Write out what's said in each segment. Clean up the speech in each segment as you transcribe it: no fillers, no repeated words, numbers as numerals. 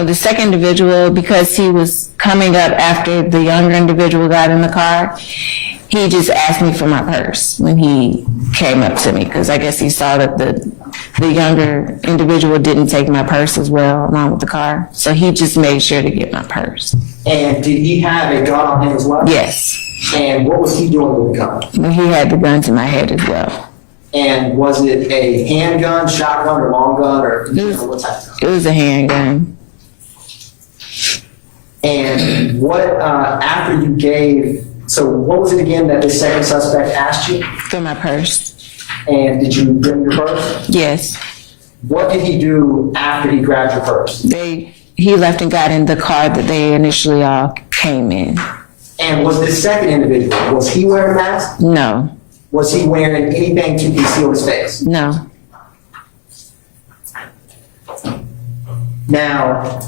The second individual, because he was coming up after the younger individual got in the car, he just asked me for my purse when he came up to me, because I guess he saw that the younger individual didn't take my purse as well along with the car. So he just made sure to get my purse. And did he have a gun on him as well? Yes. And what was he doing with the gun? He had the gun to my head as well. And was it a handgun, shotgun, or long gun, or what type of gun? It was a handgun. And what, after you gave, so what was it again that the second suspect asked you? For my purse. And did you give him your purse? Yes. What did he do after he grabbed your purse? He left and got in the car that they initially all came in. And was this second individual, was he wearing a mask? No. Was he wearing anything to conceal his face? No. Now,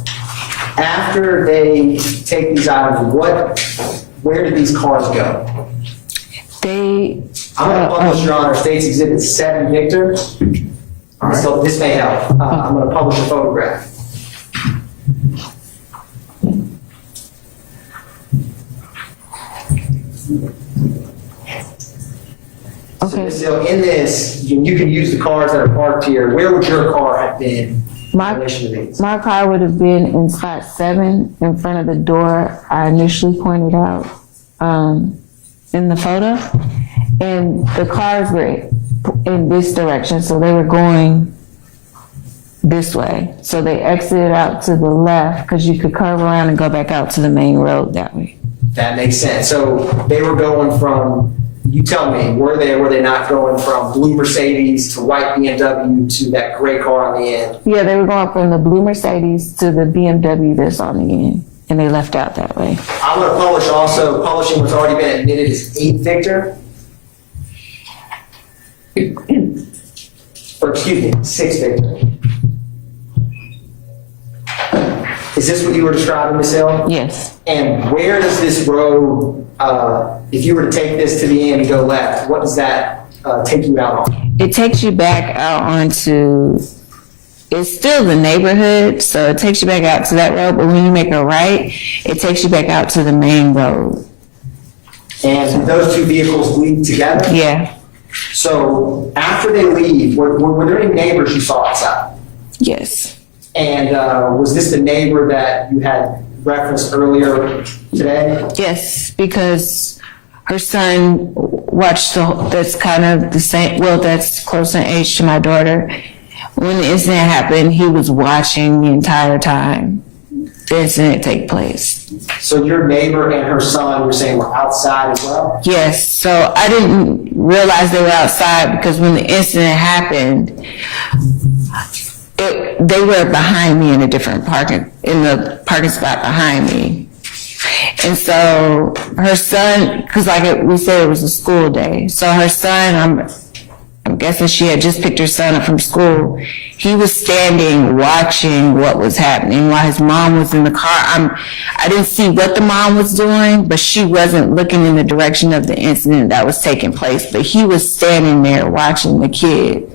after they take these items, where did these cars go? I'm going to publish, Your Honor, State's Exhibit 7, Victor. All right. So this may help. I'm going to publish a photograph. Okay. So in this, you can use the cars that are parked here. Where would your car have been? My car would have been in spot 7 in front of the door I initially pointed out in the photo. And the cars were in this direction, so they were going this way. So they exited out to the left because you could curve around and go back out to the main road that way. That makes sense. So they were going from, you tell me, were they not going from blue Mercedes to white BMW to that gray car on the end? Yeah, they were going from the blue Mercedes to the BMW that's on the end, and they left out that way. I'm going to publish also, publishing was already been admitted as 8 Victor. Or excuse me, 6 Victor. Is this what you were describing, Ms. Hill? Yes. And where does this road, if you were to take this to the end and go left, what does that take you out on? It takes you back out onto, it's still the neighborhood, so it takes you back out to that road, but when you make a right, it takes you back out to the main road. And those two vehicles leave together? Yeah. So after they leave, were there any neighbors you saw outside? Yes. And was this the neighbor that you had referenced earlier today? Yes, because her son watched that's kind of the same, well, that's close in age to my daughter. When the incident happened, he was watching the entire time the incident take place. So your neighbor and her son, you're saying, were outside as well? Yes, so I didn't realize they were outside because when the incident happened, they were behind me in a different in the parking spot behind me. And so her son, because like we said, it was a school day. So her son, I'm guessing she had just picked her son up from school. He was standing watching what was happening while his mom was in the car. I didn't see what the mom was doing, but she wasn't looking in the direction of the incident that was taking place. But he was standing there watching the kid,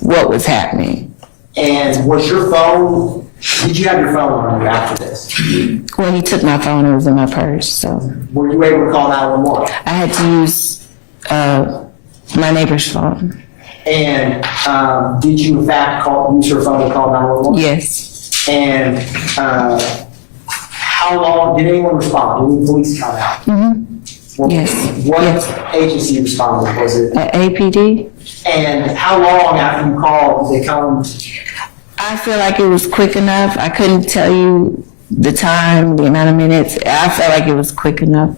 what was happening. And was your phone, did you have your phone on you after this? When he took my phone, it was in my purse, so. Were you able to call 911? I had to use my neighbor's phone. And did you in fact use her phone to call 911? Yes. And how long, did anyone respond? Did any police come out? Mm-hmm. Yes. What agency responded? Was it? APD. And how long after you called did they come? I feel like it was quick enough. I couldn't tell you the time, the amount of minutes. I felt like it was quick enough.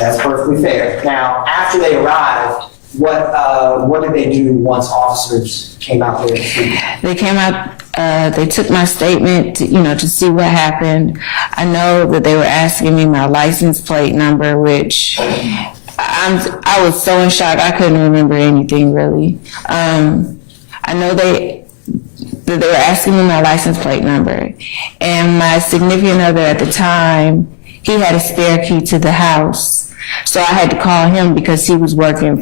That's perfectly fair. Now, after they arrived, what did they do once officers came out there? They came out, they took my statement to see what happened. I know that they were asking me my license plate number, which I was so in shock I couldn't remember anything really. I know that they were asking me my license plate number, and my significant other at the time, he had a spare key to the house, so I had to call him because he was working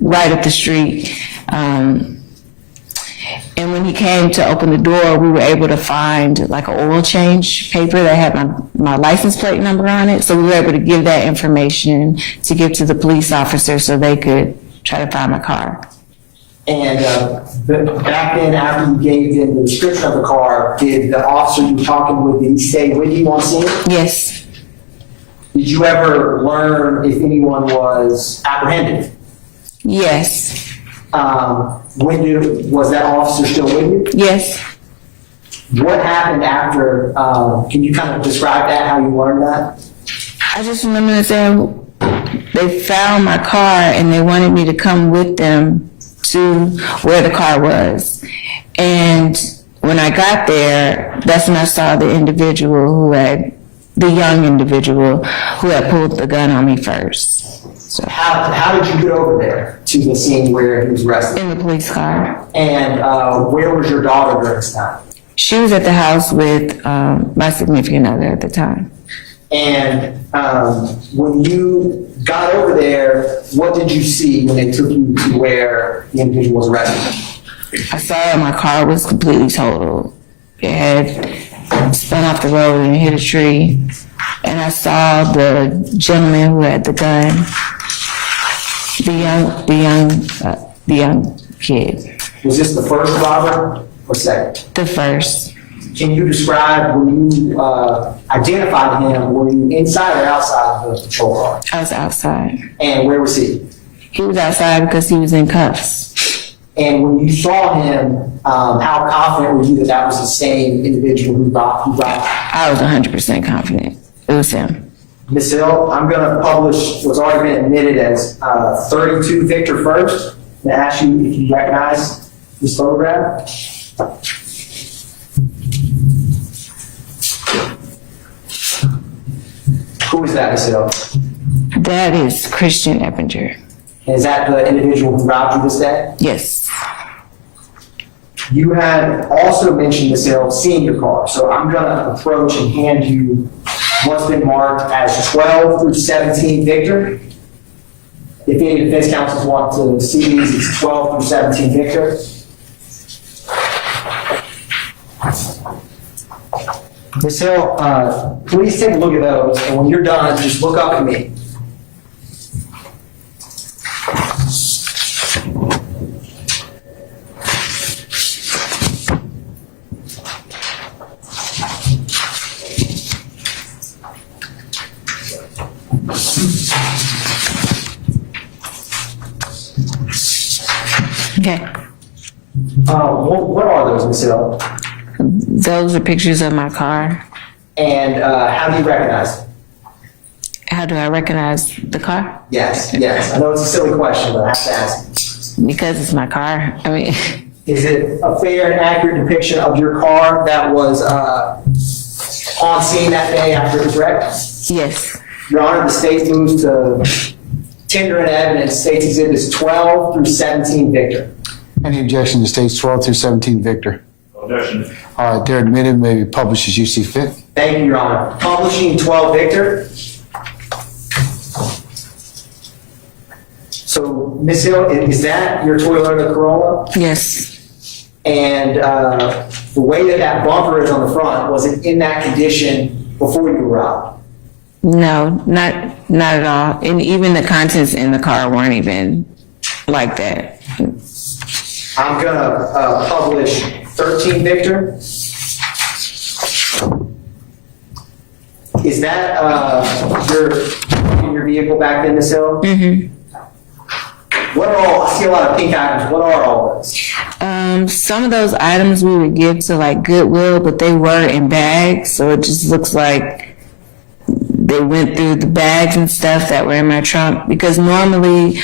right up the street. And when he came to open the door, we were able to find like an oil change paper that had my license plate number on it. So we were able to give that information to give to the police officer so they could try to find my car. And back then, after you gave them the description of the car, did the officer you were talking with, did he stay with you on scene? Yes. Did you ever learn if anyone was apprehended? Yes. Was that officer still with you? Yes. What happened after, can you kind of describe that, how you learned that? I just remember them saying they found my car and they wanted me to come with them to where the car was. And when I got there, that's when I saw the young individual who had pulled the gun on me first. So, how did you get over there to the scene where he was arrested? in the police car. And where was your daughter during this time? She was at the house with my significant other at the time. And when you got over there, what did you see when they took you to where the individual was arrested? I saw that my car was completely totaled. It had spun off the road and hit a tree. And I saw the gentleman who had the gun, the young kid. Was this the first robber or second? The first. Can you describe when you identified him, were you inside or outside of the patrol car? I was outside. And where was he? He was outside because he was in cuffs. And when you saw him, how confident were you that that was the same individual who robbed? I was 100% confident it was him. Ms. Hill, I'm going to publish what's already been admitted as 32 Victor first, and ask you if you recognize this photograph. Who is that, Ms. Hill? That is Christian Eppinger. And is that the individual who robbed you this day? Yes. You had also mentioned, Ms. Hill, seeing your car. So I'm going to approach and hand you what's been marked as 12 through 17 Victor. If any defense counsels want to see these, it's 12 through 17 Victor. Ms. Hill, please take a look at those, and when you're done, just look up at me. Okay. What are those, Ms. Hill? Those are pictures of my car. And how do you recognize them? How do I recognize the car? Yes. I know it's a silly question, but I have to ask. Because it's my car. I mean, Is it a fair and accurate depiction of your car that was on scene that day after it was wrecked? yes. Your Honor, the state moves to tender in evidence States Exhibits 12 through 17 Victor. Any objection to states 12 through 17 Victor? Objection. All right, they're admitted, may be published as you see fit. Thank you, Your Honor. Publishing 12 Victor. So, Ms. Hill, is that your Toyota Corolla? Yes. And the way that bumper is on the front, was it in that condition before you were robbed? No, not at all. And even the contents in the car weren't even like that. I'm gonna publish 13 Victor. Is that your vehicle back then, Ms. Hill? Mm-hmm. What are all, I see a lot of pink items, what are all those? Some of those items we would give to like Goodwill, but they were in bags, so it just looks like they went through the bags and stuff that were in my trunk. Because normally,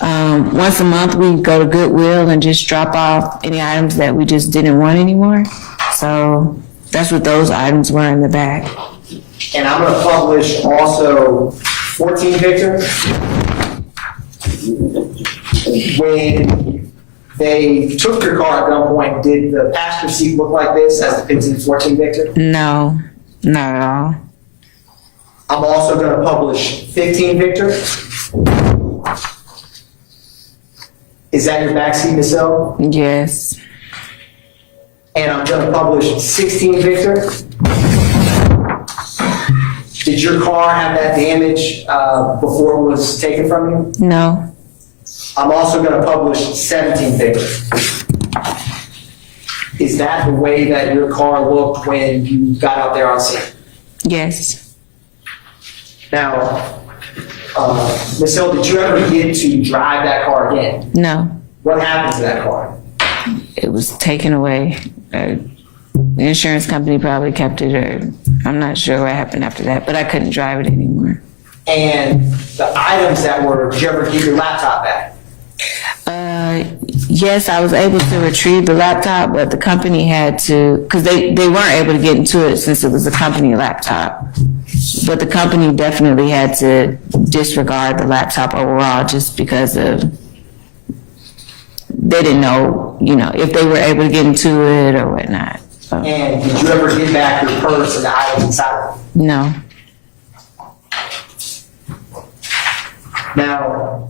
once a month we go to Goodwill and just drop off any items that we just didn't want anymore. So that's what those items were in the bag. And I'm gonna publish also 14 Victor. When they took your car at gunpoint, did the passenger seat look like this as depicted in 14 Victor? No, not at all. I'm also going to publish 15 Victor. Is that your backseat, Ms. Hill? Yes. And I'm gonna publish 16 Victor. Did your car have that damage before it was taken from you? No. I'm also gonna publish 17 Victor. Is that the way that your car looked when you got out there on scene? Yes. Now, Ms. Hill, did you ever get to drive that car again? No. What happened to that car? It was taken away. The insurance company probably kept it, or I'm not sure what happened after that, but I couldn't drive it anymore. And the items that were, did you ever get your laptop back? Yes, I was able to retrieve the laptop, but the company had to, because they weren't able to get into it since it was a company laptop. But the company definitely had to disregard the laptop overall just because of, they didn't know, if they were able to get into it or whatnot. So, And did you ever get back your purse and the items inside of it? no. Now,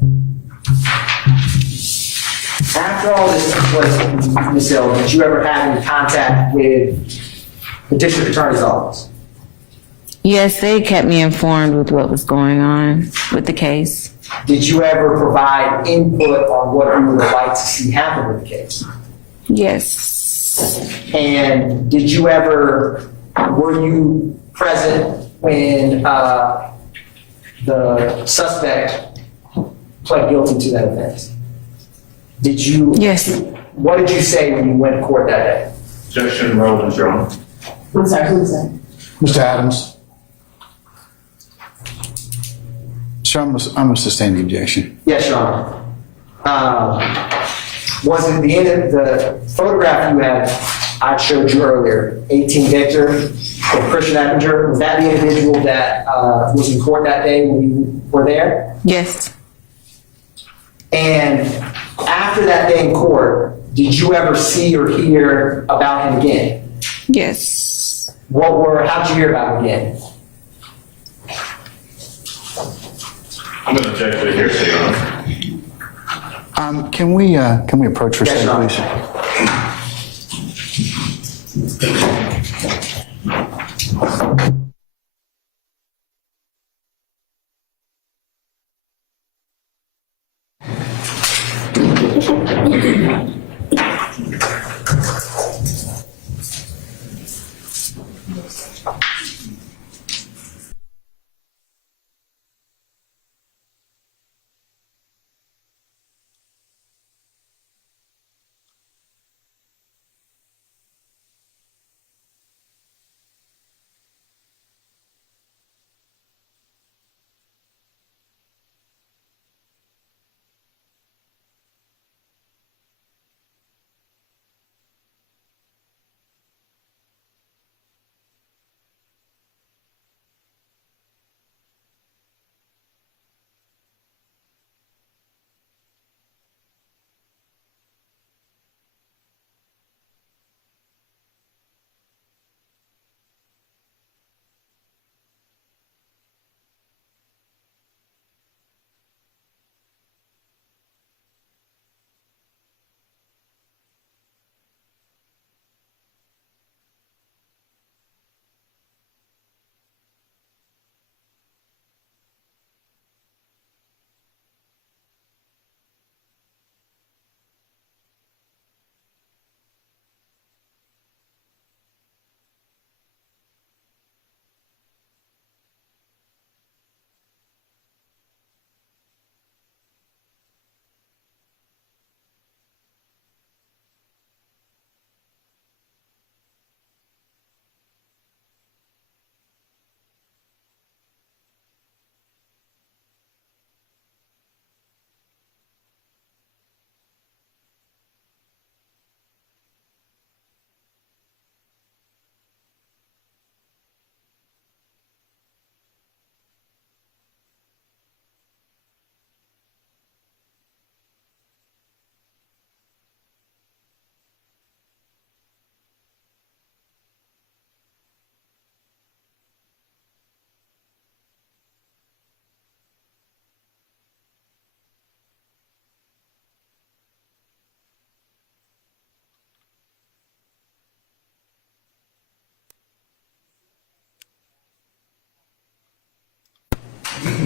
after all this took place, Ms. Hill, did you ever have any contact with the district attorney's office? Yes, they kept me informed with what was going on with the case. Did you ever provide input on what you would like to see happen with the case? Yes. And did you ever, were you present when the suspect pled guilty to that offense? Did you? Yes. What did you say when you went to court that day? Objection, Roland, Your Honor. I'm sorry, who was that? Mr. Adams? Sir, I'm going to sustain the objection. Yes, Your Honor. Was it the end of the photograph you had, I showed you earlier, 18 Victor, or Christian Eppinger, was that the individual that was in court that day when you were there? Yes. And after that day in court, did you ever see or hear about him again? Yes. How'd you hear about him again? I'm going to object to the hearsay, Your Honor. Can we approach for Yes, state, Your Honor. please?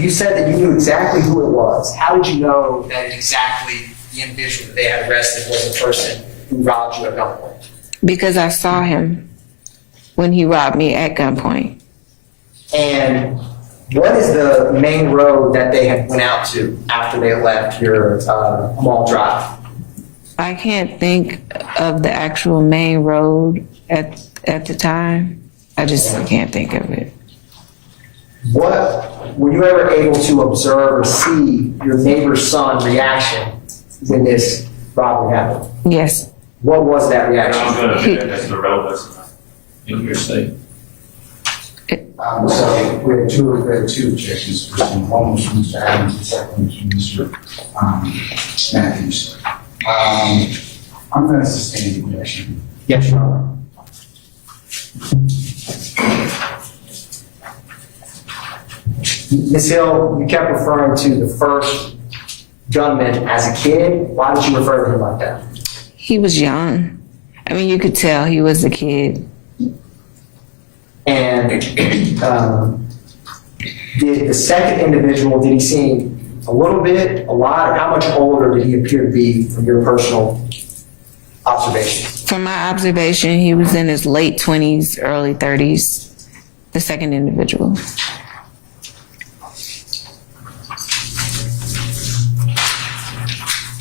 you said that you knew exactly who it was. How did you know that exactly the individual that they had arrested was the person who robbed you at gunpoint? Because I saw him when he robbed me at gunpoint. And what is the main road that they had went out to after they left your mall drive? I can't think of the actual main road at the time. I just can't think of it. What were you ever able to observe or see your neighbor's son reaction when this robbery happened? Yes. What was that I'm reaction? gonna be that's the relevance in your state. So we had two objections. One was from Mr. Adams, the second was from Mr. Matthews. I'm going to sustain the objection. Yes, Your Honor. Ms. Hill, you kept referring to the first gunman as a kid. Why did you refer to him like that? He was young. I mean, you could tell he was a kid. And did the second individual, did he seem a little bit, a lot, or how much older did he appear to be from your personal observation? From my observation, he was in his late 20s, early 30s, the second individual.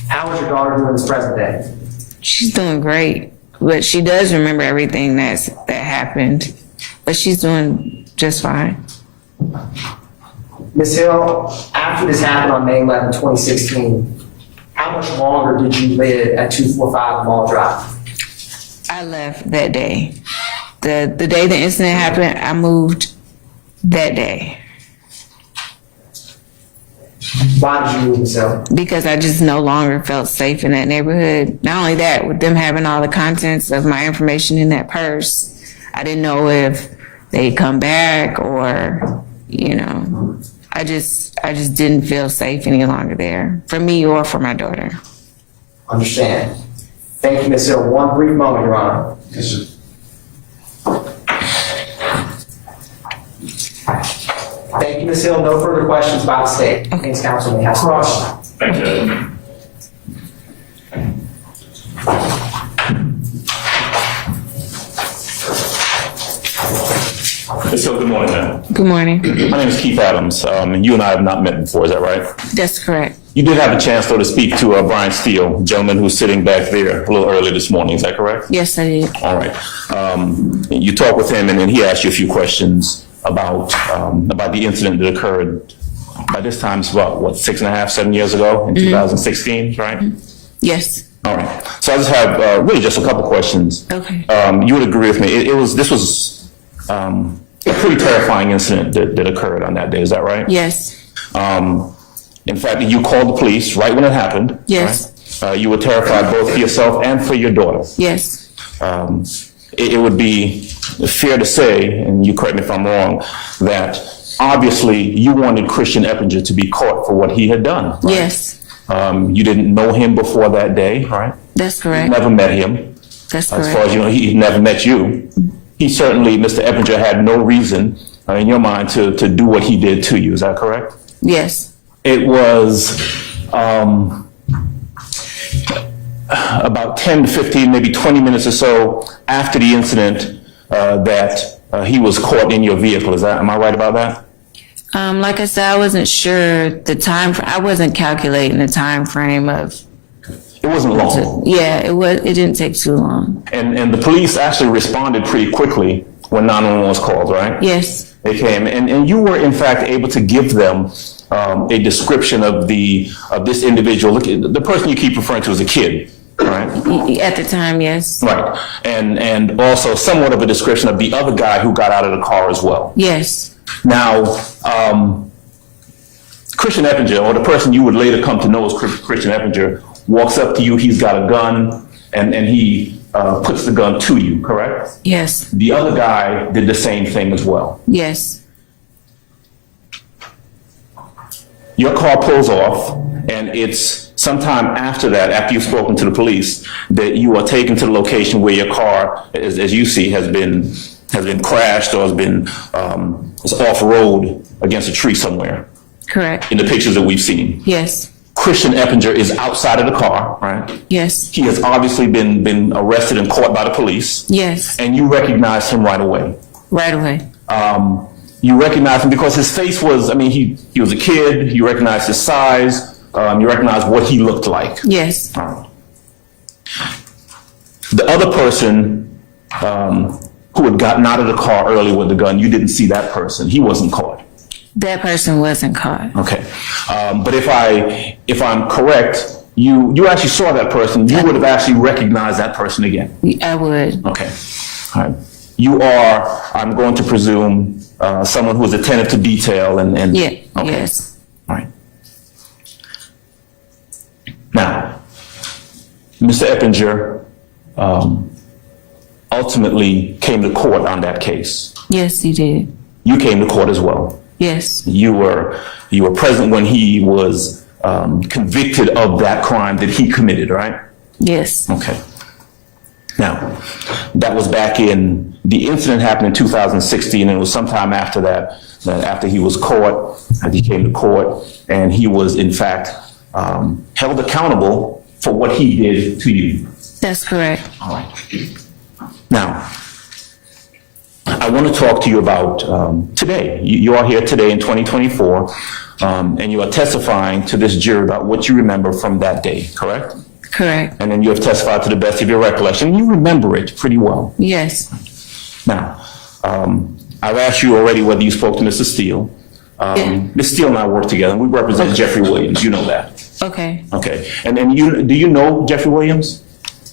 How is your daughter doing this present day? She's doing great, but she does remember everything that happened, but she's doing just fine. Ms. Hill, after this happened on May 11, 2016, how much longer did you live at 245 Mall Drive? I left that day. The day the incident happened, I moved that day Why did you move, Ms. Hill? because I just no longer felt safe in that neighborhood. Not only that, with them having all the contents of my information in that purse, I didn't know if they'd come back or, you know, I just didn't feel safe any longer there for me or for my daughter. Understand. Thank you, Ms. Hill. One brief moment, Your Honor. Yes, sir. Thank you, Ms. Hill. No further questions by the state. Thanks, counsel. May have some questions. Thank you. So good morning, ma'am. Good morning. My name is Keith Adams, and you and I have not met before, is that right? That's correct. You did have a chance, though, to speak to Brian Steele, gentleman who's sitting back there a little early this morning, is that correct? Yes, I did. All right. You talked with him, and then he asked you a few questions about the incident that occurred. By this time, it's about, 6.5, 7 years ago in 2016, right? Yes. All right. So I just have really just a couple questions. Okay. You would agree with me. This was a pretty terrifying incident that occurred on that day. Is that right? Yes. In fact, you called the police right when it happened. Yes. Right? You were terrified both for yourself and for your daughter. Yes. It would be fair to say, and you correct me if I'm wrong, that obviously you wanted Christian Eppinger to be caught for what he had done. Right? Yes. You didn't know him before that day, right? That's correct. You never met him. That's As far correct. as you know, he never met you. He certainly, Mr. Eppinger, had no reason in your mind to do what he did to you. Is that correct? Yes. It was about 10 to 15, maybe 20 minutes or so after the incident that he was caught in your vehicle. Am I right about that? Like I said, I wasn't sure the time. I wasn't calculating the time frame of. It wasn't long. Yeah, it didn't take too long. And the police actually responded pretty quickly when 911 was called, right? Yes. They came, and you were in fact able to give them a description of this individual. Look, the person you keep referring to as a kid, right? At the time, yes. Right, and also somewhat of a description of the other guy who got out of the car as well. Yes. Now, Christian Eppinger, or the person you would later come to know as Christian Eppinger, walks up to you. He's got a gun, and he puts the gun to you, correct? Yes. The other guy did the same thing as well. Yes. Your car pulls off, and it's sometime after that, after you've spoken to the police, that you are taken to the location where your car, as you see, has been crashed or is off road against a tree somewhere. Correct. In the pictures that we've seen. Yes. Christian Eppinger is outside of the car, right? Yes. He has obviously been arrested and caught by the police. Yes. And you recognized him right away. Right away. You recognized him because his face was, he was a kid, you recognized his size, you recognized what he looked like. Yes. All right. The other person who had gotten out of the car early with the gun, you didn't see that person. He wasn't caught. That person wasn't caught. Okay. But if I'm correct, you actually saw that person. You would have actually recognized that person again. I would. Okay. All right. You are, I'm going to presume, someone who is attentive to detail and Yeah. Okay. Yes. All right. Now, Mr. Eppinger ultimately came to court on that case. Yes, he did. You came to court as well. Yes. You were present when he was convicted of that crime that he committed, right? Yes. Okay. Now, that was back in, the incident happened in 2016, and it was sometime after that after he was caught, as he came to court, and he was in fact held accountable for what he did to you. That's correct. All right. Now, I want to talk to you about today. You are here today in 2024, and you are testifying to this jury about what you remember from that day, correct? Correct. And then you have testified to the best of your recollection. You remember it pretty well. Yes. Now, I've asked you already whether you spoke to Mr. Steele. Ms. Steele and I work together, and we represent Jeffrey Williams. You know that. Okay. Okay. And do you know Jeffrey Williams?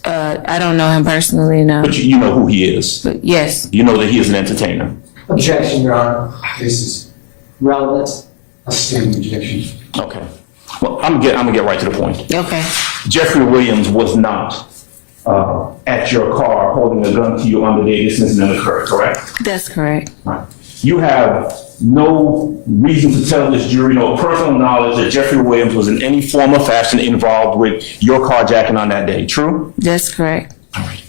I don't know him personally, no. But you know who he is. But yes. You know that he is an entertainer. Objection, Your Honor. This is Relevant. a standing objection. Okay. Well, I'm gonna get right to the point. Okay. Jeffrey Williams was not at your car holding a gun to you on the day this incident occurred, correct? That's correct. Right. You have no reason to tell this jury, no personal knowledge that Jeffrey Williams was in any form or fashion involved with your carjacking on that day, true? That's correct. All right.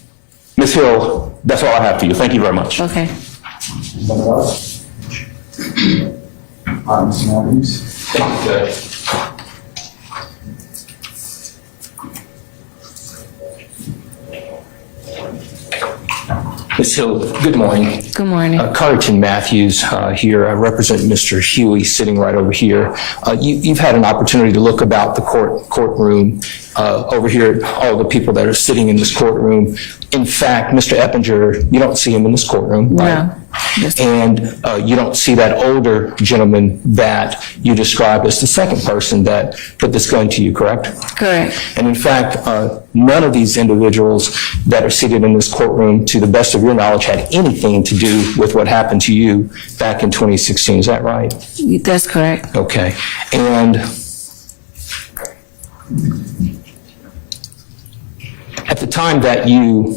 Ms. Hill, that's all I have for you. Thank you very much. Okay. Anybody else? Ms. Matthews? Thank you, Judge. Ms. Hill, good morning. Good morning. Carrington Matthews here. I represent Mr. Huey sitting right over here. You've had an opportunity to look about the courtroom over here, all the people that are sitting in this courtroom. In fact, Mr. Eppinger, you don't see him in this courtroom, right? No. Yes. And you don't see that older gentleman that you described as the second person that put this gun to you, correct? Correct. And in fact, none of these individuals that are seated in this courtroom, to the best of your knowledge, had anything to do with what happened to you back in 2016. Is that right? That's correct. Okay. And at the time that you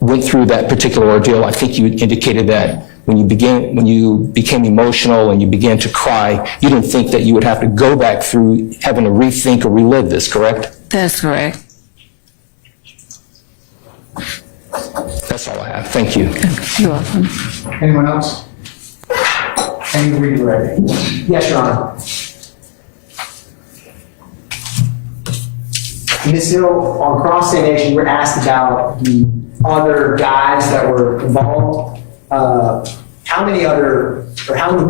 went through that particular ordeal, I think you indicated that when you became emotional and you began to cry, you didn't think that you would have to go back through having to rethink or relive this, correct? That's correct. That's all I have. Thank you. You're welcome. Anyone else? Any ready? Yes, Your Honor. Ms. Hill, on cross-examination, you were asked about the other guys that were involved. How many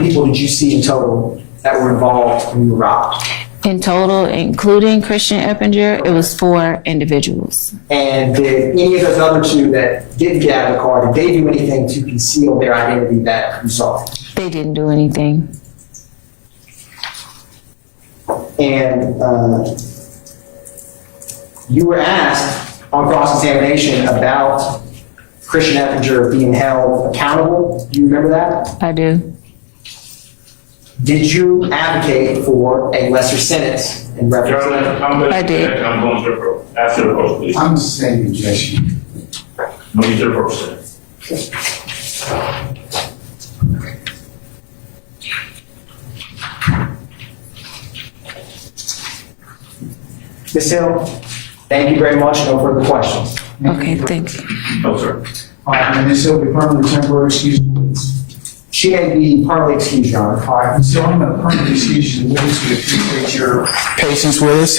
people did you see in total that were involved when you were robbed? In total, including Christian Eppinger, it was 4 individuals. And did any of those other 2 that didn't get out of the car, did they do anything to conceal their identity that you saw? They didn't do anything. And you were asked on cross-examination about Christian Eppinger being held accountable. Do you remember that? I do. Did you advocate for a lesser sentence in reference to that? I did. I'm going to approach. After the approach, please. I'm saying objection. No need to approach, sir. Ms. Hill, thank you very much. No further questions. Okay, thank you. No, sir. All right, and Ms. Hill, be permanently temporary, excuse me. She may be partly excused, Your Honor. All right, so I'm going to permit excuse you, witness. We appreciate your patience with us.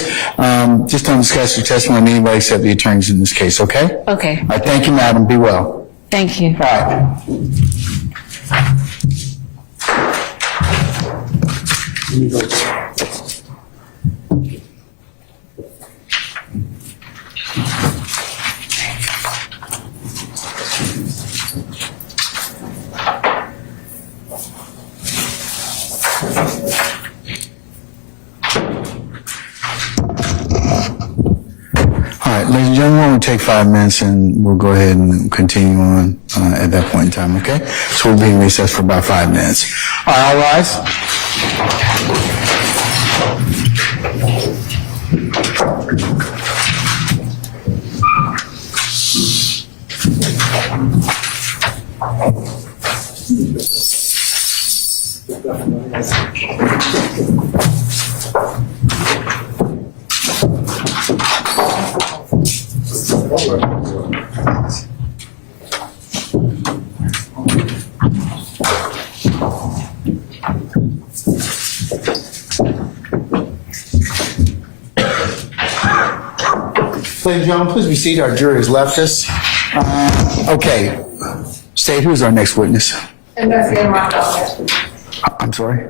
Just don't discuss your testimony with anybody except the attorneys in this case, okay? Okay, All right, thank you, madam. Be well. thank you. All right. All right, ladies and gentlemen, we'll take 5 minutes and we'll go ahead and continue on at that point in time, okay? So we'll be in recess for about 5 minutes. All right, all rise. Ladies and gentlemen, please be seated. Our jury has left us. Okay. State, who's our next witness? Investigator Mark Belnap. I'm sorry?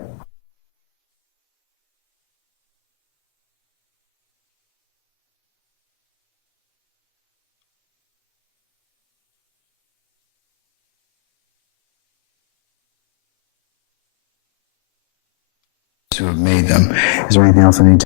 To have made them. Is there anything else I need to?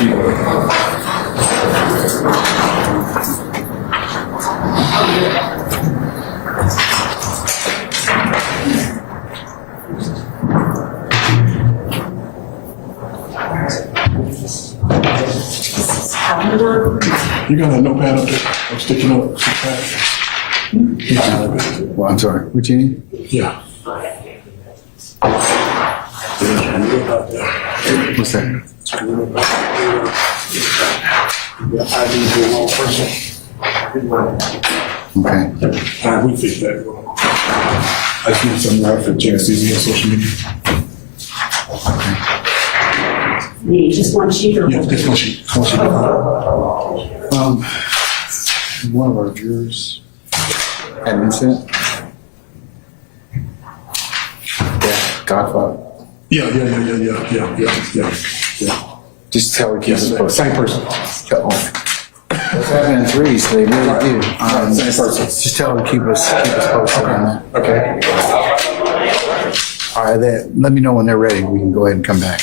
You got a notepad up there? I'm sticking up. Well, I'm sorry, what you need? Yeah. What's that? Okay. All right, we fix that. I just need something out for chance to see on social media. Yeah, just one sheet or? Yeah, just one sheet. One sheet. One of our viewers had an incident. Yeah, Godfather. Yeah. Just tell her keep us posted. Same person. It's happening in threes, they really do. Same person. Just tell her keep us posted on that. Okay. All right, let me know when they're ready. We can go ahead and come back.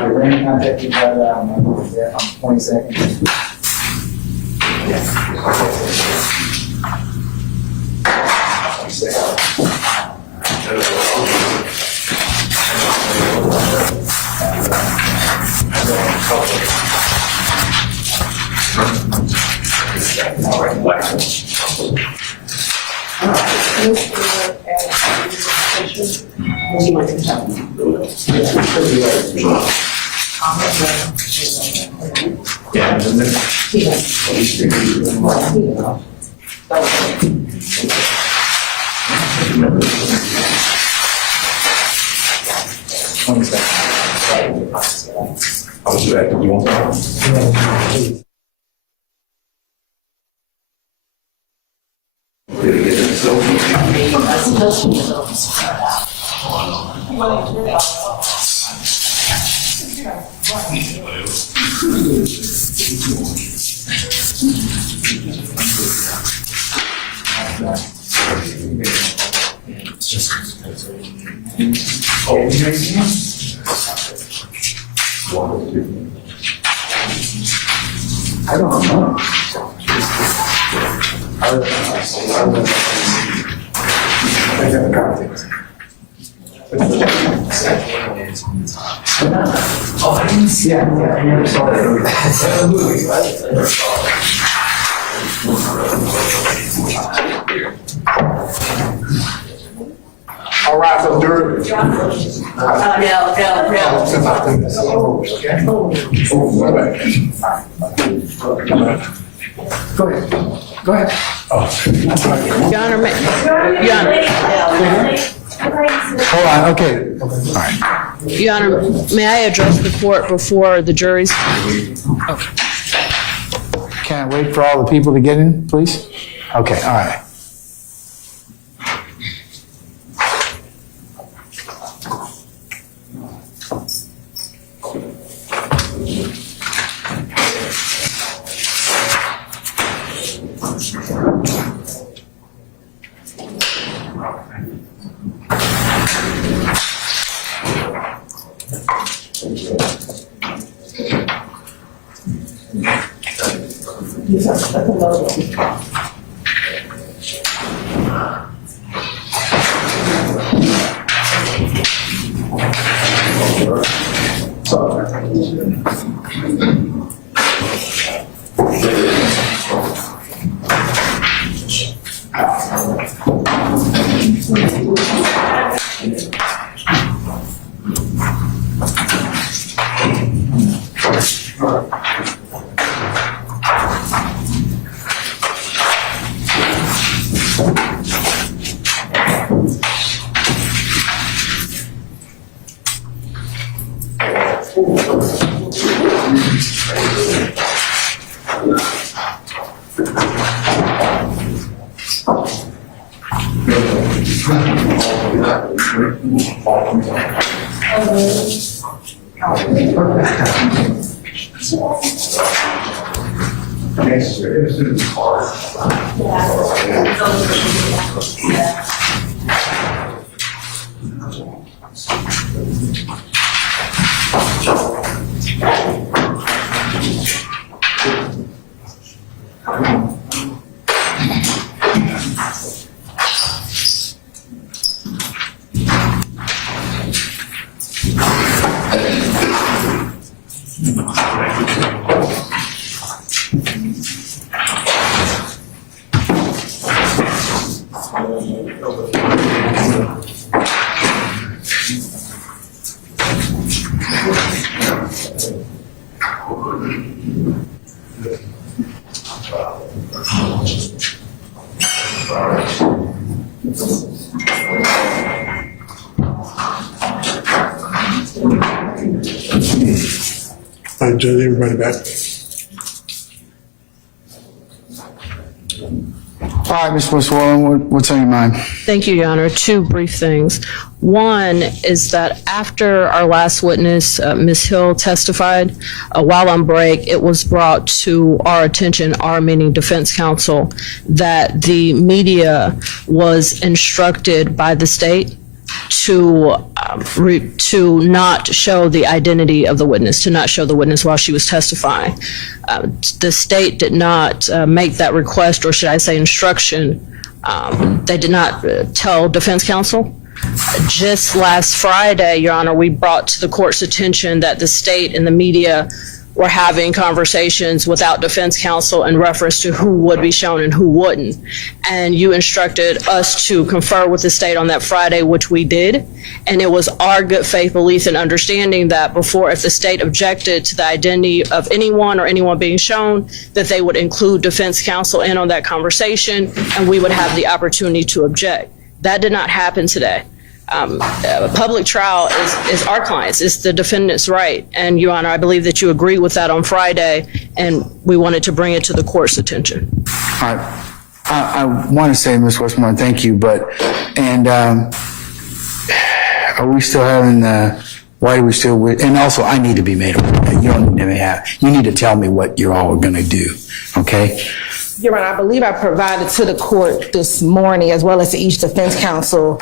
The rain contact you got on 22nd. I don't know. I got the context. Oh, I didn't see it. Yeah, I never saw All right, so Dirk. Go ahead. Go ahead. Your Honor, Hold on, okay. All right. Your Honor, may I address the court before the jury's? Can I wait for all the people to get in, please? Okay, all right. I judge everybody back. All right, Ms. Westmoreland, what's on your mind? Thank you, Your Honor. Two brief things. One is that after our last witness, Ms. Hill, testified, while on break, it was brought to our attention, our meaning defense counsel, that the media was instructed by the state to not show the identity of the witness, to not show the witness while she was testifying. The state did not make that request, or should I say instruction. They did not tell defense counsel. Just last Friday, Your Honor, we brought to the court's attention that the state and the media were having conversations without defense counsel in reference to who would be shown and who wouldn't. And you instructed us to confer with the state on that Friday, which we did. And it was our good faith belief and understanding that before, if the state objected to the identity of anyone or anyone being shown, that they would include defense counsel in on that conversation, and we would have the opportunity to object. That did not happen today. A public trial is our client's, it's the defendant's right. And Your Honor, I believe that you agree with that on Friday, and we wanted to bring it to the court's attention. All right. I want to say, Ms. Westmoreland, thank you, and are we still having, why are we still and also I need to be made aware. You don't need to you need to tell me what you're all going to do, okay? Your Honor, I believe I provided to the court this morning, as well as to each defense counsel,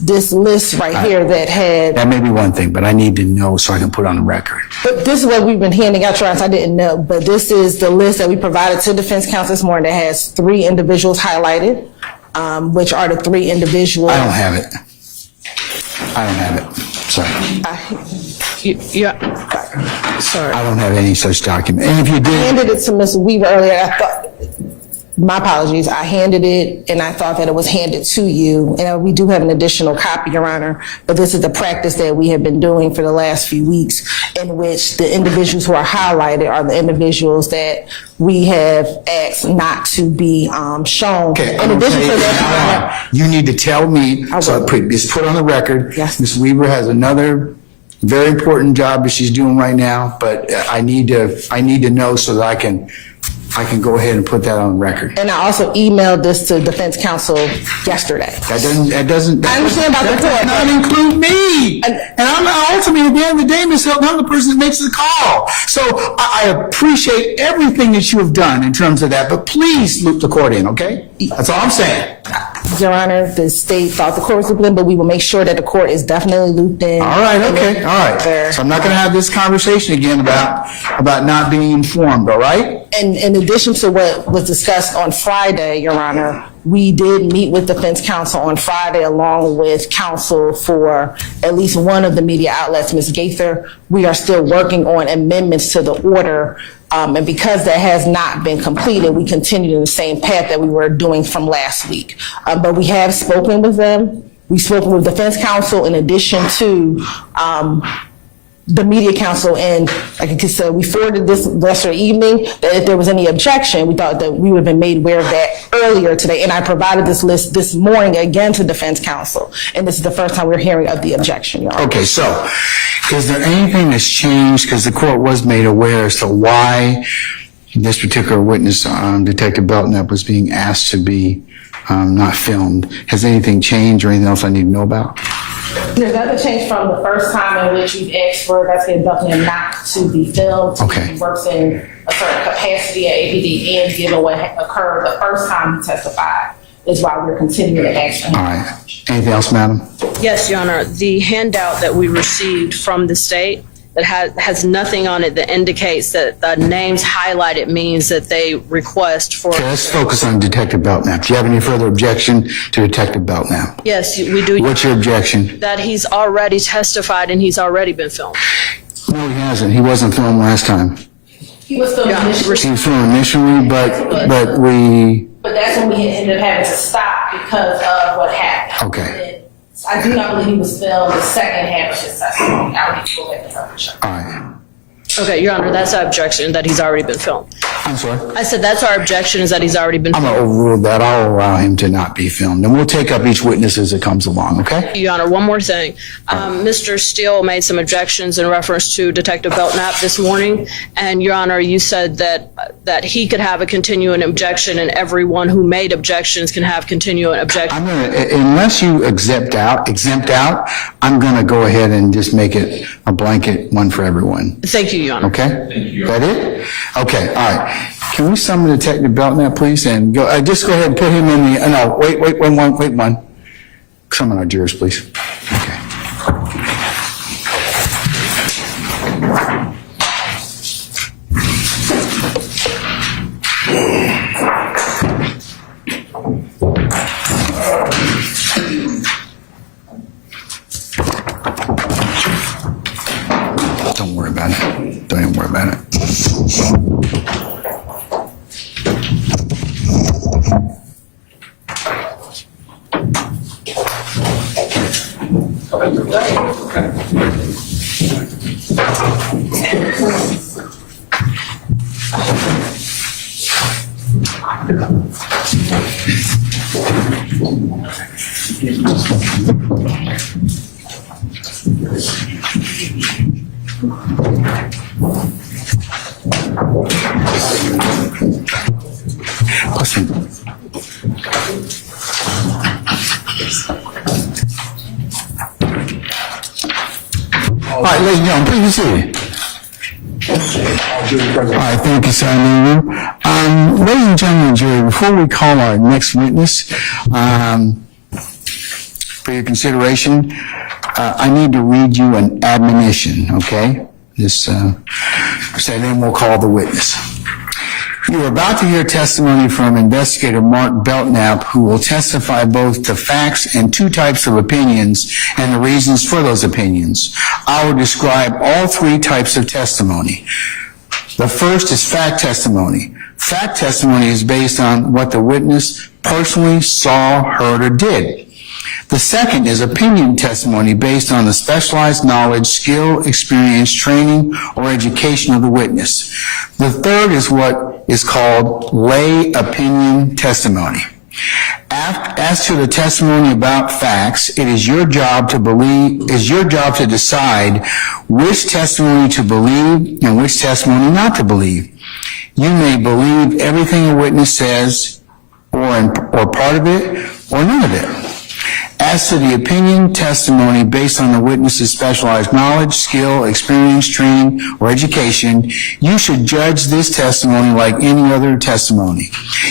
this list right here that had... That may be one thing, but I need to know so I can put on the record. But this is what we've been handing out, Your Honor, I didn't know. But this is the list that we provided to defense counsel this morning that has 3 individuals highlighted, which are the 3 individuals... I don't have it. Sorry. Sorry. I don't have any such document. And if you I did... handed it to Ms. Weaver earlier. I thought... My apologies. I handed it, and I thought that it was handed to you. And we do have an additional copy, Your Honor, but this is the practice that we have been doing for the last few weeks, in which the individuals who are highlighted are the individuals that we have asked not to be shown. Okay, in addition to that, you need to tell me, so it's put on the record. Yes. Ms. Weaver has another Very important job that she's doing right now, but I need to know so that I can go ahead and put that on record. And I also emailed this to defense counsel yesterday. That doesn't. I understand about the that court, does not include me. And I'm ultimately, at the end of the day, Ms. Hilton, I'm the person that makes the call. So I appreciate everything that you have done in terms of that, but please loop the court in, okay? That's all I'm saying. Your Honor, the state thought the court was looped in, but we will make sure that the court is definitely looped in. All right, okay, all right. So I'm not going to have this conversation again about not being informed, all right? And in addition to what was discussed on Friday, Your Honor, we did meet with defense counsel on Friday along with counsel for at least one of the media outlets, Ms. Gaither. We are still working on amendments to the order. And because that has not been completed, we continue in the same path that we were doing from last week. But we have spoken with them. We've spoken with defense counsel in addition to the media counsel, and like I said, we forwarded this yesterday evening that if there was any objection, we thought that we would have been made aware of that earlier today. And I provided this list this morning again to defense counsel. And this is the first time we're hearing of the objection, Your Honor. Okay, so is there anything that's changed, because the court was made aware as to why this particular witness, Detective Belnap, was being asked to be not filmed? Has anything changed or anything else I need to know about? There's nothing changed from the first time in which we've asked for Investigator Belnap not to be filmed. Okay. He works in a certain capacity at APD, and given what occurred the first time he testified, is why we're continuing to ask him. All right. Anything else, madam? Yes, Your Honor. The handout that we received from the state that has nothing on it that indicates that the names highlighted means that they request for. Okay, let's focus on Detective Belnap. Do you have any further objection to Detective Belnap? Yes, we do. What's your objection? That he's already testified and he's already been filmed. No, he hasn't. He wasn't filmed last time. He was filmed initially. He was filmed initially, but we... But that's when we ended up having to stop because of what happened. Okay. I do not believe he was filmed the second half of his testimony. I would need to go back and double check. All right. Okay, Your Honor, that's our objection, that he's already been filmed. I'm sorry? I said that's our objection, is that he's already been I'm filmed. going to overrule that. I'll allow him to not be filmed. And we'll take up each witness as it comes along, okay? Your Honor, one more thing. Mr. Steele made some objections in reference to Detective Belnap this morning, and Your Honor, you said that he could have a continuing objection, and everyone who made objections can have continuing objections. I'm going to, unless you exempt out, I'm going to go ahead and just make it a blanket one for everyone. Thank you, Your Honor. Okay? Thank you. That it? Okay, all right. Can we summon Detective Belnap, please, and go, just go ahead and put him in the, no, wait one. Summon our jurors, please. Okay. Don't worry about it. Don't even worry about it. Listen. All right, ladies and gentlemen, please be seated. All right, thank you, sir. Ladies and gentlemen, jury, before we call our next witness, for your consideration, I need to read you an admonition, okay? So then we'll call the witness. You are about to hear testimony from Investigator Mark Belnap, who will testify both to facts and two types of opinions and the reasons for those opinions. I will describe all three types of testimony. The first is fact testimony. Fact testimony is based on what the witness personally saw, heard, or did. The second is opinion testimony based on the specialized knowledge, skill, experience, training, or education of the witness. The third is what is called lay opinion testimony. As to the testimony about facts, it is your job to decide which testimony to believe and which testimony not to believe. You may believe everything a witness says, or part of it, or none of it. As to the opinion testimony based on the witness's specialized knowledge, skill, experience, training, or education, you should judge this testimony like any other testimony.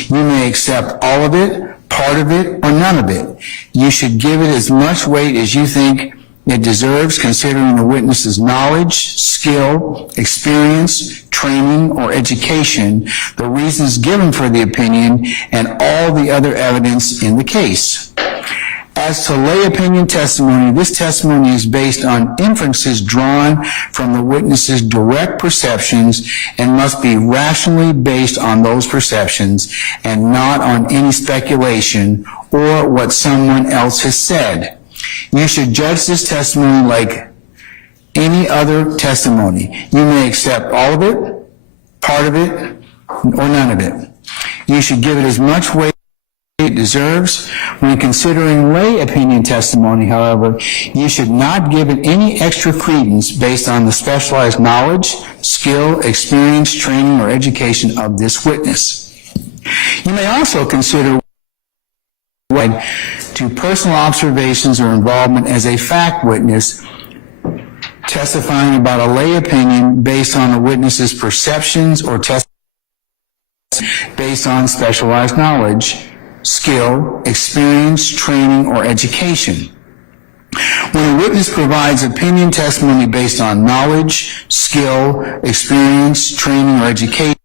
You may accept all of it, part of it, or none of it. You should give it as much weight as you think it deserves, considering the witness's knowledge, skill, experience, training, or education, the reasons given for the opinion, and all the other evidence in the case. As to lay opinion testimony, this testimony is based on inferences drawn from the witness's direct perceptions and must be rationally based on those perceptions and not on any speculation or what someone else has said. You should judge this testimony like any other testimony. You may accept all of it, part of it, or none of it. You should give it as much weight it deserves. When considering lay opinion testimony, however, you should not give it any extra credence based on the specialized knowledge, skill, experience, training, or education of this witness. You may also consider to personal observations or involvement as a fact witness testifying about a lay opinion based on a witness's perceptions or testimony based on specialized knowledge, skill, experience, training, or education. When a witness provides opinion testimony based on knowledge, skill, experience, training, or education,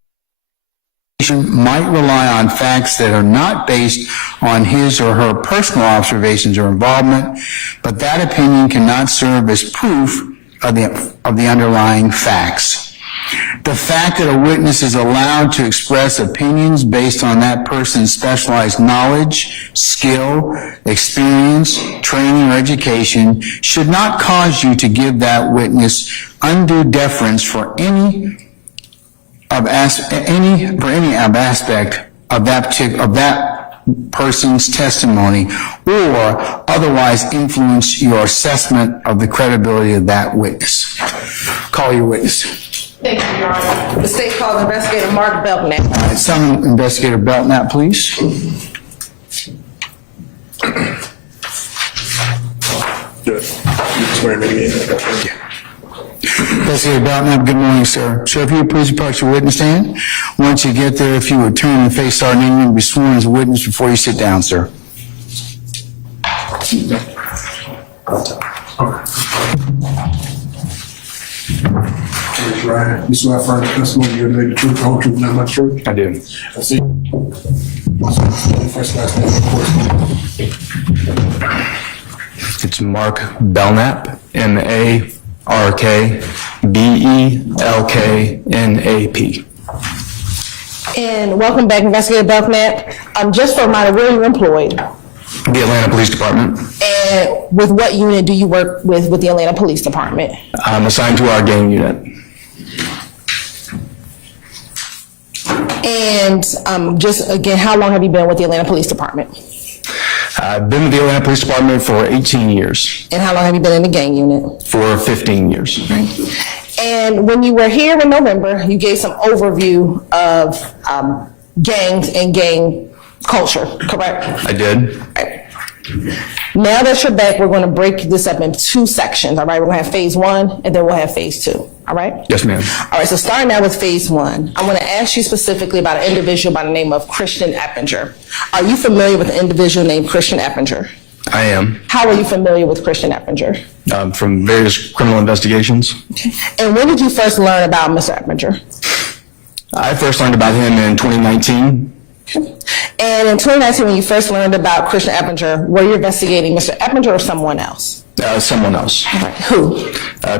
might rely on facts that are not based on his or her personal observations or involvement, but that opinion cannot serve as proof of the underlying facts. The fact that a witness is allowed to express opinions based on that person's specialized knowledge, skill, experience, training, or education should not cause you to give that witness undue deference for any aspect of that person's testimony or otherwise influence your assessment of the credibility of that witness. Call your witness. Thank you, Your Honor. The state calls Investigator Mark Belnap. Summon Investigator Belnap, please. Investigator Belnap, good morning, sir. Sir, if you would please approach your witness stand. Once you get there, if you would turn and face Sergeant Ingram and be sworn as a witness before you sit down, sir. Raise your right hand. You swear affirm the testimony you're going to the truth, the whole truth, and nothing but the truth? I do. I see. What's the first last name, of course? It's Mark Belnap, MarkBelknap. And welcome back, Investigator Belknap. Just for a reminder, where are you employed? The Atlanta Police Department. And with what unit do you work with the Atlanta Police Department? I'm assigned to our gang unit. And just again, how long have you been with the Atlanta Police Department? I've been with the Atlanta Police Department for 18 years. And how long have you been in the gang unit? For 15 years. And when you were here in November, you gave some overview of gangs and gang culture, correct? I did. Now that you're back, we're going to break this up into two sections, all right? We're going to have phase 1, and then we'll have phase 2, all right? Yes, ma'am. All right, so starting out with phase 1, I want to ask you specifically about an individual by the name of Christian Eppinger. Are you familiar with an individual named Christian Eppinger? I am. How are you familiar with Christian Eppinger? From various criminal investigations. Okay. And when did you first learn about Mr. Eppinger? I first learned about him in 2019. And in 2019, when you first learned about Christian Eppinger, were you investigating Mr. Eppinger or someone else? Someone else. All right. Who?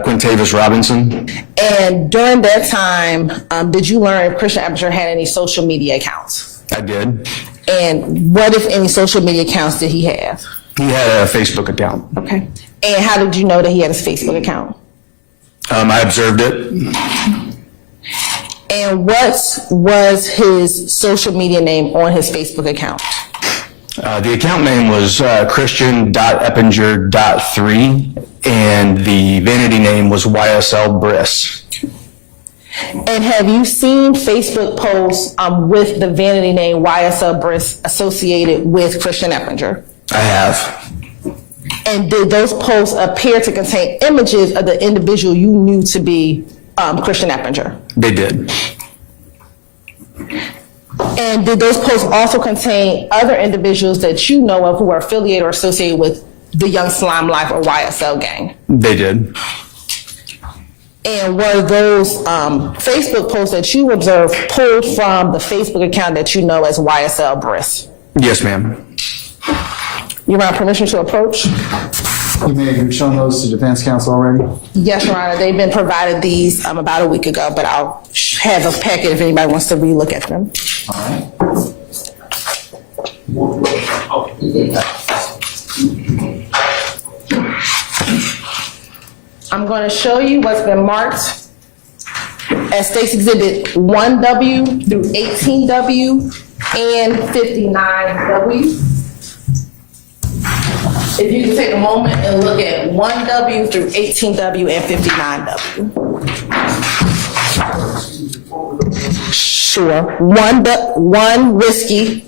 Quintavious Robinson. And during that time, did you learn if Christian Eppinger had any social media accounts? I did. And what, if any, social media accounts did he have? He had a Facebook account. Okay. And how did you know that he had his Facebook account? I observed it. And what was his social media name on his Facebook account? The account name was Christian.Eppinger.3, and the vanity name was YSL Briss. And have you seen Facebook posts with the vanity name YSL Briss associated with Christian Eppinger? I have. And did those posts appear to contain images of the individual you knew to be Christian Eppinger? They did. And did those posts also contain other individuals that you know of who are affiliated or associated with the Young Slime Life or YSL gang? They did. And were those Facebook posts that you observed pulled from the Facebook account that you know as YSL Briss? Yes, ma'am. You want permission to approach? You may have shown those to defense counsel already? Yes, Your Honor. They've been provided these about a week ago, but I'll have a packet if anybody wants to relook at them. All right. I'm going to show you what's been marked as State's Exhibit 1W through 18W and 59W. If you can take a moment and look at 1W through 18W and 59W. Sure. One whiskey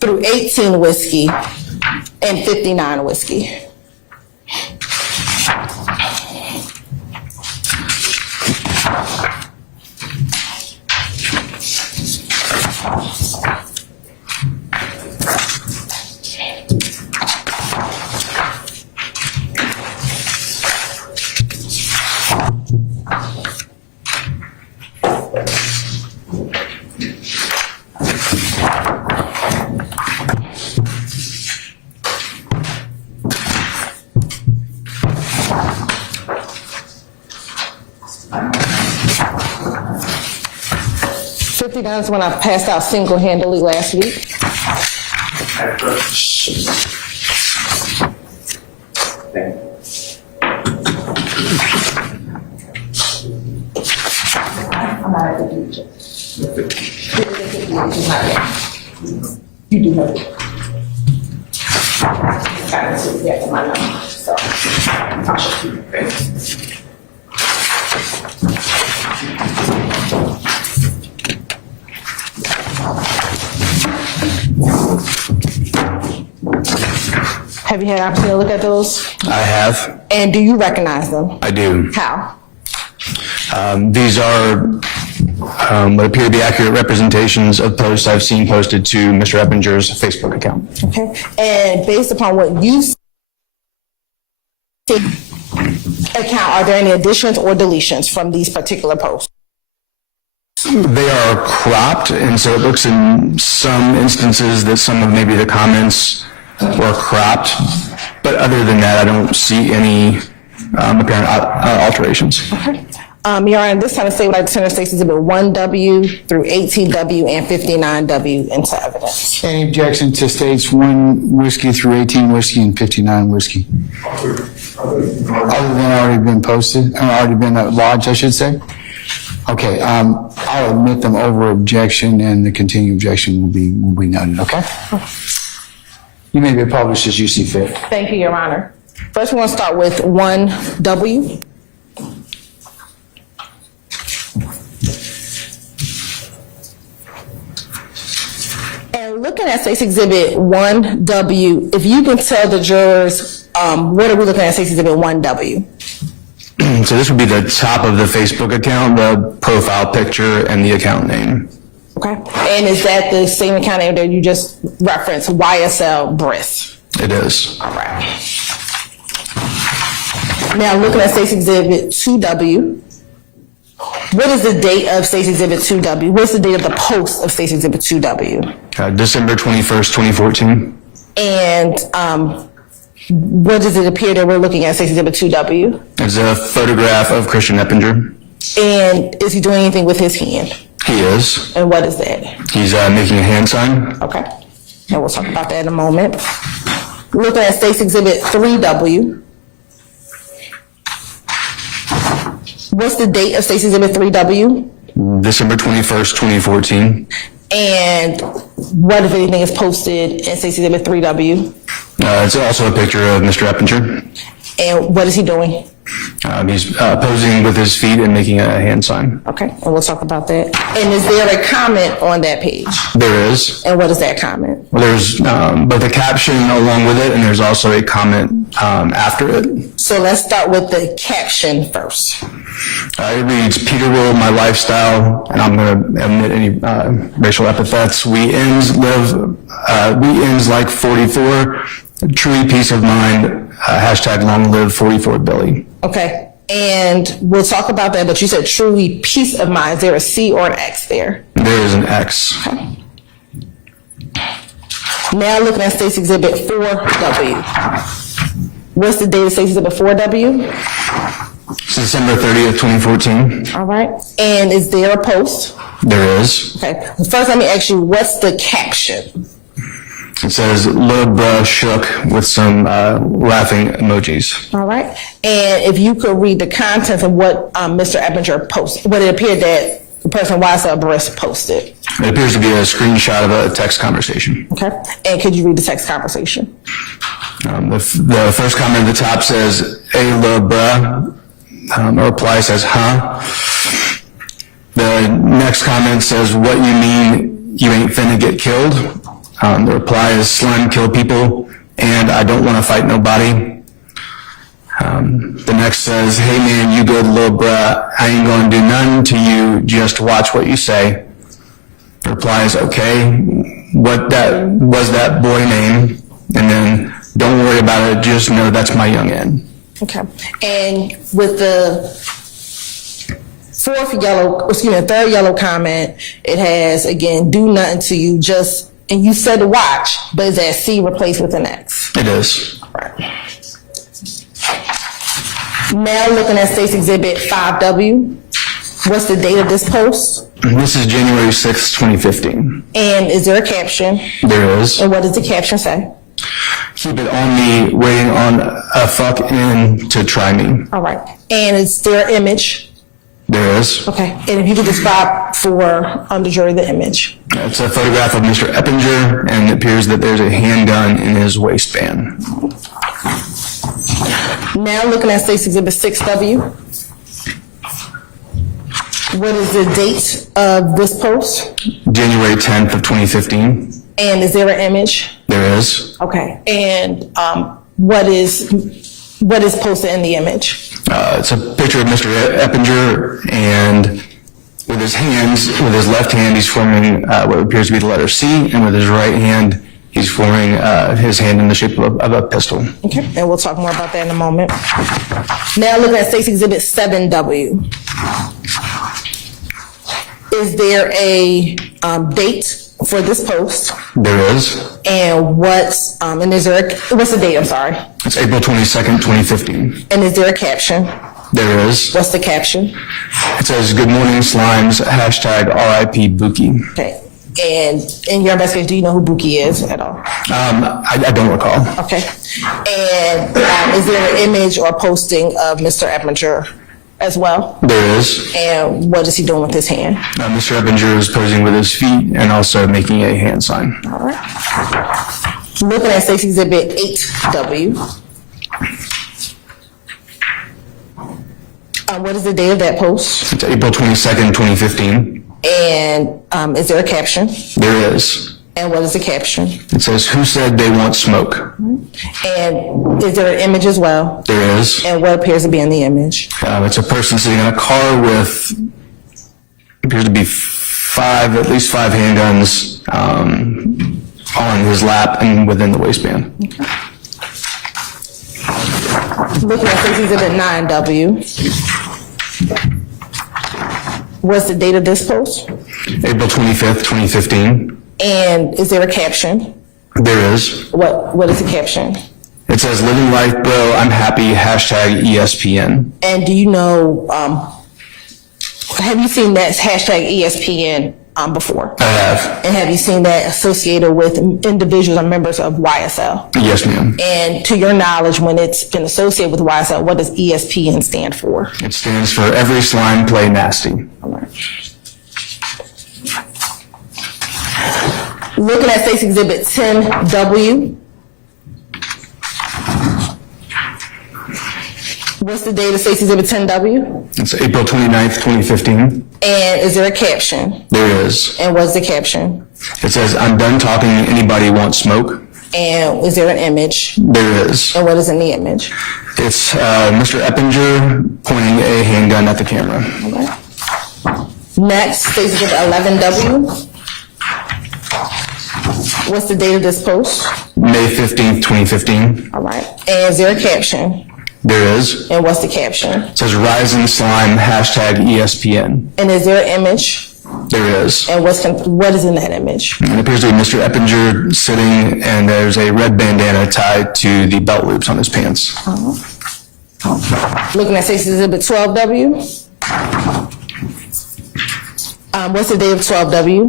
through 18 whiskey and 59 whiskey. That's when I passed out single-handedly last week. You do have it. Got it to get my number, so I'll show you. Have you had an opportunity to look at those? I have. And do you recognize them? I do. How? These are what appear to be accurate representations of posts I've seen posted to Mr. Eppinger's Facebook account. Okay. And based upon what you see account, are there any additions or deletions from these particular posts? They are cropped, and so it looks in some instances that some of maybe the comments were cropped. But other than that, I don't see any apparent alterations. Okay. Your Honor, this time to say what I turn State's Exhibit 1W through 18W and 59W into evidence. Any objection to states 1 whiskey through 18 whiskey and 59 whiskey? Other than already been posted, already been lodged, I should say? Okay, I'll admit them over objection, and the continued objection will be noted, okay? You may be published as you see fit. Thank you, Your Honor. First, we want to start with 1W. And looking at State's Exhibit 1W, if you can tell the jurors, what are we looking at State's Exhibit 1W? So this would be the top of the Facebook account, the profile picture, and the account name. Okay. And is that the same account name that you just referenced, YSL Briss? It is. All right. Now, looking at State's Exhibit 2W, what is the date of State's Exhibit 2W? What's the date of the post of State's Exhibit 2W? December 21st, 2014. And what does it appear that we're looking at State's Exhibit 2W? It's a photograph of Christian Eppinger. And is he doing anything with his hand? He is. And what is that? He's making a hand sign. Okay. And we'll talk about that in a moment. Looking at State's Exhibit 3W. What's the date of State's Exhibit 3W? December 21st, 2014. And what, if anything, is posted in State's Exhibit 3W? It's also a picture of Mr. Eppinger. And what is he doing? He's posing with his feet and making a hand sign. Okay, and we'll talk about that. And is there a comment on that page? There is. And what is that comment? Well, there's both a caption along with it, and there's also a comment after it. So let's start with the caption first. It reads, Peter Will, my lifestyle, and I'm going to omit any racial epithets. We ends like 44, truly peace of mind, hashtag long live 44 Billy. Okay, and we'll talk about that, but you said truly peace of mind. Is there a C or an X there? There is an X. Okay. Now looking at State's Exhibit 4W. What's the date of State's Exhibit 4W? It's December 30th, 2014. All right, and is there a post? There is. Okay, first let me ask you, what's the caption? It says, Lil Bruh shook with some laughing emojis. All right. And if you could read the contents of what Mr. Eppinger posted, what it appeared that the person YSL Brisk posted. It appears to be a screenshot of a text conversation. Okay. And could you read the text conversation? The first comment at the top says, hey, Lil Bruh. A reply says, huh? The next comment says, what you mean you ain't finna get killed? The reply is slime kill people, and I don't want to fight nobody. The next says, hey man, you good little bruh, I ain't gonna do nothing to you, just watch what you say. The reply is, okay, what that was that boy name? And then, don't worry about it, just know that's my youngin'. Okay. And with the third yellow comment, it has, again, do nothing to you, just, and you said watch, but is that C replaced with an X? It is. Right. Now looking at State's Exhibit 5W, what's the date of this post? This is January 6th, 2015. And is there a caption? There is. And what does the caption say? Keep it on me, waiting on a fuck in to try me. All right. And is there an image? There is. Okay. And if you could describe for the jury the image. It's a photograph of Mr. Eppinger, and it appears that there's a handgun in his waistband. Now looking at State's Exhibit 6W. What is the date of this post? January 10th of 2015. And is there an image? There is. Okay. And what is posted in the image? It's a picture of Mr. Eppinger, and with his left hand, he's forming what appears to be the letter C, and with his right hand, he's forming his hand in the shape of a pistol. Okay, and we'll talk more about that in a moment. Now looking at State's Exhibit 7W. Is there a date for this post? There is. And what's the date, I'm sorry? It's April 22nd, 2015. And is there a caption? There is. What's the caption? It says, good morning, slimes, hashtag RIP Buki. Okay. And in your investigation, do you know who Buki is at all? I don't recall. Okay. And is there an image or posting of Mr. Eppinger as well? There is. And what is he doing with his hand? Mr. Eppinger is posing with his feet and also making a hand sign. All right. Looking at State's Exhibit 8W. What is the date of that post? It's April 22nd, 2015. And is there a caption? There is. And what is the caption? It says, who said they want smoke? And is there an image as well? There is. And what appears to be in the image? It's a person sitting in a car with, appears to be at least five handguns on his lap and within the waistband. Okay. Looking at State's Exhibit 9W. What's the date of this post? April 25th, 2015. And is there a caption? There is. What is the caption? It says, living life, bro, I'm happy, hashtag ESPN. And do you know, have you seen that hashtag ESPN before? I have. And have you seen that associated with individuals or members of YSL? Yes, ma'am. And to your knowledge, when it's been associated with YSL, what does ESPN stand for? It stands for Every Slime Play Nasty. All right. Looking at State's Exhibit 10W. What's the date of State's Exhibit 10W? It's April 29th, 2015. And is there a caption? There is. And what's the caption? It says, "I'm done talking. Anybody want smoke?" And is there an image? There is. And what is in the image? It's Mr. Eppinger pointing a handgun at the camera. Okay. Next, State's Exhibit 11W. What's the date of this post? May 15th, 2015. All right. And is there a caption? There is. And what's the caption? It says, "Rising Slime, hashtag ESPN." And is there an image? There is. And what is in that image? It appears to be Mr. Eppinger sitting, and there's a red bandana tied to the belt loops on his pants. Looking at State's Exhibit 12W. What's the date of 12W?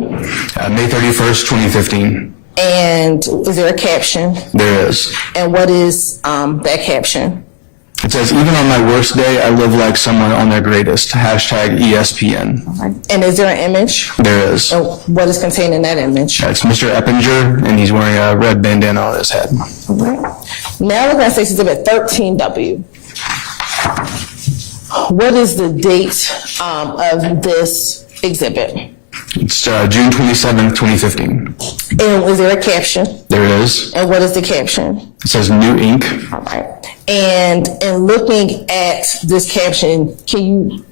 May 31st, 2015. And is there a caption? There is. And what is that caption? It says, "Even on my worst day, I live like someone on their greatest. Hashtag ESPN." And is there an image? There is. And what is contained in that image? It's Mr. Eppinger, and he's wearing a red bandana on his head. All right. Now looking at State's Exhibit 13W. What is the date of this exhibit? It's June 27th, 2015. And is there a caption? There is. And what is the caption? It says "New Ink." All right. And in looking at this caption, can you,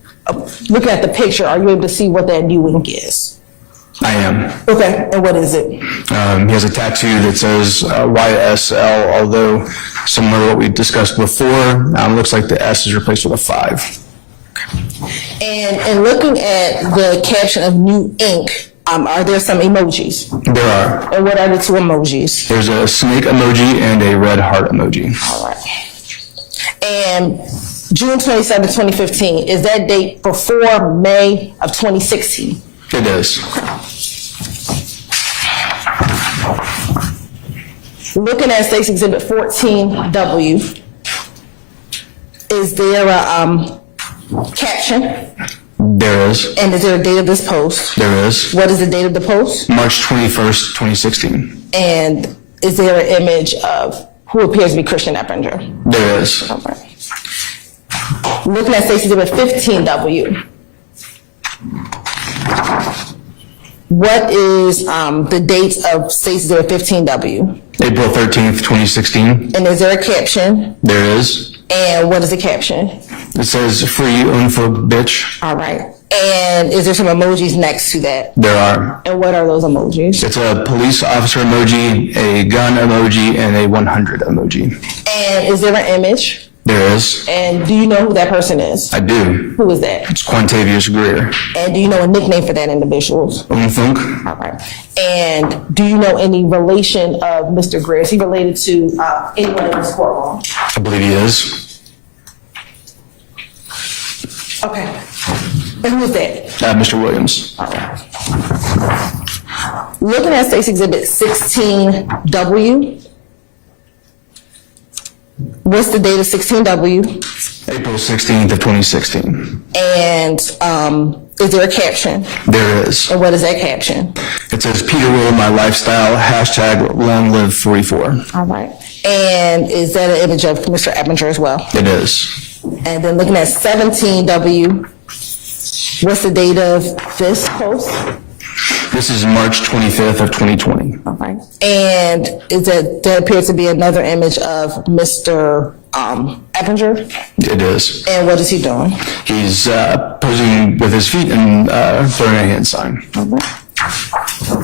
looking at the picture, are you able to see what that new ink is? I am. Okay, and what is it? He has a tattoo that says YSL, although similar to what we discussed before, looks like the S is replaced with a 5. And in looking at the caption of new ink, are there some emojis? There are. And what are the two emojis? There's a snake emoji and a red heart emoji. All right. And June 27, 2015, is that date before May of 2016? It is. Looking at State's Exhibit 14W, is there a caption? There is. And is there a date of this post? There is. What is the date of the post? March 21st, 2016. And is there an image of who appears to be Christian Eppinger? There is. All right. Looking at State's Exhibit 15W. What is the date of State's Exhibit 15W? April 13th, 2016. And is there a caption? There is. And what is the caption? It says "Free Unfo Bitch." All right. And is there some emojis next to that? There are. And what are those emojis? It's a police officer emoji, a gun emoji, and a 100 emoji. And is there an image? There is. And do you know who that person is? I do. Who is that? It's Quantavious Greer. And do you know a nickname for that individual? Unfunk. All right. And do you know any relation of Mr. Greer? Is he related to anyone in this courtroom? I believe he is. Okay. And who is that? Mr. Williams. All right. Looking at State's Exhibit 16W, what's the date of 16W? April 16th of 2016. And is there a caption? There is. And what is that caption? It says "Peter Will, my lifestyle, hashtag long live 44. All right. And is that an image of Mr. Eppinger as well? It is. And then looking at 17W, what's the date of this post? This is March 25th of 2020. All right. And is that appears to be another image of Mr. Eppinger? It is. And what is he doing? He's posing with his feet and throwing a hand sign. All right.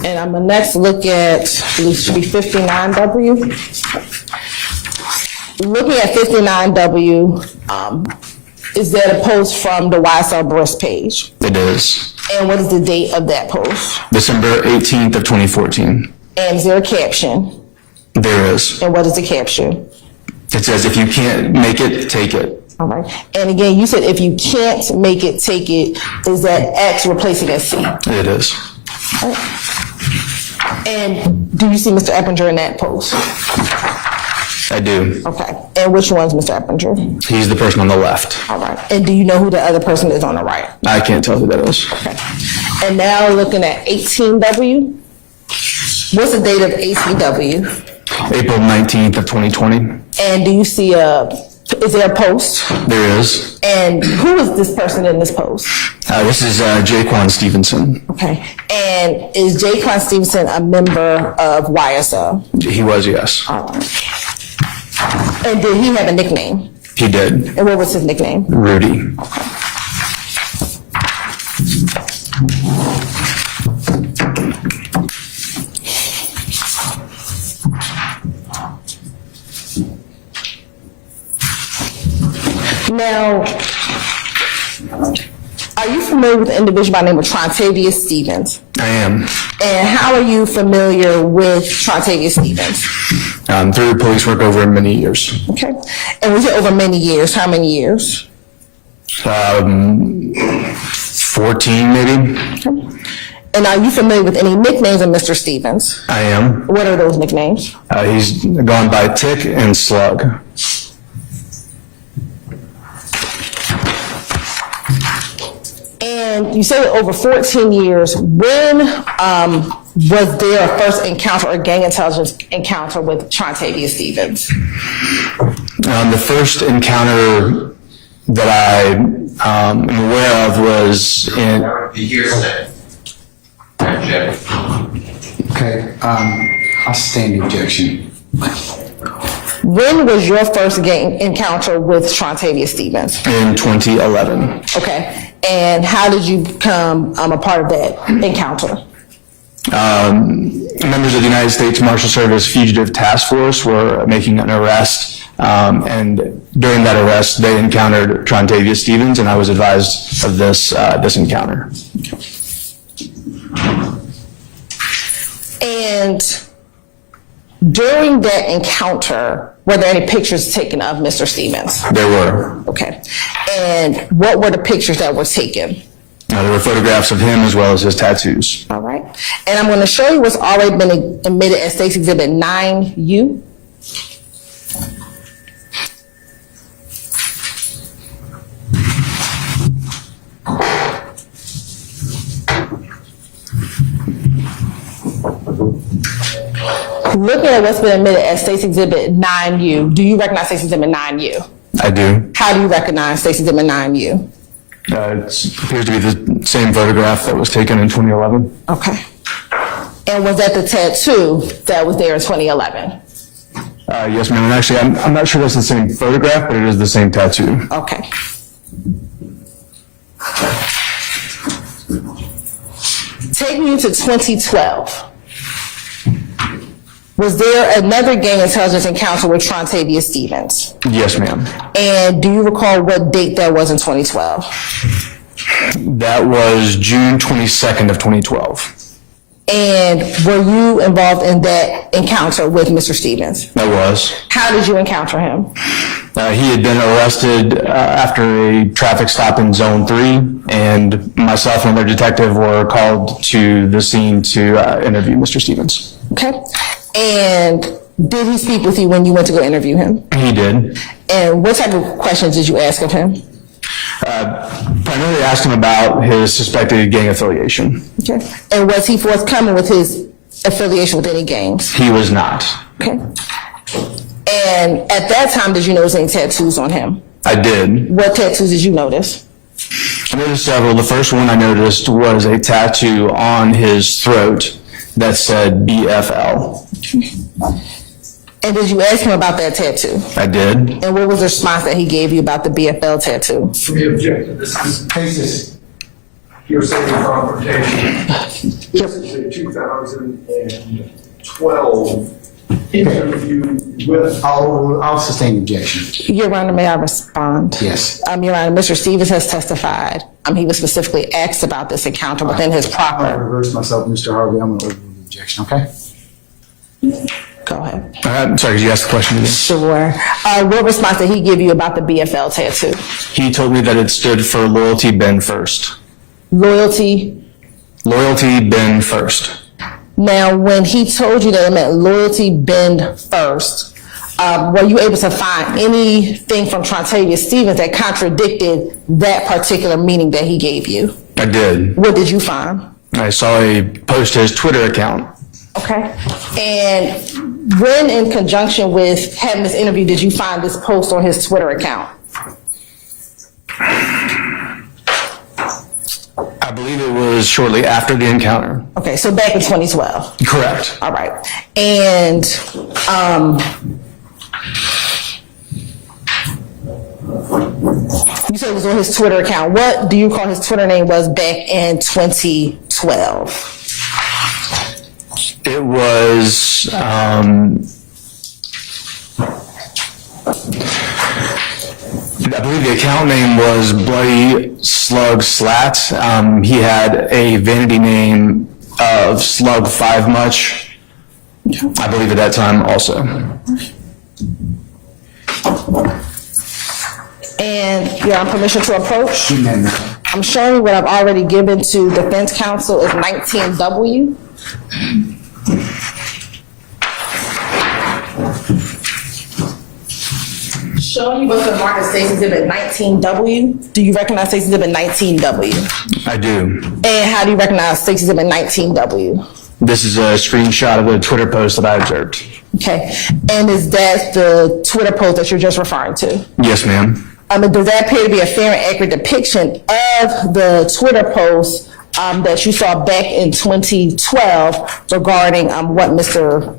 And I'm gonna next look at, I believe it should be 59W. Looking at 59W, is that a post from the YSL Breast page? It is. And what is the date of that post? December 18th of 2014. And is there a caption? There is. And what is the caption? It says, "If you can't make it, take it." All right. And again, you said if you can't make it, take it. Is that X replacing a C? It is. All right. And do you see Mr. Eppinger in that post? I do. Okay. And which one's Mr. Eppinger? He's the person on the left. All right. And do you know who the other person is on the right? I can't tell who that is. Okay. And now looking at 18W. What's the date of ACW? April 19th of 2020. And do you see is there a post? There is. And who is this person in this post? This is Jaquan Stevenson. Okay. And is Jaquan Stevenson a member of YSL? He was, yes. All right. And did he have a nickname? He did. And what was his nickname? Rudy. Now, are you familiar with an individual by the name of Travius Stevens? I am. And how are you familiar with Travius Stevens? Through police work over many years. Okay. And was it over many years? How many years? 14 maybe. Okay. And are you familiar with any nicknames of Mr. Stevens? I am. What are those nicknames? He's gone by Tick and Slug. And you said over 14 years, when was there a first encounter or gang intelligence encounter with Travius Stevens? The first encounter that I am aware of was in... The hearsay. Okay, I sustain the objection. When was your first gang encounter with Travius Stevens? In 2011. Okay. And how did you become a part of that encounter? Members of the United States Marshal Service Fugitive Task Force were making an arrest, and during that arrest, they encountered Travius Stevens, and I was advised of this encounter. And during that encounter, were there any pictures taken of Mr. Stevens? There were. Okay. And what were the pictures that were taken? There were photographs of him as well as his tattoos. All right. And I'm going to show you what's already been admitted as State's Exhibit 9U. Looking at what's been admitted as State's Exhibit 9U, do you recognize State's Exhibit 9U? I do. How do you recognize State's Exhibit 9U? It appears to be the same photograph that was taken in 2011. Okay. And was that the tattoo that was there in 2011? Yes, ma'am. And actually, I'm not sure that's the same photograph, but it is the same tattoo. Okay. Take me to 2012. Was there another gang intelligence encounter with Travius Stevens? Yes, ma'am. And do you recall what date that was in 2012? That was June 22nd of 2012. And were you involved in that encounter with Mr. Stevens? I was. How did you encounter him? He had been arrested after a traffic stop in Zone 3, and myself and another detective were called to the scene to interview Mr. Stevens. Okay. And did he speak with you when you went to go interview him? He did. And what type of questions did you ask of him? Primarily asked him about his suspected gang affiliation. Okay. And was he forthcoming with his affiliation with any gangs? He was not. Okay. And at that time, did you notice any tattoos on him? I did. What tattoos did you notice? I noticed several. The first one I noticed was a tattoo on his throat that said BFL. And did you ask him about that tattoo? I did. And what was the response that he gave you about the BFL tattoo? We object. This is hearsay confrontation. This is a 2012 interview with. I'll sustain the objection. Your Honor, may I respond? Yes. Your Honor, Mr. Stevens has testified. He was specifically asked about this encounter within his I'm going to proper. reverse myself, Mr. Harvey. I'm going to overrule the objection, okay? Go ahead. I'm sorry, could you ask the question again? Sure. What response did he give you about the BFL tattoo? He told me that it stood for Loyalty Been First. Loyalty. Loyalty Been First. Now, when he told you that it meant loyalty bend first, were you able to find anything from Travius Stevens that contradicted that particular meaning that he gave you? I did. What did you find? I saw a post to his Twitter account Okay. And when in conjunction with having this interview, did you find this post on his Twitter account? I believe it was shortly after the encounter. Okay, so back in 2012. Correct. All right. And you said it was on his Twitter account. What do you call his Twitter name was back in 2012? It was, I believe the account name was Bloody Slug Slat. He had a vanity name of Slug 5 Much, I believe at that time also. And you're on permission to approach? I'm showing you what I've already given to defense counsel is 19W. Showing you what's the mark of State's Exhibit 19W. Do you recognize State's Exhibit 19W? I do. And how do you recognize State's Exhibit 19W? This is a screenshot of the Twitter post that I observed. Okay. And is that the Twitter post that you're just referring to? Yes, ma'am. Does that appear to be a fair and accurate depiction of the Twitter post that you saw back in 2012 regarding what Mr.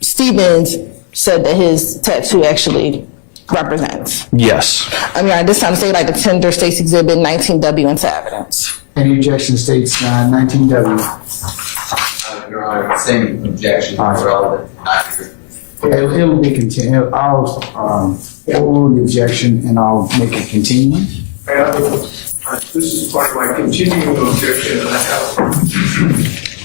Stevens said that his tattoo actually represents? Yes. I mean, at this time, say like the tender State's Exhibit 19W into evidence. Any objection states 19W. Your Honor, same objection as relevant. It will be continued. I'll overrule the objection and I'll make it continuing. This is part of my continuing objection, and I have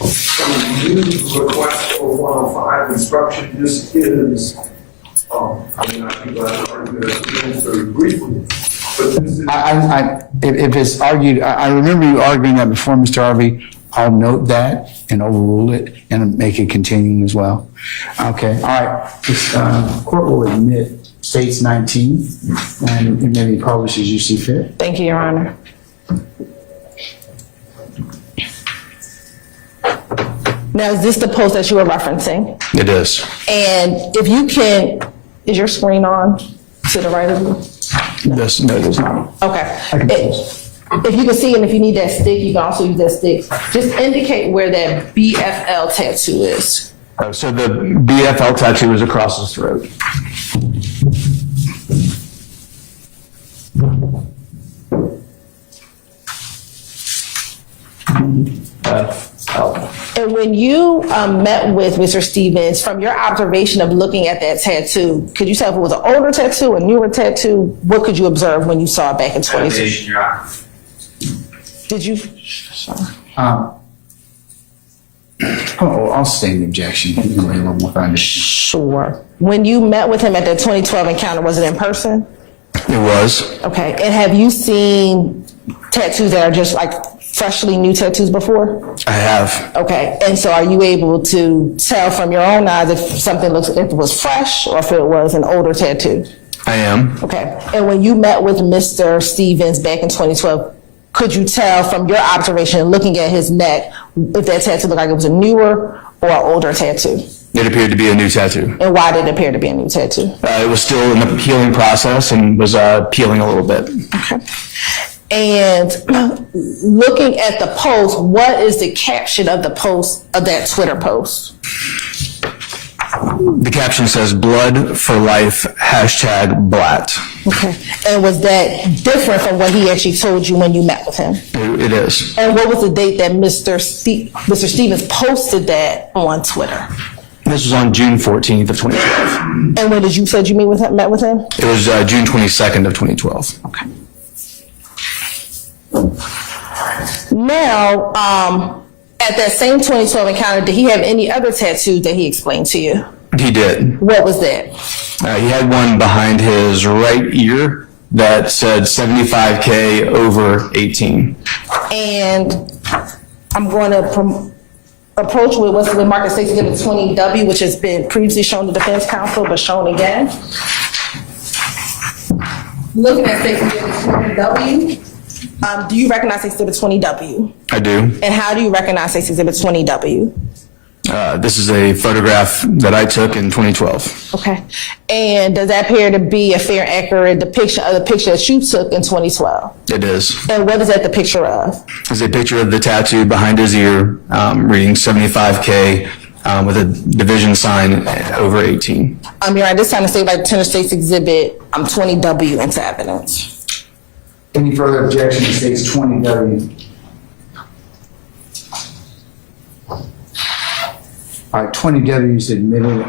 some new request for 105 instruction. This is, I think I've argued this very briefly, but this is. If it's argued, I remember you arguing that before, Mr. Harvey. I'll note that and overrule it and make it continuing as well. Okay, all right. This court will admit states 19 and it may be published as you see fit. Thank you, Your Honor. Now, is this the post that you were referencing? It is. And if you can, is your screen on to the right of you? This, no, it is not. Okay. If you can see and if you need that stick, you can also use that stick. Just indicate where that BFL tattoo is. So the BFL tattoo is across his throat. And when you met with Mr. Stevens, from your observation of looking at that tattoo, could you tell if it was an older tattoo, a newer tattoo? What could you observe when you saw it back in 2022? Did you? Sorry. I'll state the objection. You can lay a little more foundation. Sure. When you met with him at the 2012 encounter, was it in person? It was. Okay. And have you seen tattoos that are just like freshly new tattoos before? I have. Okay. And so are you able to tell from your own eyes if something looks, if it was fresh or if it was an older tattoo? I am. Okay. And when you met with Mr. Stevens back in 2012, could you tell from your observation looking at his neck if that tattoo looked like it was a newer or an older tattoo? It appeared to be a new tattoo. And why did it appear to be a new tattoo? It was still in the healing process and was peeling a little bit. Okay. And looking at the post, what is the caption of the post, of that Twitter post? The caption says, "Blood for life, #Blatt." Okay. And was that different from what he actually told you when you met with him? It is. And what was the date that Mr. Stevens posted that on Twitter? This was on June 14th of 2012. And when did you said you met with him? It was June 22nd of 2012. Okay. Now, at that same 2012 encounter, did he have any other tattoos that he explained to you? He did. What was that? He had one behind his right ear that said 75K over 18. And I'm going to approach with what's the Mark States Exhibit 20W, which has been previously shown to defense counsel, but shown again. Looking at States Exhibit 20W, do you recognize Exhibit 20W? I do. And how do you recognize States Exhibit 20W? This is a photograph that I took in 2012. Okay. And does that appear to be a fair, accurate depiction of the picture that you took in 2012? It is. And what is that the picture of? It's a picture of the tattoo behind his ear, reading 75K with a division sign over 18. Your Honor, this time to say like Tender States Exhibit 20W into evidence. Any further objection to states 20W? All right, 20W is admitted,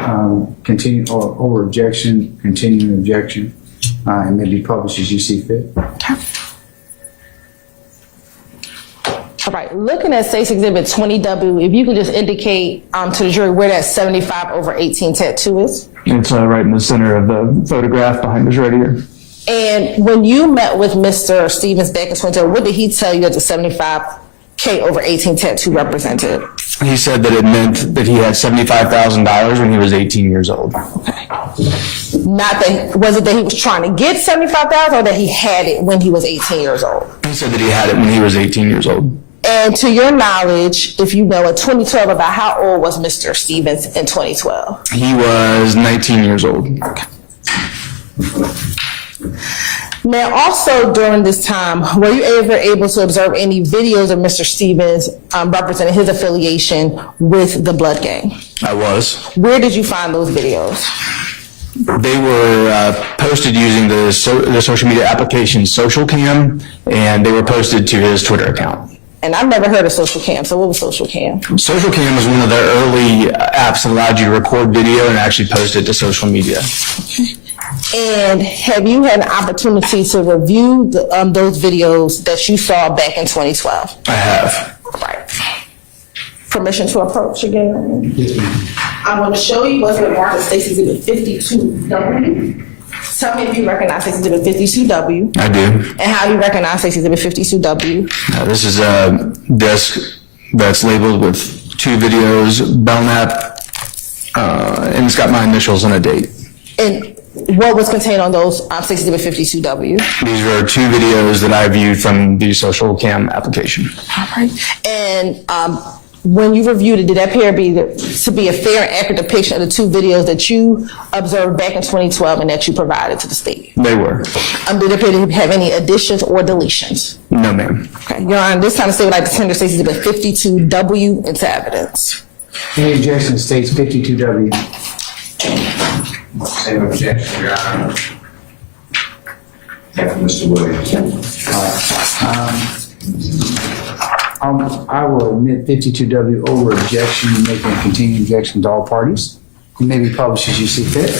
continue, or over objection, continuing objection, and may be published as you see fit. All right, looking at States Exhibit 20W, if you could just indicate to the jury where that 75 over 18 tattoo is. It's right in the center of the photograph behind his right ear. And when you met with Mr. Stevens back in 2012, what did he tell you that the 75K over 18 tattoo represented? He said that it meant that he had $75,000 when he was 18 years old. Okay. Not that, was it that he was trying to get 75,000 or that he had it when he was 18 years old? He said that he had it when he was 18 years old. And to your knowledge, if you know, in 2012, about how old was Mr. Stevens in 2012? He was 19 years old. Okay. Now, also during this time, were you ever able to observe any videos of Mr. Stevens representing his affiliation with the Blood Gang? I was. Where did you find those videos? They were posted using the social media application Social Cam, and they were posted to his Twitter account. And I've never heard of Social Cam, so what was Social Cam? Social Cam was one of the early apps that allowed you to record video and actually post it to social media. Okay. And have you had an opportunity to review those videos that you saw back in 2012? I have. Right. Permission to approach again? I want to show you what's been marked as States Exhibit 52W. Tell me if you recognize States Exhibit 52W. I do. And how do you recognize States Exhibit 52W? This is a disc that's labeled with 2 videos, Belnap, and it's got my initials and a date. And what was contained on those States Exhibit 52W? These are 2 videos that I viewed from the Social Cam application. All right. And when you reviewed it, did that appear to be a fair and accurate depiction of the 2 videos that you observed back in 2012 and that you provided to the state? They were. Did it appear to have any additions or deletions? No, ma'am. Okay. Your Honor, this time the state would like to tender States Exhibit 52W into evidence. Any objection to states 52W? Same objection, Your Honor. Mr. Williams. I will admit 52W over objection and make a continuing objection to all parties. It may be published as you see fit.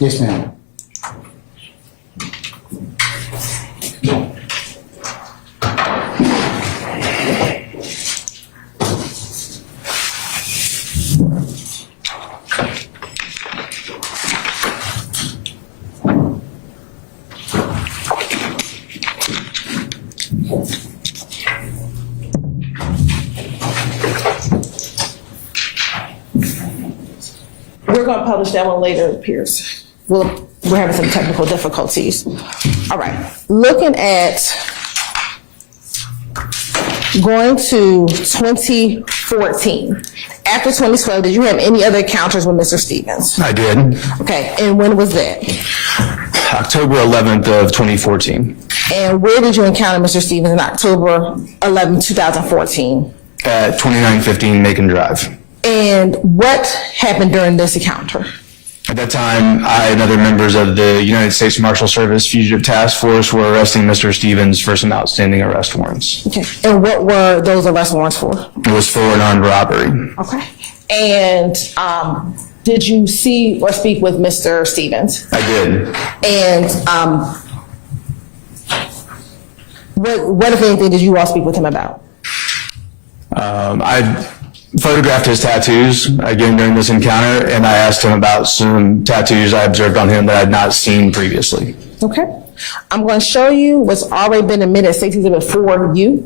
Yes, ma'am. We're going to publish that one later, it appears. We're having some technical difficulties. All right. Looking at Going to 2014. After 2012, did you have any other encounters with Mr. Stevens? I did. Okay, and when was that? October 11th of 2014 And where did you encounter Mr. Stevens in October 11, 2014? at 2915 Macon Drive. And what happened during this encounter? At that time, I and other members of the United States Marshal Service Fugitive Task Force were arresting Mr. Stevens for some outstanding arrest warrants. Okay, and what were those arrest warrants for? It was for an armed robbery. Okay. And did you see or speak with Mr. Stevens? I did. And what, if anything, did you all speak with him about? I photographed his tattoos again during this encounter, and I asked him about some tattoos I observed on him that I had not seen previously. Okay. I'm going to show you what's already been admitted as Safety Exhibit 4U.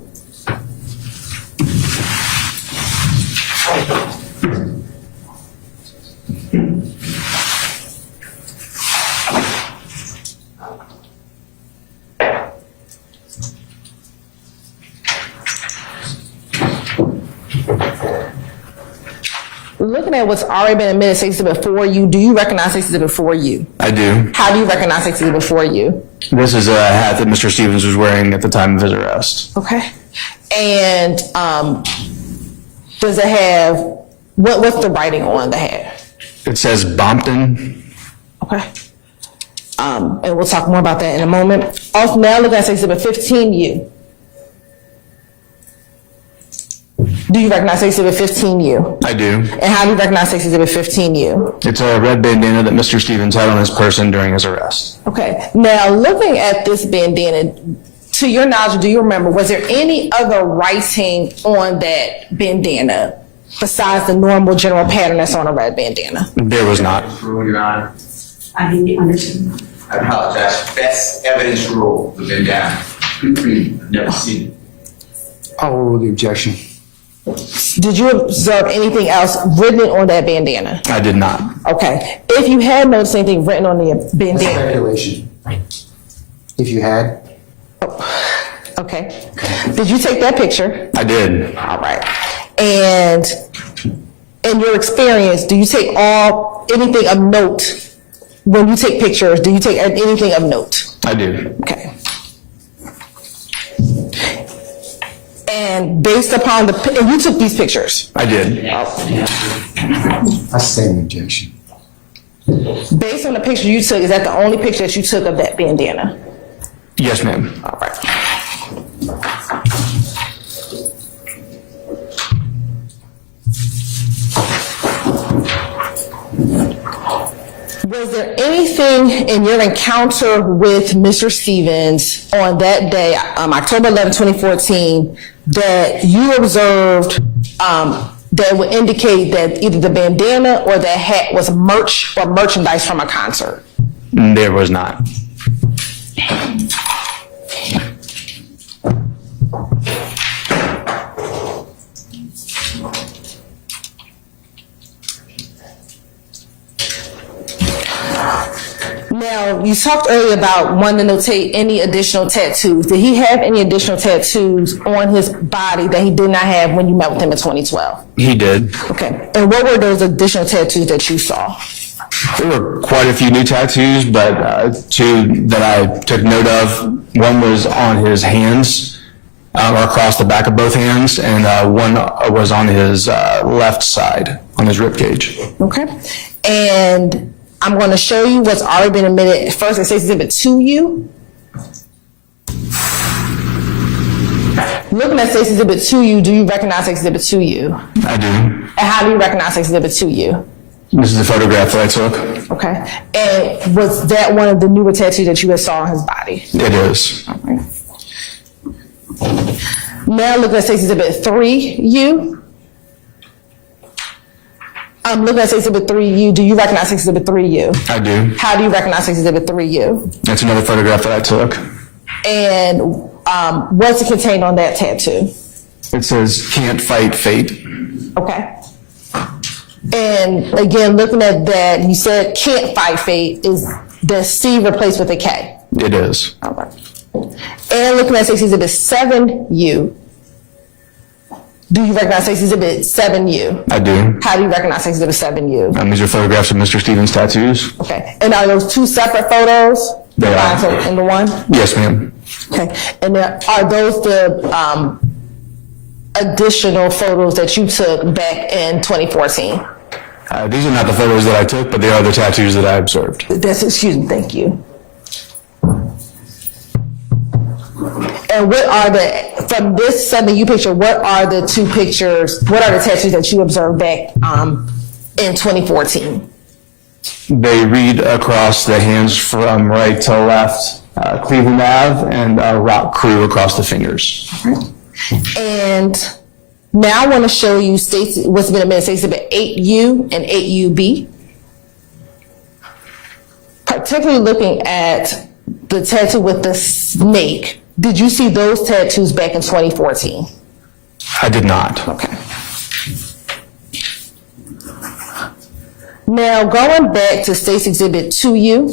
Looking at what's already been admitted, Safety Exhibit 4U, do you recognize Safety Exhibit 4U? I do. How do you recognize Safety Exhibit 4U? This is a hat that Mr. Stevens was wearing at the time of his arrest. Okay. And does it have, what's the writing on the hat? It says Bompton. Okay. And we'll talk more about that in a moment. Also, now looking at Exhibit 15U. Do you recognize Exhibit 15U? I do. And how do you recognize Exhibit 15U? It's a red bandana that Mr. Stevens had on his person during his arrest. Okay. Now, looking at this bandana, to your knowledge, do you remember, was there any other writing on that bandana besides the normal general pattern that's on a red bandana? There was not. Rule, Your Honor. I didn't understand. I apologize. That's evidence rule, the bandana. I've never seen it. I'll rule the objection. Did you observe anything else written on that bandana? I did not. Okay. If you had noticed anything written on the bandana. Speculation. If you had. Okay. Did you take that picture? I did. All right. And in your experience, do you take anything of note when you take pictures? Do you take anything of note? I do. Okay. And based upon and you took these pictures? I did. I stand the objection. Based on the picture you took, is that the only picture that you took of that bandana? Yes, ma'am. All right. Was there anything in your encounter with Mr. Stevens on that day, October 11, 2014, that you observed that would indicate that either the bandana or the hat was merch or merchandise from a concert? There was not. Now, you talked earlier about wanting to notate any additional tattoos. Did he have any additional tattoos on his body that he did not have when you met with him in 2012? He did. Okay. And what were those additional tattoos that you saw? There were quite a few new tattoos, but two that I took note of. One was on his hands, or across the back of both hands, and one was on his left side, on his rib cage. Okay. And I'm going to show you what's already been admitted. First, it says Exhibit 2U. Looking at Stacey Exhibit 2U, do you recognize Exhibit 2U? I do. And how do you recognize Exhibit 2U? This is a photograph that I took. Okay. And was that one of the newer tattoos that you had saw on his body? It is. Okay. Now looking at Stacey Exhibit 3U. Looking at Exhibit 3U, do you recognize Exhibit 3U? I do. How do you recognize Exhibit 3U? That's another photograph that I took. And what's it contained on that tattoo? It says, "Can't fight fate." Okay. And again, looking at that, you said "can't fight fate." Is the C replaced with a K? It is. All right. And looking at Exhibit 7U. Do you recognize State's Exhibit 7U? I do. How do you recognize State's Exhibit 7U? These are photographs of Mr. Stevens' tattoos. Okay. And are those two separate photos? They are. Combined into one? Yes, ma'am. Okay. And are those the additional photos that you took back in 2014? These are not the photos that I took, but they are the tattoos that I observed. Excuse me, thank you. And what are from this 7U picture, what are the two pictures, what are the tattoos that you observed back in 2014? They read across the hands from right to left, Cleveland Ave, and Rock Crew across the fingers. And now I want to show you what's been admitted, State's Exhibit 8U and 8UB. Particularly looking at the tattoo with the snake, did you see those tattoos back in 2014? I did not. Okay. Now, going back to State's Exhibit 2U,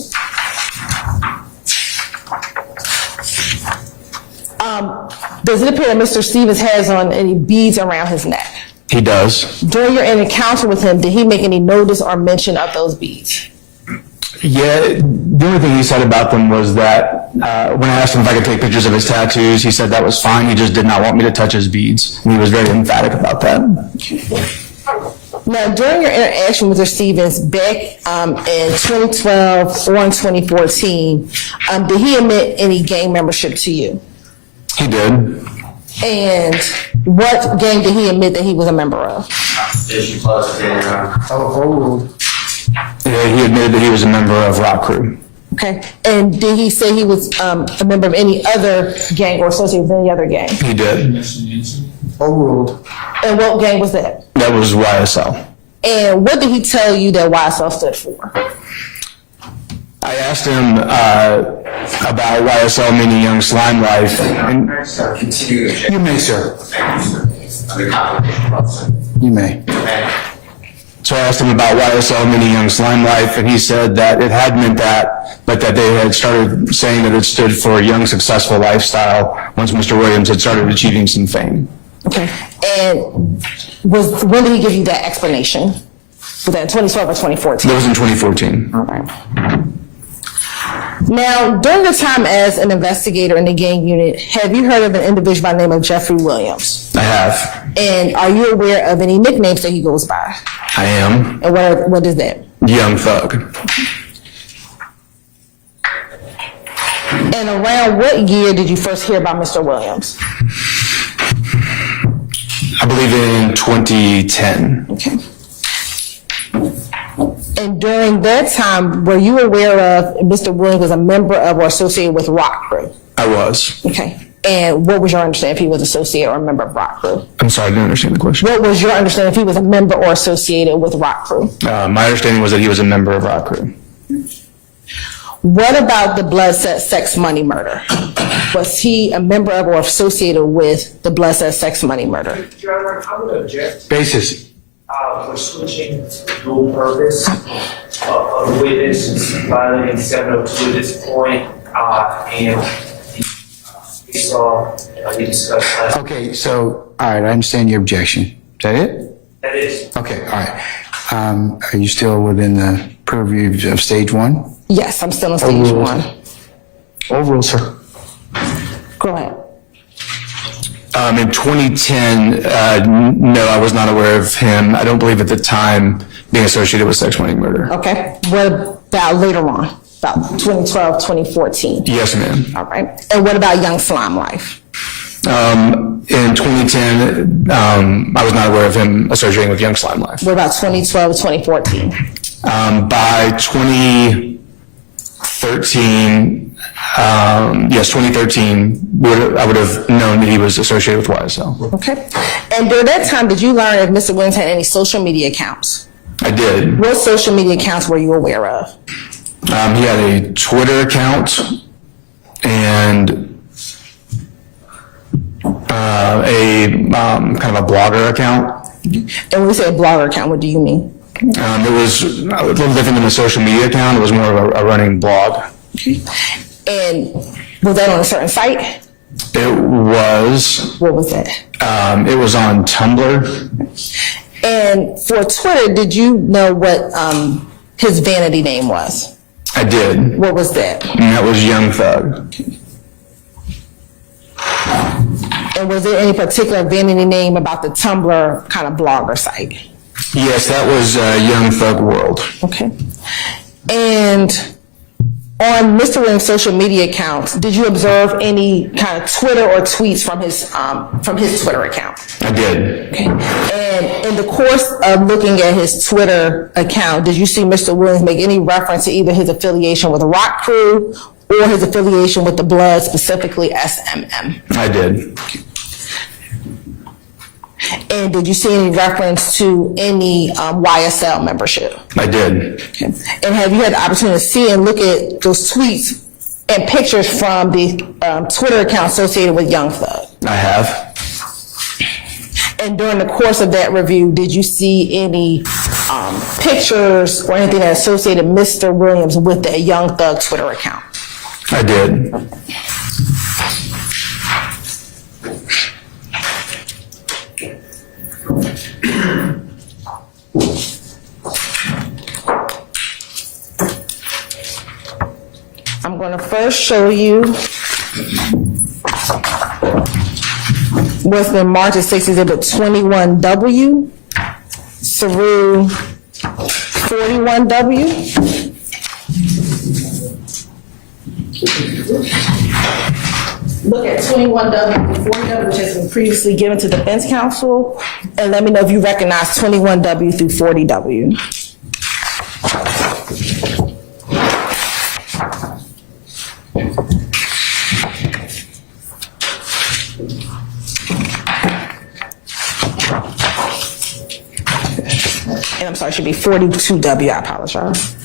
does it appear that Mr. Stevens has on any beads around his neck? He does. During your encounter with him, did he make any notice or mention of those beads? Yeah, the only thing he said about them was that when I asked him if I could take pictures of his tattoos, he said that was fine. He just did not want me to touch his beads. And he was very emphatic about that. Now, during your interaction with Mr. Stevens back in 2012 or in 2014, did he admit any gang membership to you? He did. And what gang did he admit that he was a member of? Yeah, he admitted that he was a member of Rock Crew. Okay. And did he say he was a member of any other gang or associated with any other gang? He did. Overruled. And what gang was that? That was YSL. And what did he tell you that YSL stood for? I asked him about YSL meaning Young Slime Life. And Continue. You may, sir. Thank you, You may. so I asked him about YSL meaning Young Slime Life, and he said that it had meant that, but that they had started saying that it stood for a young, successful lifestyle once Mr. Williams had started achieving some fame. Okay. And when did he give you that explanation? Was that 2012 or 2014? That was in 2014. All right. Now, during your time as an investigator in the gang unit, have you heard of an individual by the name of Jeffrey Williams? I have. And are you aware of any nicknames that he goes by? I am. And what is that? Young Thug. And around what year did you first hear about Mr. Williams? I believe in 2010. Okay. And during that time, were you aware of Mr. Williams was a member of or associated with Rock Crew? I was. Okay. And what was your understanding if he was associated or a member of Rock Crew? I'm sorry, I didn't understand the question. What was your understanding if he was a member or associated with Rock Crew? My understanding was that he was a member of Rock Crew. What about the blood, sex, money murder? Was he a member of or associated with the blood, sex, money murder? Your Honor, I would object Basis. for switching the dual purpose of the witness, violating 702 at this point, and we saw, we discussed last. Okay, so, all right, I understand your objection. Is that it? That is. Okay, all right. Are you still within the purview of stage one? Yes, I'm still on stage one. Overruled, sir. Go ahead. In 2010, no, I was not aware of him. I don't believe at the time being associated with sex, money, murder. Okay. What about later on? About 2012, 2014? Yes, ma'am. All right. And what about Young Slime Life? In 2010, I was not aware of him associating with Young Slime Life. What about 2012, 2014? By 2013, yes, 2013, I would have known that he was associated with YSL. Okay. And during that time, did you learn if Mr. Williams had any social media accounts? I did. What social media accounts were you aware of? He had a Twitter account and a kind of a blogger account. And when you say a blogger account, what do you mean? It was a little different than a social media account. It was more of a running blog. And was that on a certain site? It was, What was that? it was on Tumblr. And for Twitter, did you know what his vanity name was? I did, What was that? and that was Young Thug. And was there any particular vanity name about the Tumblr kind of blogger site? Yes, that was Young Thug World. Okay. And on Mr. Williams' social media accounts, did you observe any kind of Twitter or tweets from his Twitter account? I did. Okay. And in the course of looking at his Twitter account, did you see Mr. Williams make any reference to either his affiliation with the Rock Crew or his affiliation with the Blood, specifically SMM? I did. And did you see any reference to any YSL membership? I did. Okay. And have you had the opportunity to see and look at those tweets and pictures from the Twitter account associated with Young Thug? I have. And during the course of that review, did you see any pictures or anything that associated Mr. Williams with the Young Thug Twitter account? I did. I'm going to first show you what's been marked as 6 Exhibit 21W through 41W. Look at 21W and 40W, which has been previously given to defense counsel, and let me know if you recognize 21W through 40W. And I'm sorry, it should be 42W, I apologize.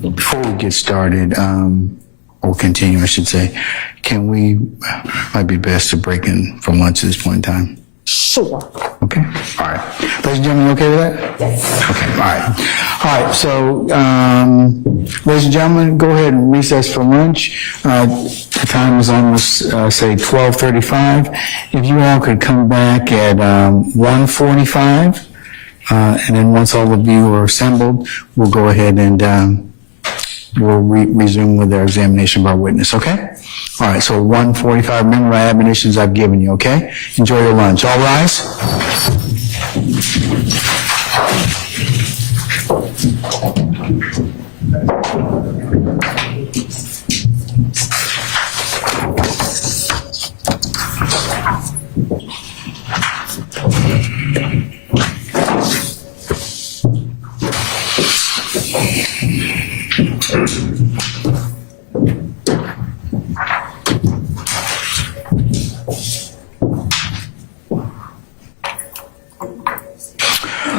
Before we get started, or continue, I should say, might be best to break in from lunch at this point in time. Sure. Okay, all right. Ladies and gentlemen, you okay with that? Yes. Okay, all right. All right, so, ladies and gentlemen, go ahead and recess for lunch. The time is almost, say, 12:35. If you all could come back at 1:45, and then once all of you are assembled, we'll go ahead and we'll resume with our examination of our witness, okay? All right, so 1:45, remember my admonitions I've given you, okay? Enjoy your lunch. All rise.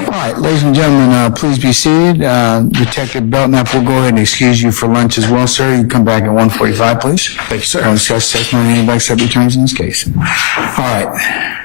All right, ladies and gentlemen, please be seated. Detective Belnap will go ahead and excuse you for lunch as well, sir. You come back at 1:45, please. Thank you, sir. I'll discuss testimony and anybody accept returns in this case. All right.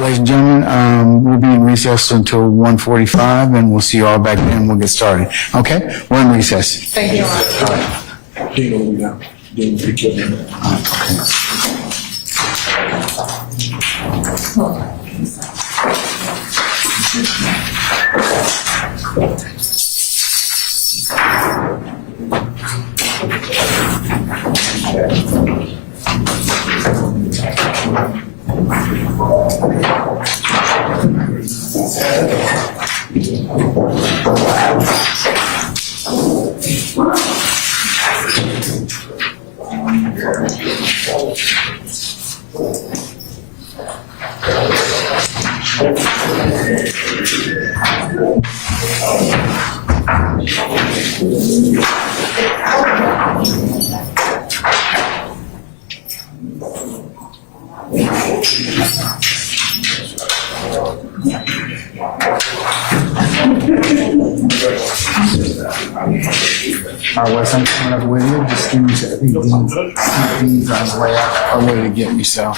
right, ladies and gentlemen, we'll be in recess until 1:45, and we'll see you all back then. We'll get started. Okay? We're in recess. Thank you. Dino, we got, Dino, pick your name. All right, Wes, I'm coming up with you. Just give me, I think these on the way out are ready to get me, so.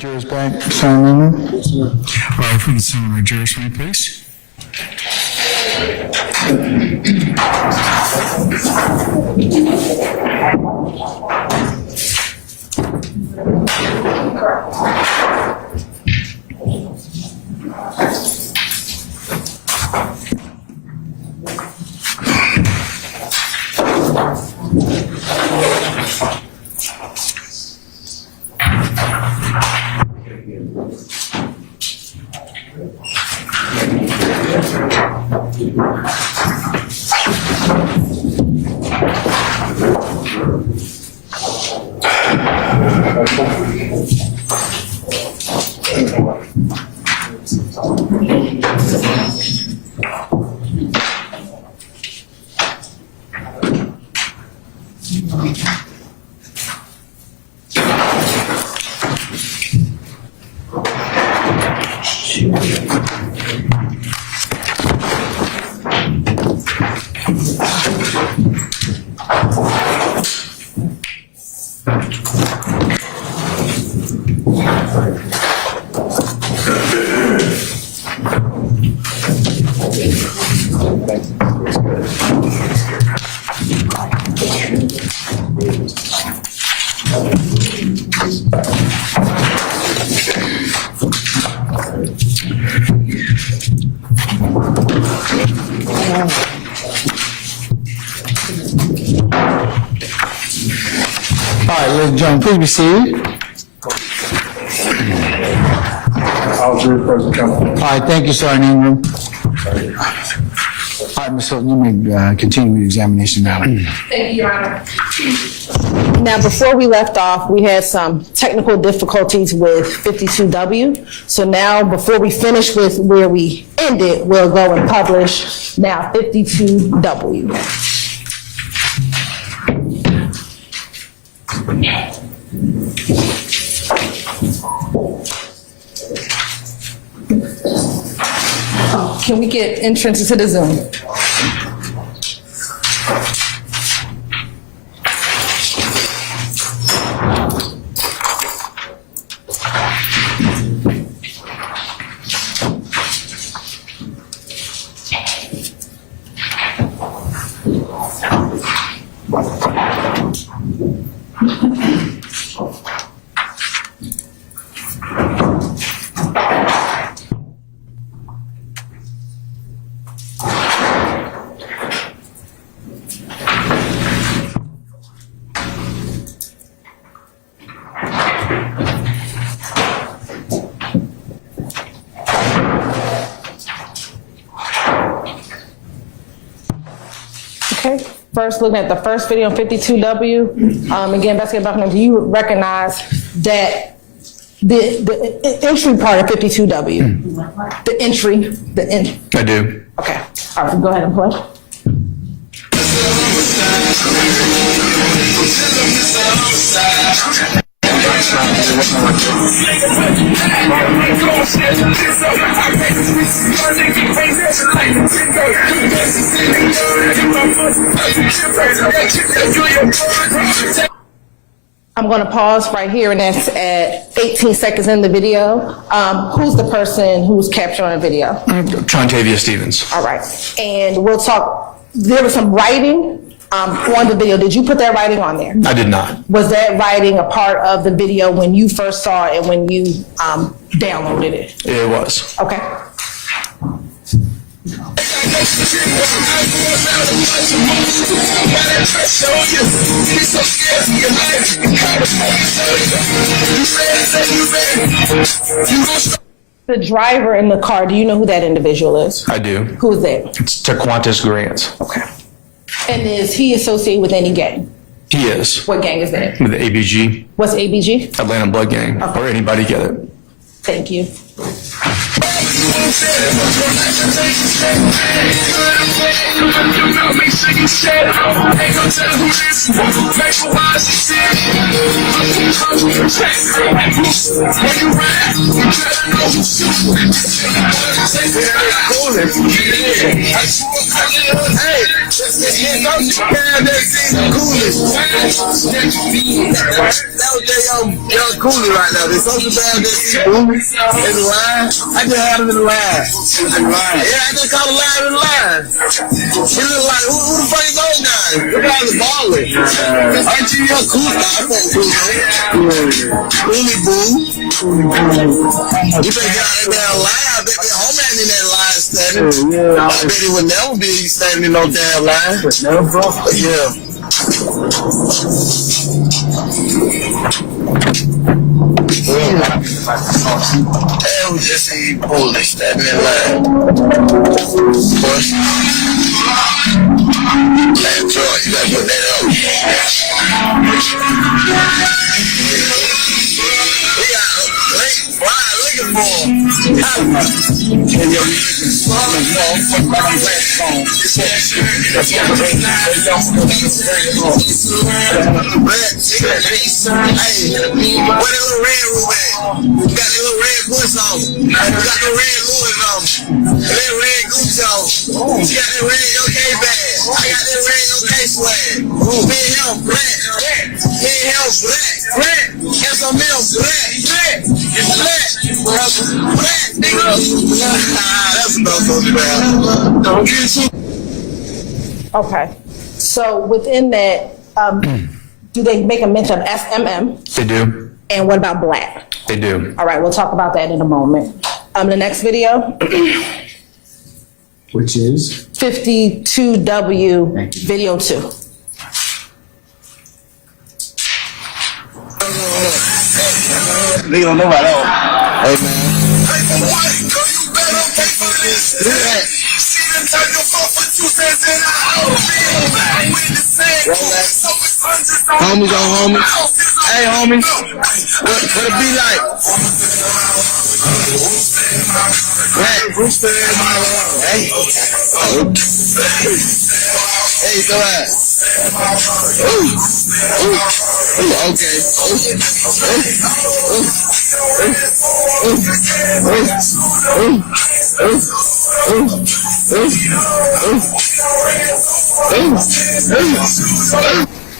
jurors back, Sergeant Newman? Yes, sir. All right, if we can summon our jurors for me, please. All right, ladies and gentlemen, please be seated. I'll observe present counsel. All right, thank you, Sergeant Ingram. All right, Ms. Hilton, you may continue with the examination now. Thank you, Your Honor. Now, before we left off, we had some technical difficulties with 52W. So now, before we finish with where we ended, we'll go and publish now 52W. Can we get entrance to the Zoom? Okay, first looking at the first video on 52W. Again, Investigator Buckner, do you recognize that the entry part of 52W? The entry, I do. okay. All right, go ahead and play. I'm going to pause right here, and that's at 18 seconds in the video. Who's the person who's captured on the video? Travius Stevens. All right. And we'll talk, there was some writing on the video. Did you put that writing on there? I did not. Was that writing a part of the video when you first saw it and when you downloaded it? It was. Okay. The driver in the car, do you know who that individual is? I do. Who's that? It's Taquantis Grant. Okay. And is he associated with any gang? He is. What gang is that? With the ABG, What's ABG? Atlanta Blood Gang, or anybody get it. Thank you. Young Cooley right now. They're supposed to have this in the line. I just had him in the line. Yeah, I just caught a line in the line. He look like, who the fuck is those guys? Those guys are balling. Aren't you Young Cooley? I fuck Cooley boo. You think y'all in that line? I bet the whole man in that line standing. I bet he would never be standing in no damn line. Yeah. And we just see Cooley standing in line. Push. And Troy, you gotta put that up. We got looking for him. What a little red room at? Got the little red push on. Got the red Louis on. That red Gucci on. She got that red OK bag. I got that red OK swag. Me and him black. Me and him black. Yes, I'm him black. It's black. Black, nigga. That's enough of the don't get too. Okay. So within that, do they make a mention of SMM? They do. And what about black? They do. All right, we'll talk about that in a moment. The next video, Which is? 52W video 2. Nigga don't know about that. Hey, man. Homies on homies. Hey, homies. What it be like? Hey, go ahead.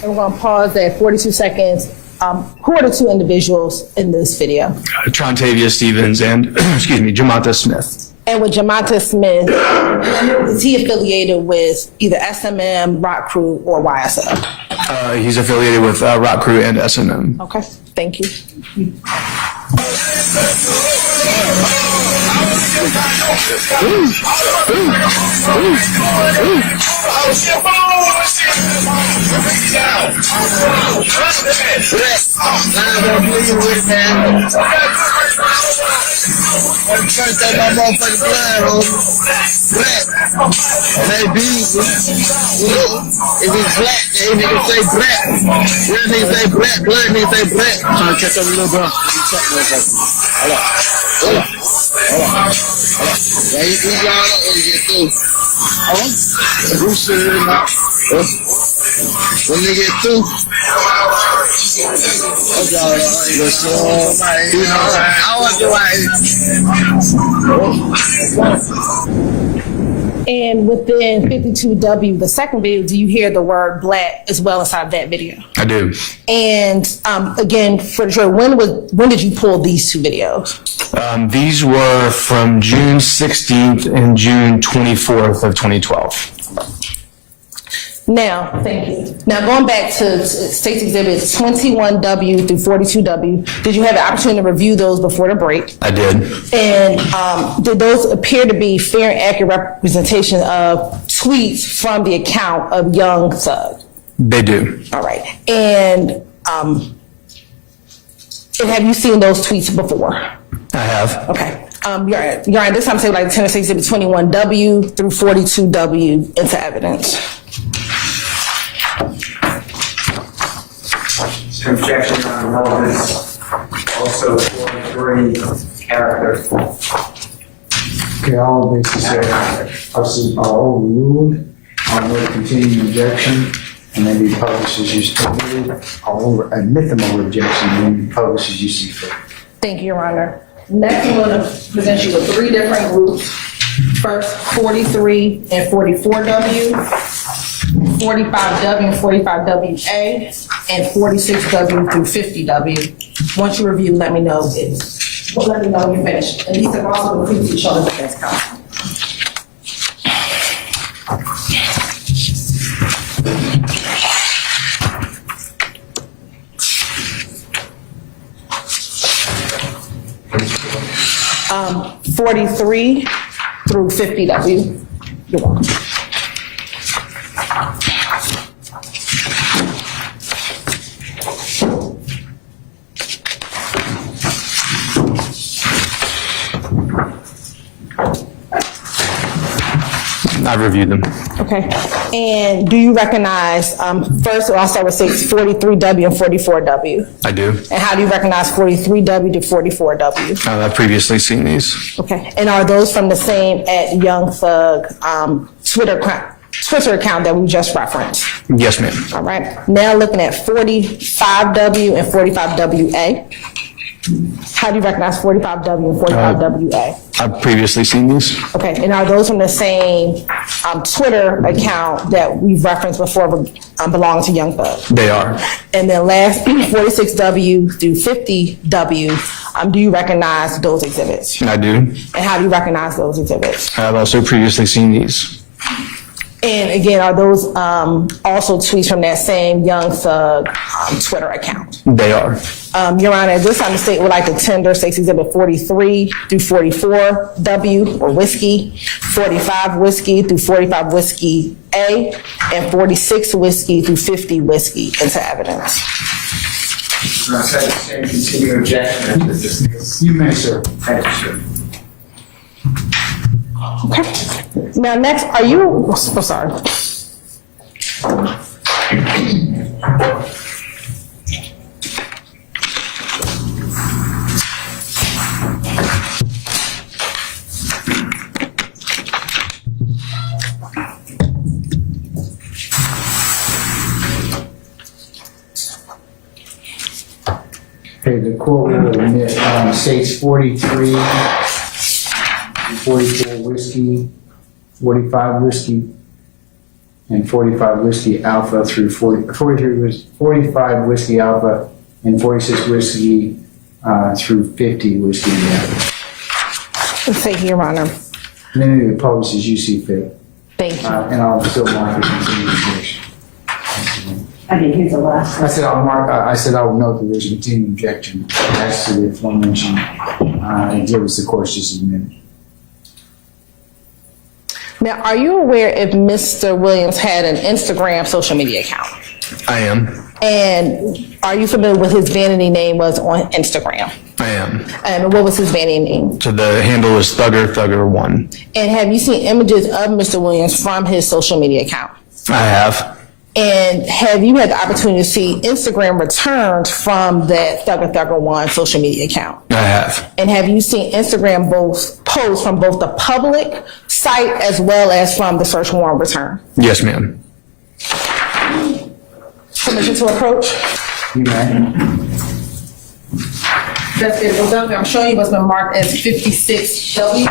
And we're going to pause at 42 seconds. Who are the two individuals in this video? Travius Stevens and, excuse me, Jamonta Smith. And with Jamonta Smith, is he affiliated with either SMM, Rock Crew, or YSL? He's affiliated with Rock Crew and S&M. Okay, thank you. First that my motherfucking blood, homie. Black. Maybe. If it's black, they niggas say black. Real niggas say black, blood niggas say black. I'm trying to catch up a little bro. Hold on. Yeah, you y'all up when you get through. Bruce is in now. When you get through. And within 52W, the second video, do you hear the word black as well inside that video? I do. And again, for sure, when did you pull these two videos? These were from June 16th and June 24th of 2012. Now, thank you. Now, going back to State's Exhibits 21W through 42W, did you have the opportunity to review those before the break? I did. And did those appear to be fair and accurate representation of tweets from the account of Young Thug? They do. All right. And have you seen those tweets before? I have. Okay. Your Honor, this time say like Tennessee Exhibit 21W through 42W into evidence. Objection on relevance, also 43 character. Okay, all of this is overruled. I'll no continuing objection, and then be published as you stated. I'll admit them over objection, and then be published as you see fit. Thank you, Your Honor. Next, I'm going to present you with 3 different groups. First, 43 and 44W, 45W and 45WA, and 46W through 50W. Once you review, let me know when you're finished. And these have also been previously shown as defense counsel. Um, 43 through 50W. You're welcome. I've reviewed them. Okay. And do you recognize, first I'll start with 43W and 44W. I do. And how do you recognize 43W to 44W? I've previously seen these. Okay. And are those from the same @Young Thug Twitter account that we just referenced? Yes, ma'am. All right. Now looking at 45W and 45WA. How do you recognize 45W and 45WA? I've previously seen these. Okay, and are those from the same Twitter account that we've referenced before belong to Young Thug? They are. And then last, 46W through 50W, do you recognize those exhibits? I do. And how do you recognize those exhibits? I've also previously seen these. And again, are those also tweets from that same Young Thug Twitter account? They are. Your Honor, at this time, the state would like to tender State's Exhibit 43 through 44W, or whiskey, 45 whiskey through 45 whiskey A, and 46 whiskey through 50 whiskey into evidence. I said the same continuing objection to dismiss. You may, sir. Thank you, sir. Okay. Now, next, are you? Oh, sorry. Okay, the court will admit states 43, 44 whiskey, 45 whiskey, and 45 whiskey alpha through 45 whiskey alpha, and 46 whiskey through 50 whiskey alpha. Thank you, Your Honor. And then it publishes you see fit. Thank you. And I'll still mark it continuing objection. I didn't hear the last. I said I'll mark. I said I will note that there's a continuing objection as to the aforementioned exhibits the court's just admitted. Now, are you aware if Mr. Williams had an Instagram social media account? I am. And are you familiar with his vanity name was on Instagram? I am. And what was his vanity name? So the handle is Thugger1. And have you seen images of Mr. Williams from his social media account? I have. And have you had the opportunity to see Instagram returns from that Thugger1 social media account? I have. And have you seen Instagram both posts from both the public site as well as from the search warrant return? Yes, ma'am. Permission to approach? You may. Investigator Mark Belnap, I'm showing you what's been marked as 56W.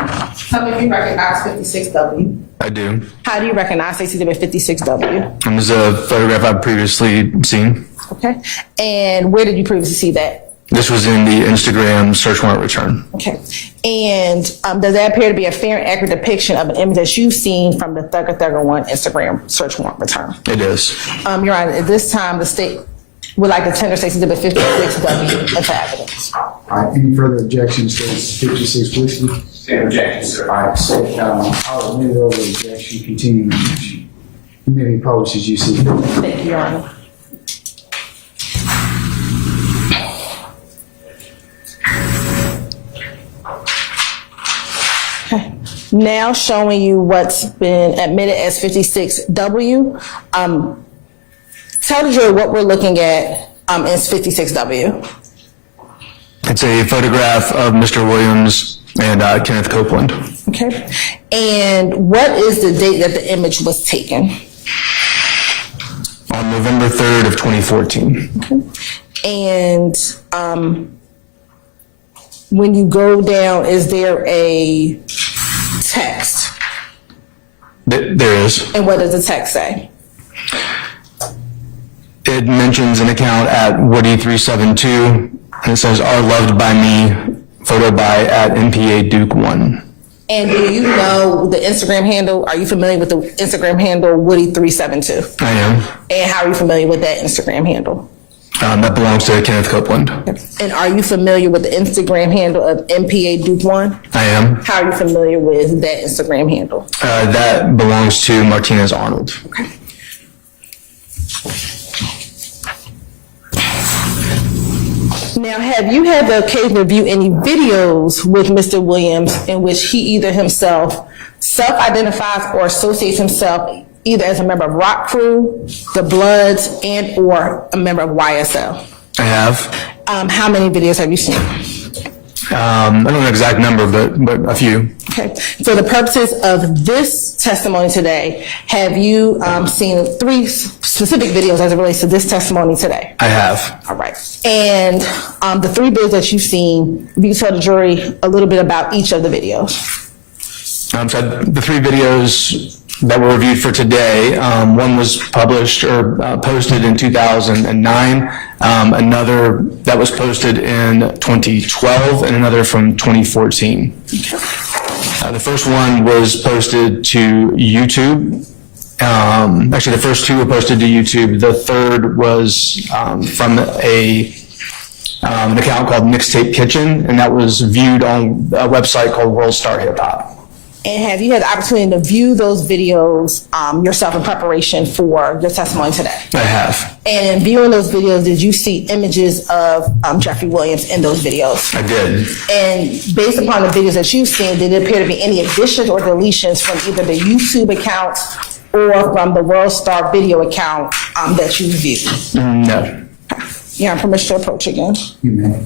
How many of you recognize 56W? I do. How do you recognize State's Exhibit 56W? This is a photograph I've previously seen. Okay. And where did you previously see that? This was in the Instagram search warrant return. Okay. And does that appear to be a fair and accurate depiction of an image that you've seen from the Thugger1 Instagram search warrant return? It is. Your Honor, at this time, the state would like to tender State's Exhibit 56W into evidence. All right, any further objections to 56 whiskey? Same objection, sir. All right, so I'll admit it over objection, continuing objection. You may be published as you see fit. Thank you, Your Honor. Okay. Now showing you what's been admitted as 56W. Tell the jury what we're looking at is 56W. It's a photograph of Mr. Williams and Kenneth Copeland. Okay. And what is the date that the image was taken? On November 3rd of 2014. Okay. And when you go down, is there a text? There is. And what does the text say? It mentions an account at Woody372, and it says, "Are loved by me, photo by at MPA Duke 1." And do you know the Instagram handle? Are you familiar with the Instagram handle Woody372? I am. And how are you familiar with that Instagram handle? That belongs to Kenneth Copeland. And are you familiar with the Instagram handle of MPA Duke 1? I am. How are you familiar with that Instagram handle? That belongs to Martinez Arnold. Okay. Now, have you had the occasion to view any videos with Mr. Williams in which he either himself self-identifies or associates himself either as a member of Rock Crew, the Bloods, and or a member of YSL? I have. How many videos have you seen? I don't know the exact number, but a few. Okay. For the purposes of this testimony today, have you seen 3 specific videos as it relates to this testimony today? I have. All right. And the 3 videos that you've seen, if you tell the jury a little bit about each of the videos. So the 3 videos that were reviewed for today, one was published or posted in 2009, another that was posted in 2012, and another from 2014. The first one was posted to YouTube. Actually, the first 2 were posted to YouTube. The third was from an account called Mixtape Kitchen, and that was viewed on a website called World Star Hip Hop. And have you had the opportunity to view those videos yourself in preparation for your testimony today? I have. And in viewing those videos, did you see images of Jeffrey Williams in those videos? I did. And based upon the videos that you've seen, did it appear to be any additions or deletions from either the YouTube account or from the World Star video account that you viewed? No. You have permission to approach again. You may.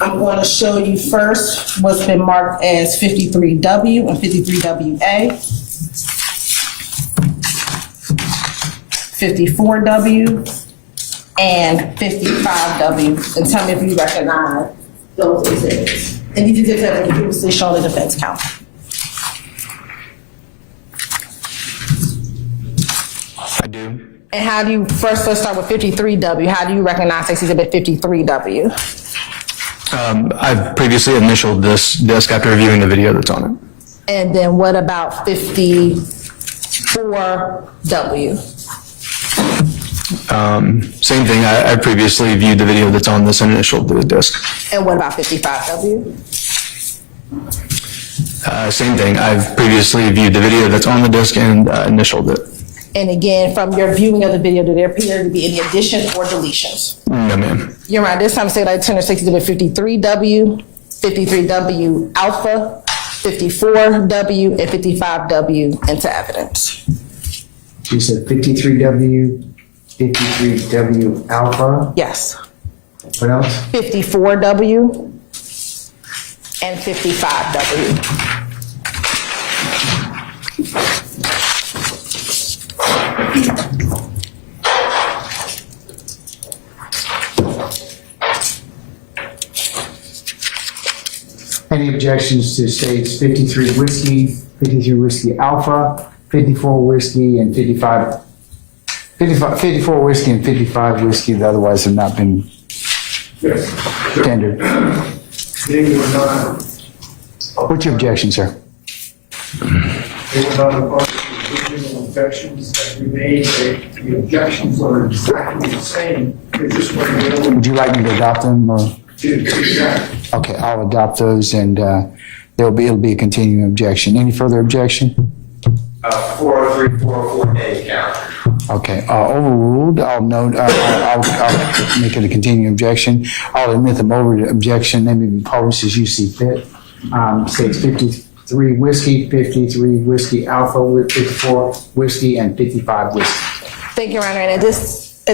I'm going to show you first what's been marked as 53W and 53WA, 54W, and 55W. And tell me if you recognize those exhibits. And these exhibits have been previously shown to defense counsel. I do. And how do you, first let's start with 53W. How do you recognize this exhibit 53W? I've previously initialed this disc after reviewing the video that's on it. And then what about 54W? Same thing. I previously viewed the video that's on this and initialed the disc. And what about 55W? Same thing. I've previously viewed the video that's on the disc and initialed it. And again, from your viewing of the video, do there appear to be any additions or deletions? No, ma'am. You're right. This time, say like 10 or 60 to 53W, 53W alpha, 54W, and 55W into evidence. You said 53W, 53W alpha. Yes. What else? 54W and 55W. Any objections to states 53 whiskey, 53 whiskey alpha, 54 whiskey, and 54 whiskey and 55 whiskey that otherwise have not been tendered? They were not, What's your objection, sir? they were not a part of the original objections that we made. The objections were exactly the same. They just weren't able Would you like me to adopt them, or? to do that. Okay, I'll adopt those, and it'll be a continuing objection. Any further objection? 40344A count. Okay, overruled. I'll note, I'll make it a continuing objection. I'll admit them over to objection, they may be published as you see fit. States 53 whiskey, 53 whiskey alpha, 54 whiskey, and 55 whiskey. Thank you, Your Honor. And at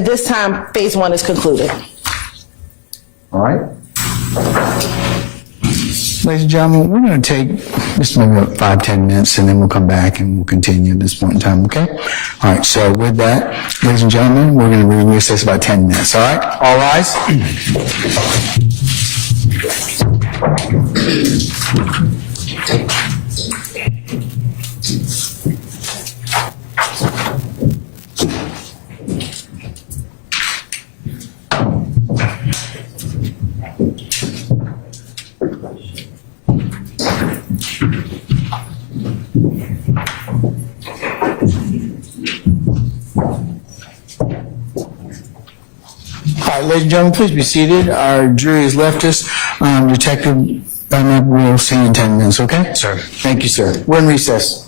this time, phase 1 is concluded. All right? Ladies and gentlemen, we're going to take just maybe about 5-10 minutes, and then we'll come back and we'll continue at this point in time, okay? All right, so with that, ladies and gentlemen, we're going to recess about 10 minutes, all right? All rise. All right, ladies and gentlemen, please be seated. Our jury has left us. Detective Belnap will see you in 10 minutes, okay? Sir. Thank you, sir. We're in recess.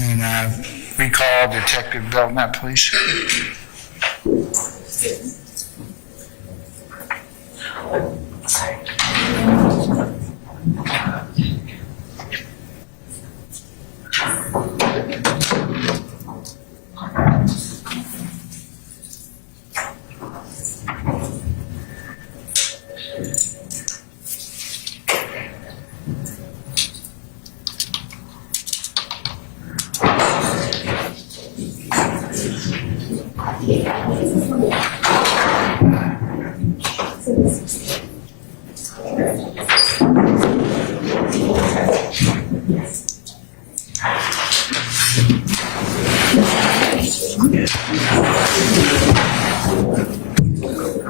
And recall Detective Belnap, please.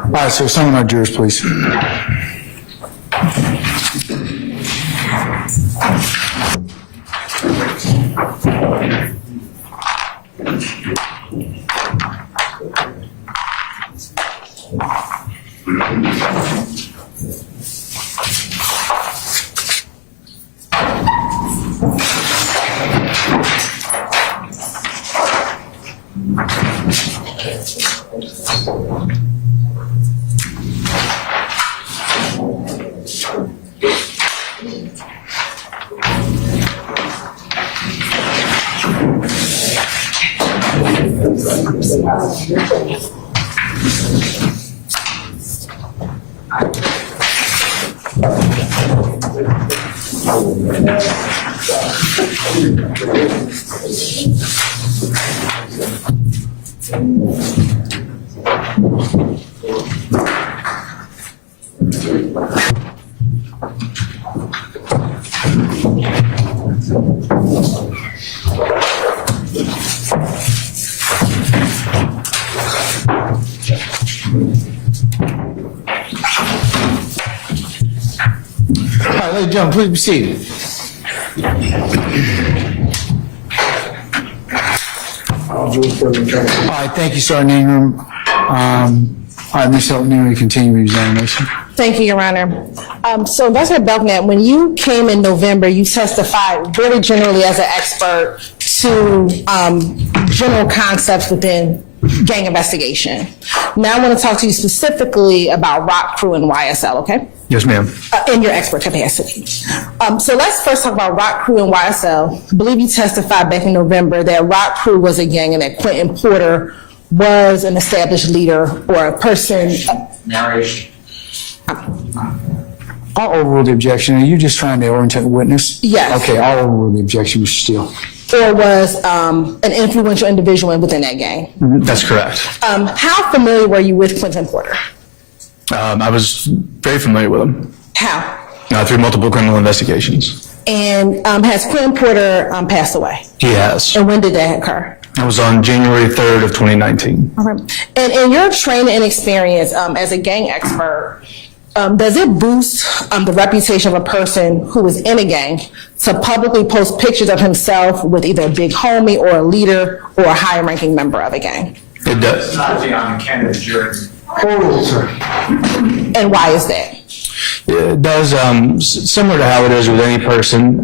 All right, so some of our jurors, please. All right, ladies and gentlemen, please be seated. All right, thank you, Sergeant Ingram. All right, Ms. Hilton, you may continue your examination. Thank you, Your Honor. So Investigator Belknap, when you came in November, you testified very generally as an expert to general concepts within gang investigation. Now I want to talk to you specifically about Rock Crew and YSL, okay? Yes, ma'am. In your expert capacity. So let's first talk about Rock Crew and YSL. I believe you testified back in November that Rock Crew was a gang and that Quentin Porter was an established leader or a person. Narration. I'll overrule the objection. Are you just trying to orientate the witness? Yes. Okay, I'll overrule the objection, Mr. Steele. Or was an influential individual within that gang. That's correct. How familiar were you with Quentin Porter? I was very familiar with him How? through multiple criminal investigations. And has Quentin Porter passed away? He has. And when did that occur? That was on January 3rd of 2019. Okay. And in your training and experience as a gang expert, does it boost the reputation of a person who is in a gang to publicly post pictures of himself with either a big homie or a leader or a high-ranking member of a gang? It does. Not the on the candidate jury. And why is that? It does, similar to how it is with any person.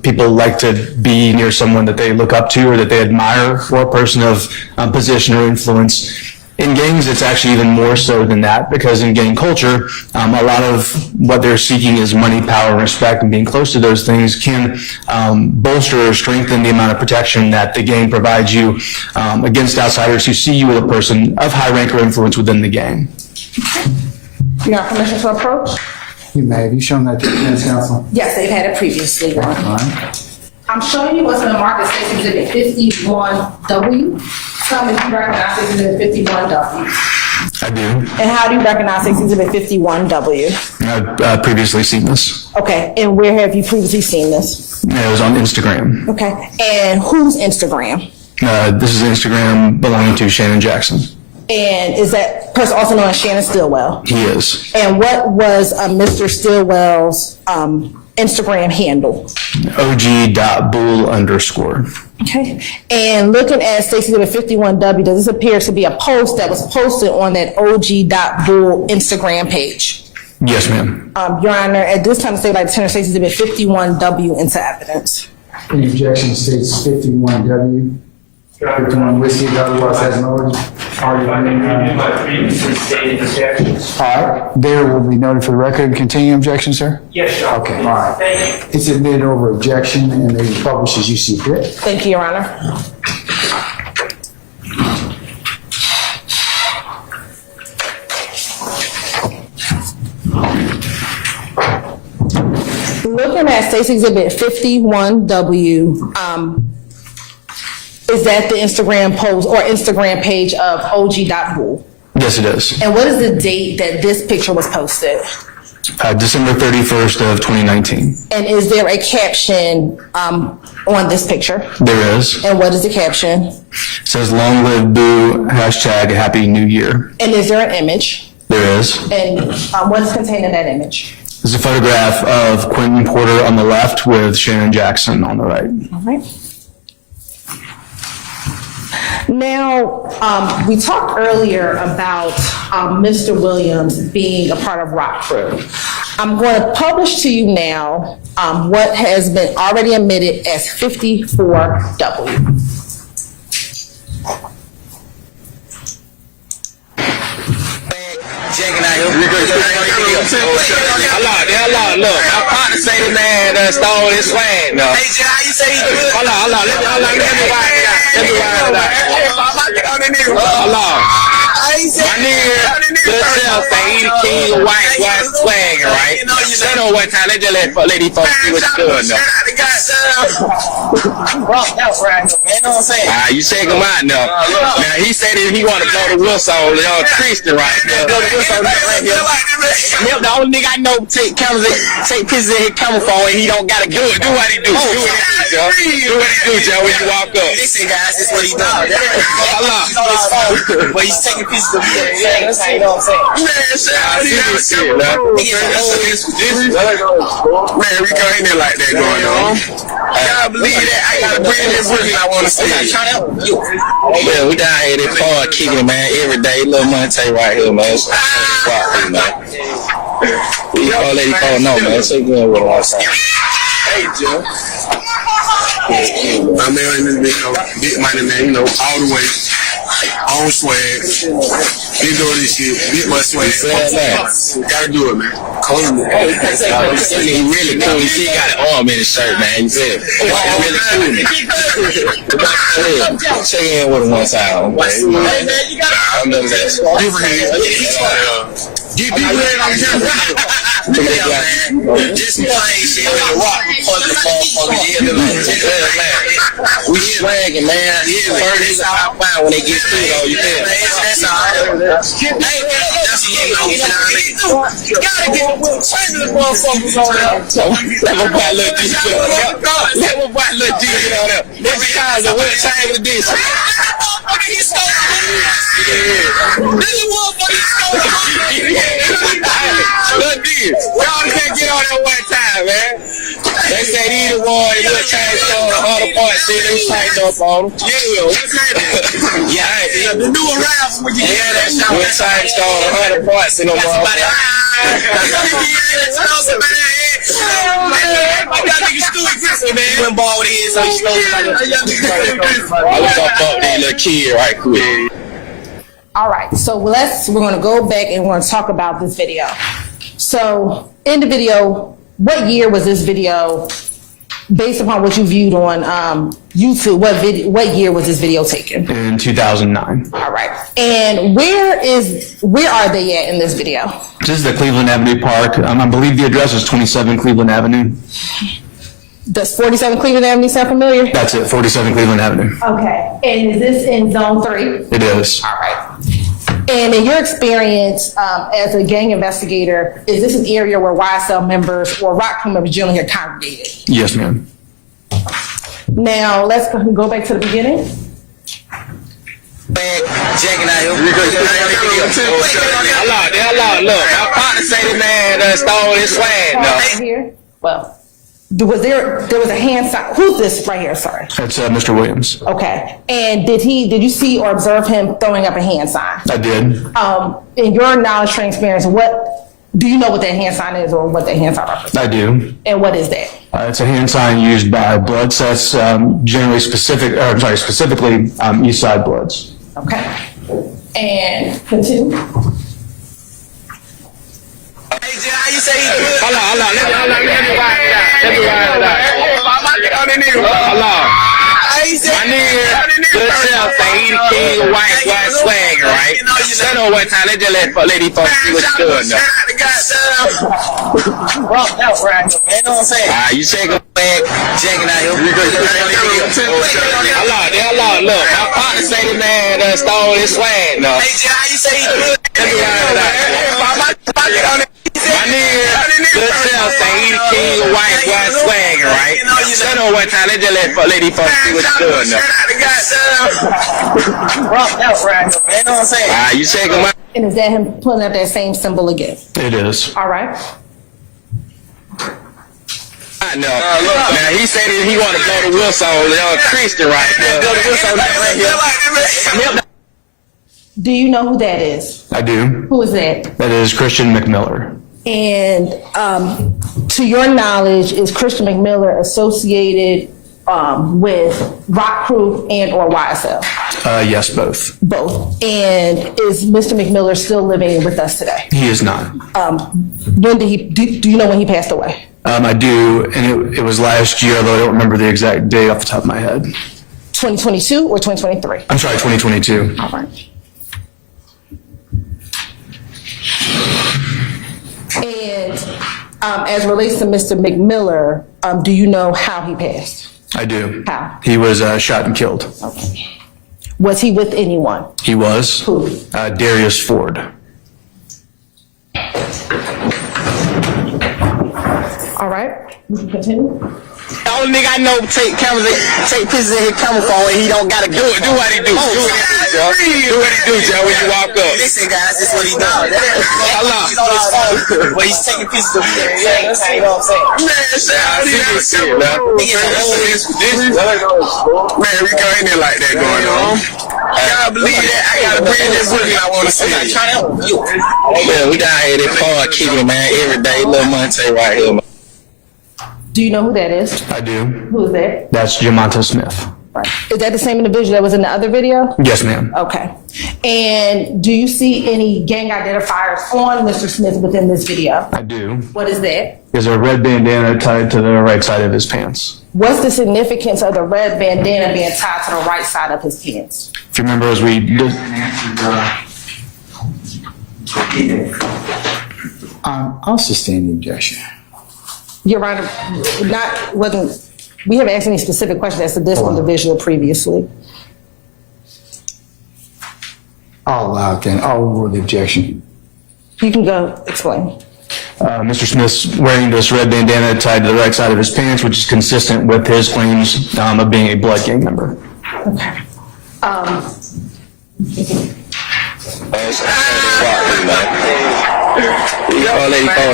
People like to be near someone that they look up to or that they admire, or a person of position or influence. In gangs, it's actually even more so than that, because in gang culture, a lot of what they're seeking is money, power, and respect, and being close to those things can bolster or strengthen the amount of protection that the gang provides you against outsiders who see you as a person of high rank or influence within the gang. You got permission to approach? You may. Have you shown that to the defense counsel? Yes, they've had it previously. All right. I'm showing you what's in the market states exhibit 51W. Tell me if you recognize exhibit 51W. I do. And how do you recognize exhibit 51W? I've previously seen this. Okay, and where have you previously seen this? It was on Instagram. Okay, and whose Instagram? This is Instagram belonging to Shannon Jackson. And is that person also known as Shannon Stillwell? He is. And what was Mr. Stillwell's Instagram handle? OG.bull_. Okay. And looking at Stacey exhibit 51W, does this appear to be a post that was posted on that OG.bull Instagram page? Yes, ma'am. Your Honor, at this time, the state would like to turn Stacey exhibit 51W into evidence. Any objection states 51W, 51 whiskey, otherwise has already been. My previously stated objections. All right, there will be noted for the record. Continuing objection, sir? Yes, Your Honor. Okay, all right. Thank you. It's admitted over objection and may be published as you see fit. Thank you, Your Honor. Looking at State's Exhibit 51W, is that the Instagram post or Instagram page of OG.Bull? Yes, it is. And what is the date that this picture was posted? December 31st of 2019. And is there a caption on this picture? There is. And what is the caption? It says, "Long live Boo, hashtag Happy New Year." And is there an image? There is. And what is contained in that image? There's a photograph of Quentin Porter on the left with Shannon Jackson on the right. All right. Now, we talked earlier about Mr. Williams being a part of Rock Crew. I'm going to publish to you now what has been already admitted as 54W. Checking out look. My partner say the man stole his swag. No. Hey, Jay, how you say he good? Hold on. Let me ride it out. Hold on. My nigga, good self, say he the king of white swag, right? Say no one time, they just let lady folks see what you doing, though. You check him out now. Now, he said that he want to blow the whistle on Tristan right now. Blow the whistle right here. Him, the only nigga I know take pictures of his camera phone and he don't gotta do it. Do what he do. Do what he do, Joe, when you walk up. Listen, guys, this is what he does. But he's taking pictures of me. You know what I'm saying? Man, we go in there like that going on. I believe that. I got a brand new version I want to see. Yeah, we down here, they hard kicking, man, every day. Little Monte right here, man. We all lady call no, man. So good with us. Hey, Joe. My man in this big money, man, you know, all the way. On swag. They doing this shit. Big much swag. Gotta do it, man. He really cool. He got an arm in his shirt, man. You feel it? Really cool. Check in with him one time, man. I remember that. Get people in on camera. Just plain shit. We swagging, man. Birdies out fine when they get through, though. You feel? That's all. That's you know what I mean? You gotta get the motherfuckers on there. Let my boy look G on there. That's because of what time it is. He stole this is look, y'all can't get on that one time, man. They said either one, you would change on 100 parts, see, they changed up on them. Yeah, what's that? Yeah, the new arrival when you get that shot. We'll change on 100 parts, you know, somebody. You went ball with his, so you know, I was gonna fuck that little kid right quick. All right, so we're going to go back and we're going to talk about this video. So in the video, what year was this video, based upon what you viewed on YouTube, what year was this video taken? In 2009. All right, and where are they at in this video? This is the Cleveland Avenue Park. I believe the address is 27 Cleveland Avenue. Does 47 Cleveland Avenue sound familiar? That's it, 47 Cleveland Avenue. Okay, and is this in Zone 3? It is. All right. And in your experience as a gang investigator, is this an area where YSL members or Rock Crew members generally are congregated? Yes, ma'am. Now, let's go back to the beginning. Checking out here. Look. My partner say the man stole his swag. Right here. Well, there was a hand sign. Who's this right here? Sorry. That's Mr. Williams. Okay. And did you see or observe him throwing up a hand sign? I did. In your knowledge, training experience, what Do you know what that hand sign is or what that hand sign represents? I do. And what is that? It's a hand sign used by blood sets, specifically East Side Bloods. Okay. And continue. Hey, Jay, how you say he good? Hold on. Let me ride it out. Hold on. My nigga, good self, say he the king of white swag, right? Shut up one time, let just let these folks see what you doing now. Well, that's right, man. Know what I'm saying? You check a bag, checking out your. Hold on, look. My partner say the man stole his swag, no. Hey, Jay, how you say he good? Let me ride it out. My nigga, good self, say he the king of white swag, right? Shut up one time, let just let these folks see what you doing now. Well, that's right, man. Know what I'm saying? You check him out. And is that him pulling up that same symbol again? It is. All right. No, now he said that he want to blow the whistle on Christian right there. Blow the whistle right here. Do you know who that is? I do. Who is that? That is Christian McMiller. And to your knowledge, is Christian McMiller associated with Rock Crew and or YSL? Yes, both. Both. And is Mr. McMiller still living with us today? He is not. When did he? Do you know when he passed away? I do, and it was last year, although I don't remember the exact date off the top of my head. 2022 or 2023? I'm sorry, 2022. All right. And as it relates to Mr. McMiller, do you know how he passed? I do. How? He was shot and killed. Okay. Was he with anyone? He was. Who? Darius Ford. All right. We can continue. The only nigga I know take pictures of his camera phone and he don't gotta do it. Do what he do. Do what he do, Joe, when you walk up. Listen, guys, this is what he does. But he's taking pictures of me. Yeah, that's you know what I'm saying. Man, shit, man, we go in there like that going on. I gotta believe that. I gotta bring this with me. I wanna see it. Man, we down here this hard kicking, man, every day. Little Monte right here, man. Do you know who that is? I do. Who is that? That's Jamonta Smith. Right. Is that the same individual that was in the other video? Yes, ma'am. Okay. And do you see any gang identifiers on Mr. Smith within this video? I do. What is that? There's a red bandana tied to the right side of his pants. What's the significance of the red bandana being tied to the right side of his pants? If you remember, as we did, I'll sustain the objection. Your Honor, we haven't asked any specific questions as to this individual previously. I'll allow it then. I'll rule the objection. You can go explain. Mr. Smith's wearing this red bandana tied to the right side of his pants, which is consistent with his claims of being a blood gang member. Okay.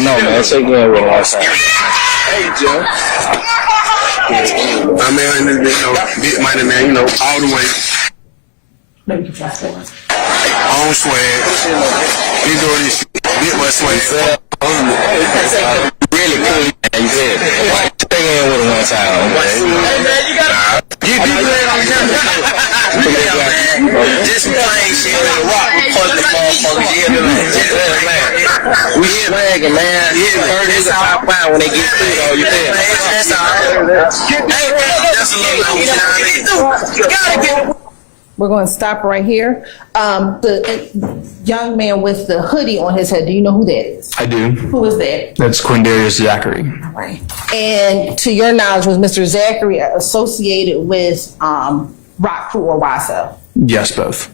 No, man. Say good with us. Hey, Joe. I mean, big money, man, you know, all the way. On swag. You doing this shit. Big much swag. Really cool. You said it. Stay in with him one time. Hey, man, you got to get it on camera. Just plain shit. Rock Republic motherfuckers. Yeah, man. We swagging, man. Yeah, it's a top pound when they get through, though. You feel? That's all. That's a little you gotta get it. We're going to stop right here. The young man with the hoodie on his head, do you know who that is? I do. Who is that? That's Quindarius Zachary. Right. And to your knowledge, was Mr. Zachary associated with Rock Crew or YSL? Yes, both.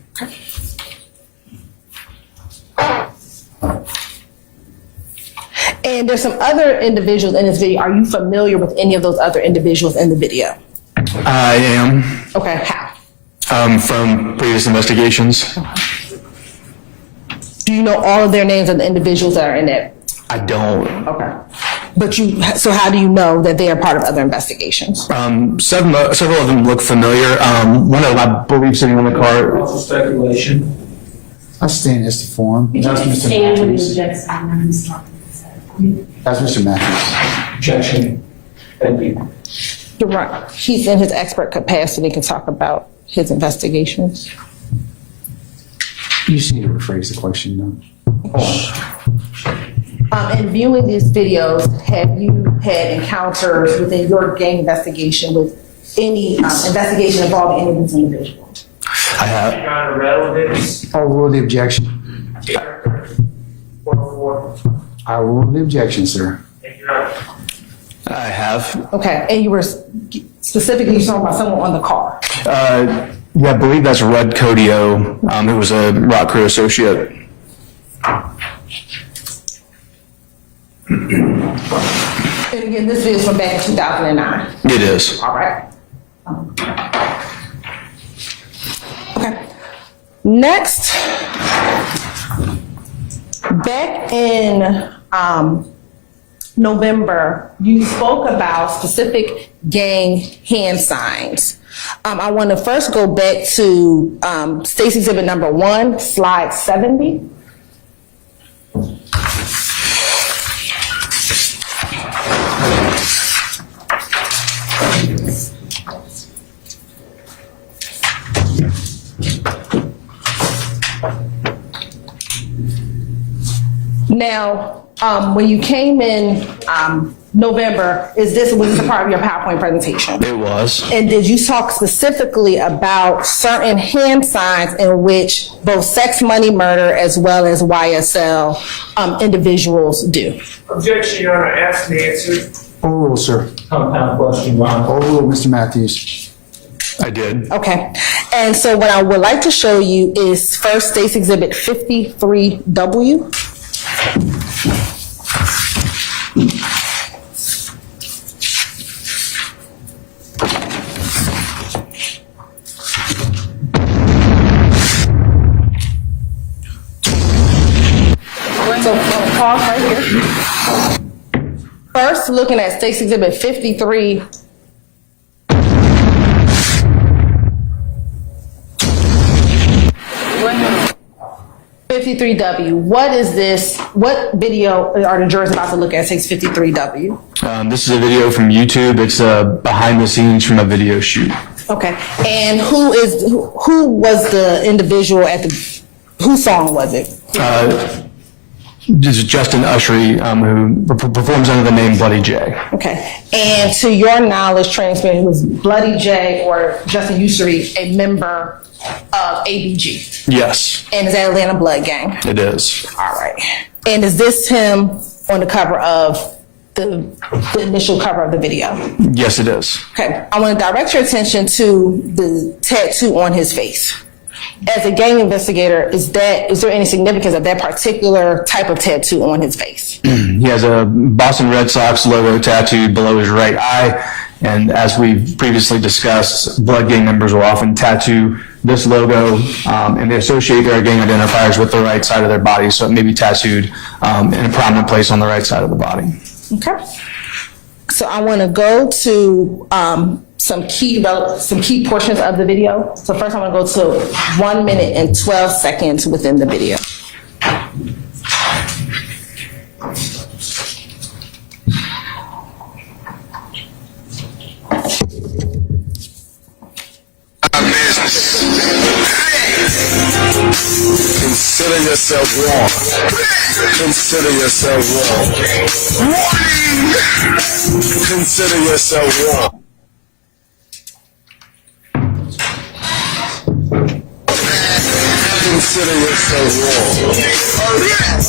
And there's some other individuals in this video. Are you familiar with any of those other individuals in the video? I am. Okay, how? From previous investigations. Do you know all of their names of the individuals that are in it? I don't. Okay. But so how do you know that they are part of other investigations? Several of them look familiar. One of them, I believe, sitting in the car. Also speculation. I'll stand as the form. That's Mr. And when he Matthews. objects, I'm not That's Mr. Matthews. Objection. Thank you. He's in his expert capacity, can talk about his investigations. You just need to rephrase the question, though. In viewing these videos, have you had encounters within your gang investigation with any investigation involving any of these individuals? I have. Your Honor, relevance, Overrule the objection. character, or I overrule the objection, sir. thank you, Your Honor. I have. Okay, and you were specifically talking about someone on the car. Yeah, I believe that's Rudd Codio, who was a rock crew associate. And again, this video is from back in 2009. It is. All right. Okay. Next, back in November, you spoke about specific gang hand signs. I want to first go back to State's Exhibit number 1, slide 70. Now, when you came in November, was this a part of your PowerPoint presentation? It was. And did you talk specifically about certain hand signs in which both sex, money, murder, as well as YSL individuals do? Objection, Your Honor, asked and answered. Overrule, sir. Compound question, Your Honor. Overrule, Mr. Matthews. I did. Okay. And so what I would like to show you is first State's Exhibit 53W. So pause right here. First, looking at State's Exhibit 53. W. What is this? What video are the jurors about to look at? 653W. This is a video from YouTube. It's behind the scenes from a video shoot. Okay. And who was the individual whose song was it? This is Justin Ushery, who performs under the name Bloody J. Okay. And to your knowledge, transparent, was Bloody J or Justin Ushery a member of ABG? Yes, And is that Atlanta Blood Gang? it is. All right. And is this him on the cover of the initial cover of the video? Yes, it is. Okay. I want to direct your attention to the tattoo on his face. As a gang investigator, is there any significance of that particular type of tattoo on his face? He has a Boston Red Sox logo tattooed below his right eye. And as we've previously discussed, blood gang members will often tattoo this logo, and they associate their gang identifiers with the right side of their body. So it may be tattooed in a prominent place on the right side of the body. Okay. So I want to go to some key portions of the video. So first I want to go to 1 minute and 12 seconds within the video. Consider yourself wrong. Consider yourself wrong. Warning! Consider yourself wrong. Consider yourself wrong. Oh, yes!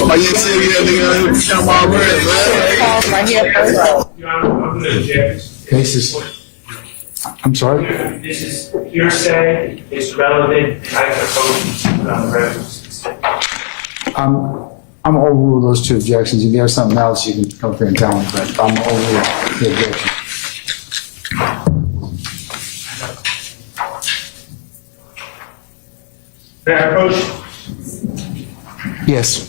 Are you serious, nigga? I'm already, man. Pause right here first. Your Honor, I'm going to object. Cases. I'm sorry? This is hearsay, it's relevant, and I propose references. I'm overrule those two objections. If you have something else, you can come up here and tell me, but I'm overrule the objection. May I approach? Yes.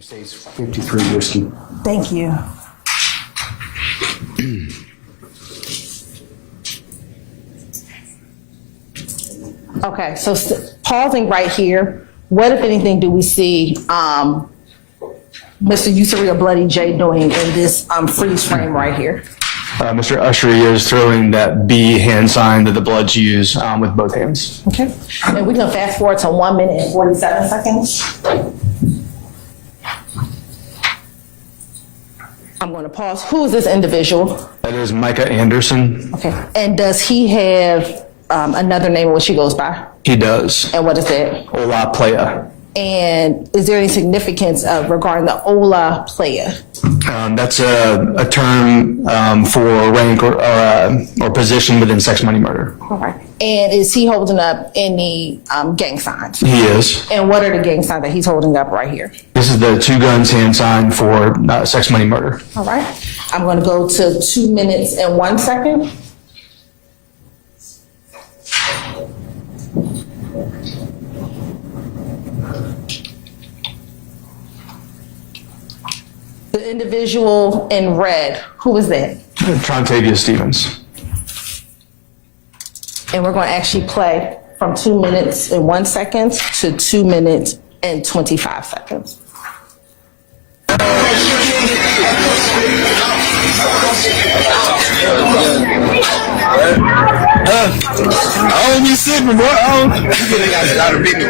States 53 whiskey. Thank you. Okay, so pausing right here, what, if anything, do we see Mr. Usury Bloody J doing in this freeze frame right here? Mr. Usher is throwing that B hand sign that the Bloods use with both hands. Okay, and we can fast forward to 1 minute and 47 seconds. I'm going to pause. Who is this individual? That is Micah Anderson. Okay, and does he have another name in which he goes by? He does. And what is that? Ola Playa. And is there any significance regarding the Ola Playa? That's a term for rank or position within sex, money, murder. All right. And is he holding up any gang signs? He is. And what are the gang signs that he's holding up right here? This is the 2 guns hand sign for sex, money, murder. All right. I'm going to go to 2 minutes and 1 second. The individual in red, who was that? Travius Stevens. And we're going to actually play from 2 minutes and 1 second to 2 minutes and 25 seconds. I don't be sipping, boy. Gotta be quick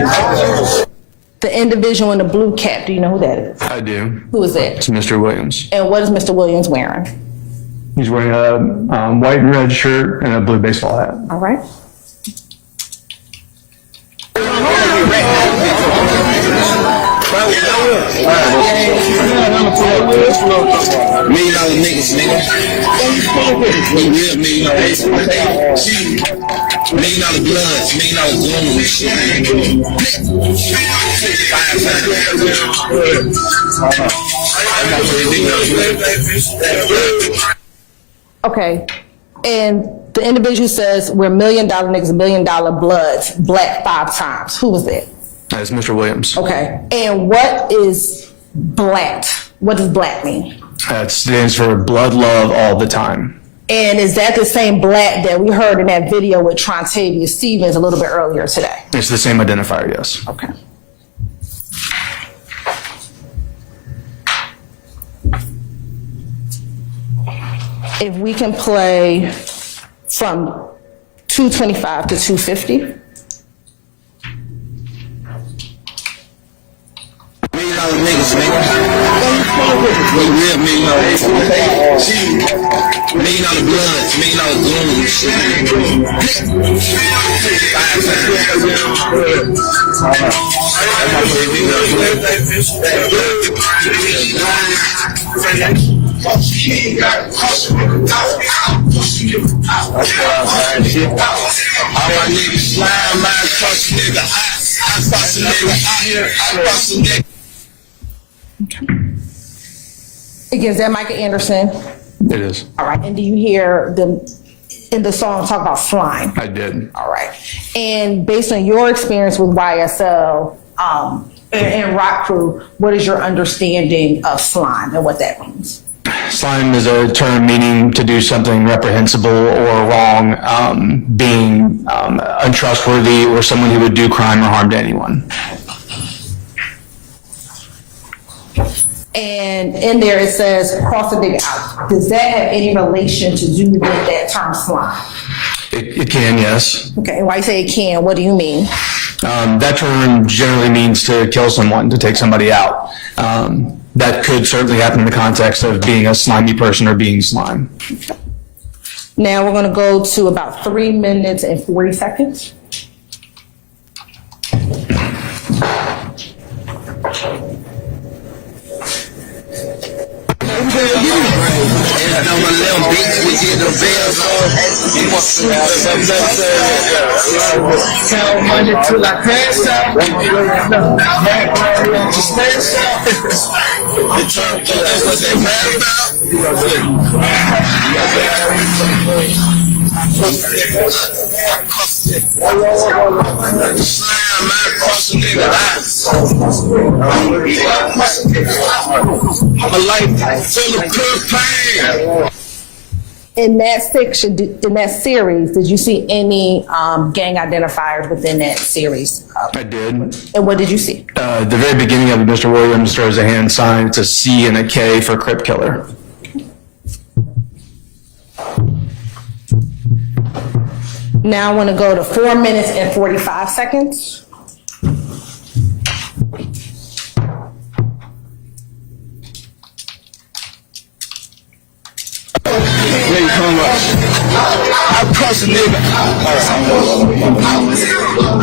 though. The individual in the blue cap, do you know who that is? I do. Who is that? It's Mr. Williams. And what is Mr. Williams wearing? He's wearing a white and red shirt and a blue baseball hat. All right. $1 million niggas, nigga. We real $1 million. $1 million bloods, $1 million goons, shit. 5 times. Okay. And the individual says we're $1 million niggas, $1 million bloods, black 5 times. Who was that? That's Mr. Williams. Okay. And what is black? What does black mean? That stands for blood love all the time. And is that the same black that we heard in that video with Travius Stevens a little bit earlier today? It's the same identifier, yes. Okay. If we can play from 225 to 250. $1 million niggas, nigga. We real $1 million. $1 million bloods, $1 million goons, shit. 5 times. Again, is that Micah Anderson? It is. All right. And do you hear them in the song talk about slime? I did. All right. And based on your experience with YSL and Rock Crew, what is your understanding of slime and what that means? Slime is a term meaning to do something reprehensible or wrong, being untrustworthy, or someone who would do crime or harm to anyone. And in there it says cross a nigga out. Does that have any relation to do with that term slime? It can, yes. Okay, and why you say it can, what do you mean? That term generally means to kill someone, to take somebody out. That could certainly happen in the context of being a slimy person or being slime. Now we're gonna go to about 3 minutes and 40 seconds. Count money till I crash out. Just crash out. The term, that's what they mad about. Slam, man, cross a nigga eyes. My life full of good pain. In that section, in that series, did you see any gang identifiers within that series? I did. And what did you see? The very beginning of it, Mr. Williams throws a hand sign. It's a C and a K for Crip Killer. Now I want to go to 4 minutes and 45 seconds. Nigga come up. I cross a nigga.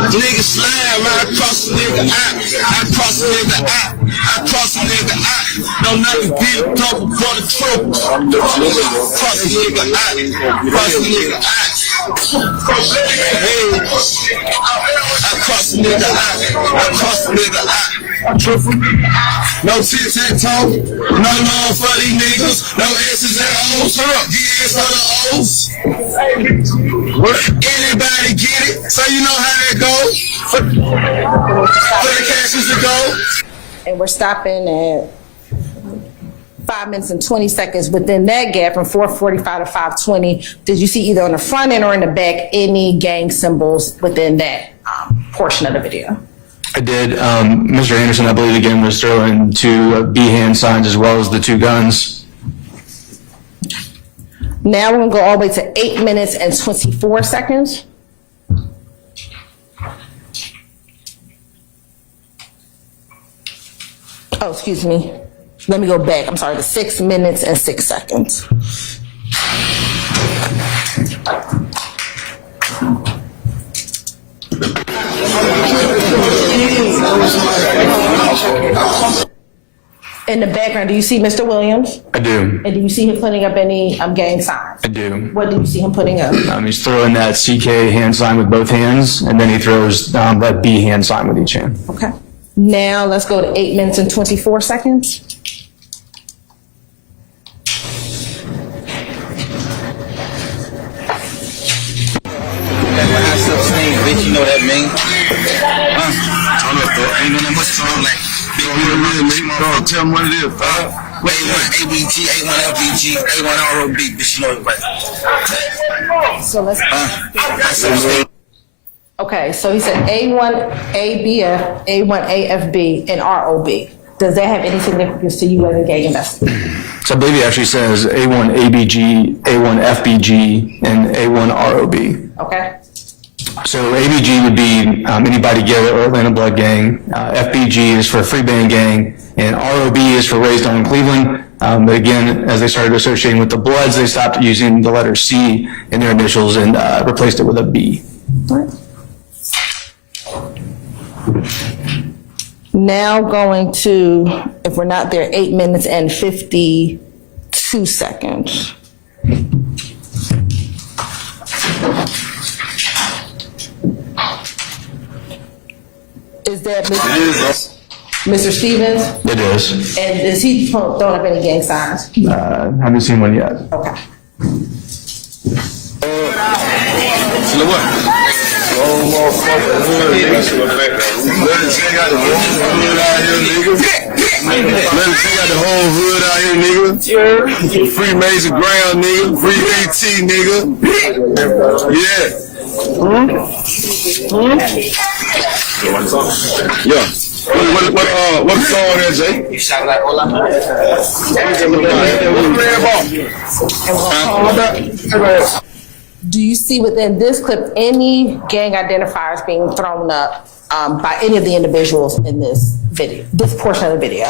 Nigga slam, I cross a nigga out. I cross a nigga out. I cross a nigga out. Don't nothing beat a double for the truth. Cross a nigga out. Cross a nigga out. Hey, I cross a nigga out. I cross a nigga out. Truthful. No tic-tac-toe. No love for these niggas. No S's and O's. Yes on the O's. Anybody get it? So you know how that goes. For the cashes to go. And we're stopping at 5 minutes and 20 seconds. Within that gap from 4:45 to 5:20, did you see either on the front end or in the back any gang symbols within that portion of the video? I did. Mr. Anderson, I believe, again, was throwing two B hand signs as well as the two guns. Now we're going to go all the way to 8 minutes and 24 seconds. Oh, excuse me. Let me go back. I'm sorry, to 6 minutes and 6 seconds. In the background, do you see Mr. Williams? I do. And do you see him putting up any gang signs? I do. What do you see him putting up? He's throwing that CK hand sign with both hands, and then he throws that B hand sign with each hand. Okay. Now let's go to 8 minutes and 24 seconds. Bitch, you know what that mean? Turn up, though. Ain't nothing much on like. Big real, nigga. Tell them what it is, A1 ABG, A1 FBG, A1 ROB, bitch, you know what So let's. Okay, so he said A1 ABF, A1 AFB, and ROB. Does that have any significance to you as a gang investigator? So I believe he actually says A1 ABG, A1 FBG, and A1 ROB. Okay. So ABG would be Anybody Get It or Atlanta Blood Gang. FBG is for Free Band Gang, and ROB is for Raised On in Cleveland. But again, as they started associating with the Bloods, they stopped using the letter C in their initials and replaced it with a B. Right. Now going to, if we're not there, 8 minutes and 52 seconds. Is that Mr. Stevens? It is. And is he throwing up any gang signs? Haven't seen one yet. Okay. Oh, motherfucker, hood, nigga. Let us check out the whole hood out here, nigga. Let us check out the whole hood out here, nigga. Free Mason Ground, nigga. Free BT, nigga. Yeah. Yeah. What the song there, Jay? You shot like Ola. Do you see within this clip any gang identifiers being thrown up by any of the individuals in this video, this portion of the video?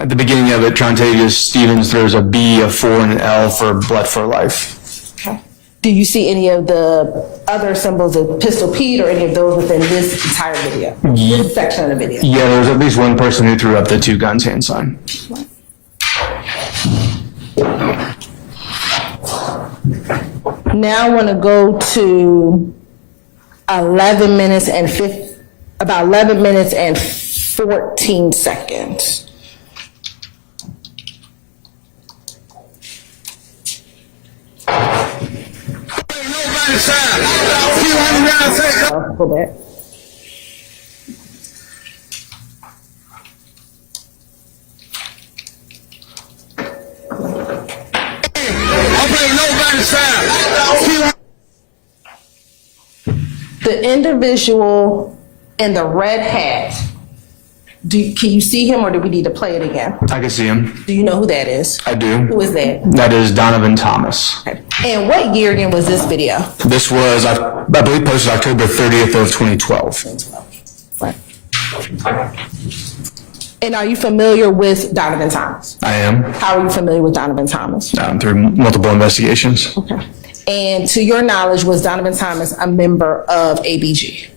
At the beginning of it, Travius Stevens throws a B, a 4, and an L for Blood for Life. Okay. Do you see any of the other symbols of Pistol Pete or any of those within this entire video, this section of the video? Yeah, there was at least one person who threw up the two guns hand sign. Now I want to go to 11 minutes and 14 seconds. Go back. The individual in the red hat, can you see him or do we need to play it again? I can see him. Do you know who that is? I do. Who is that? That is Donovan Thomas. Okay. And what year again was this video? This was, I believe, posted October 30th of 2012. Right. And are you familiar with Donovan Thomas? I am, How are you familiar with Donovan Thomas? through multiple investigations. Okay. And to your knowledge, was Donovan Thomas a member of ABG?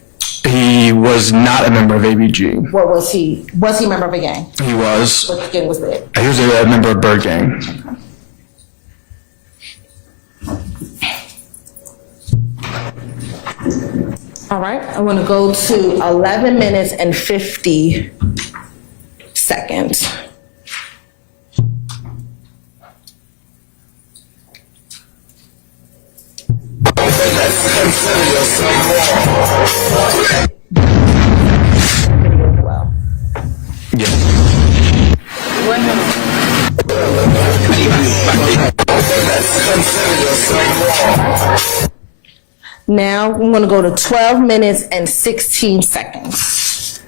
He was not a member of ABG. What was he? Was he a member of a gang? He was. What gang was that? He was a member of Bird Gang. All right, I want to go to 11 minutes and 50 seconds. Now I'm going to go to 12 minutes and 16 seconds.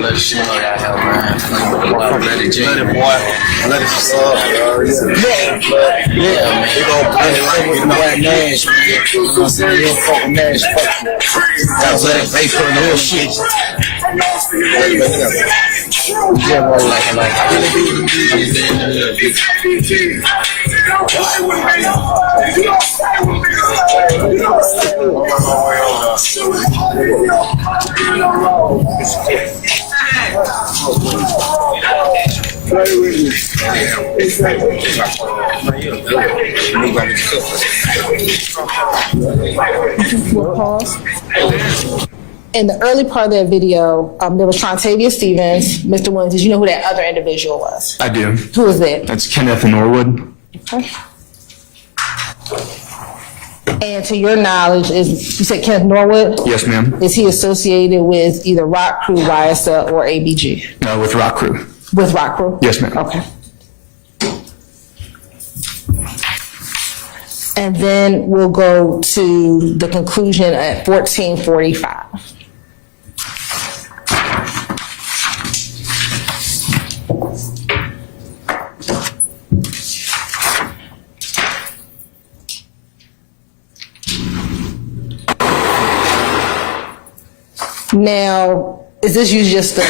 Let it shit out of hell, man. Let it jam. Let it boy. Let it suck. Yeah, man. You gon' play it like with the white Nash, man. You know what I'm saying? You don't fuck with Nash. Fuck you. That's like they putting the real shit. Yeah, boy, like We'll pause. In the early part of that video, there was Travius Stevens, Mr. Williams. Did you know who that other individual was? I do. Who was that? That's Kenneth Norwood. Okay. And to your knowledge, you said Kenneth Norwood? Yes, ma'am. Is he associated with either Rock Crew, YSL, or ABG? No, with Rock Crew. With Rock Crew? Yes, ma'am. Okay. And then we'll go to the conclusion at 14:45. Now, is this usually just the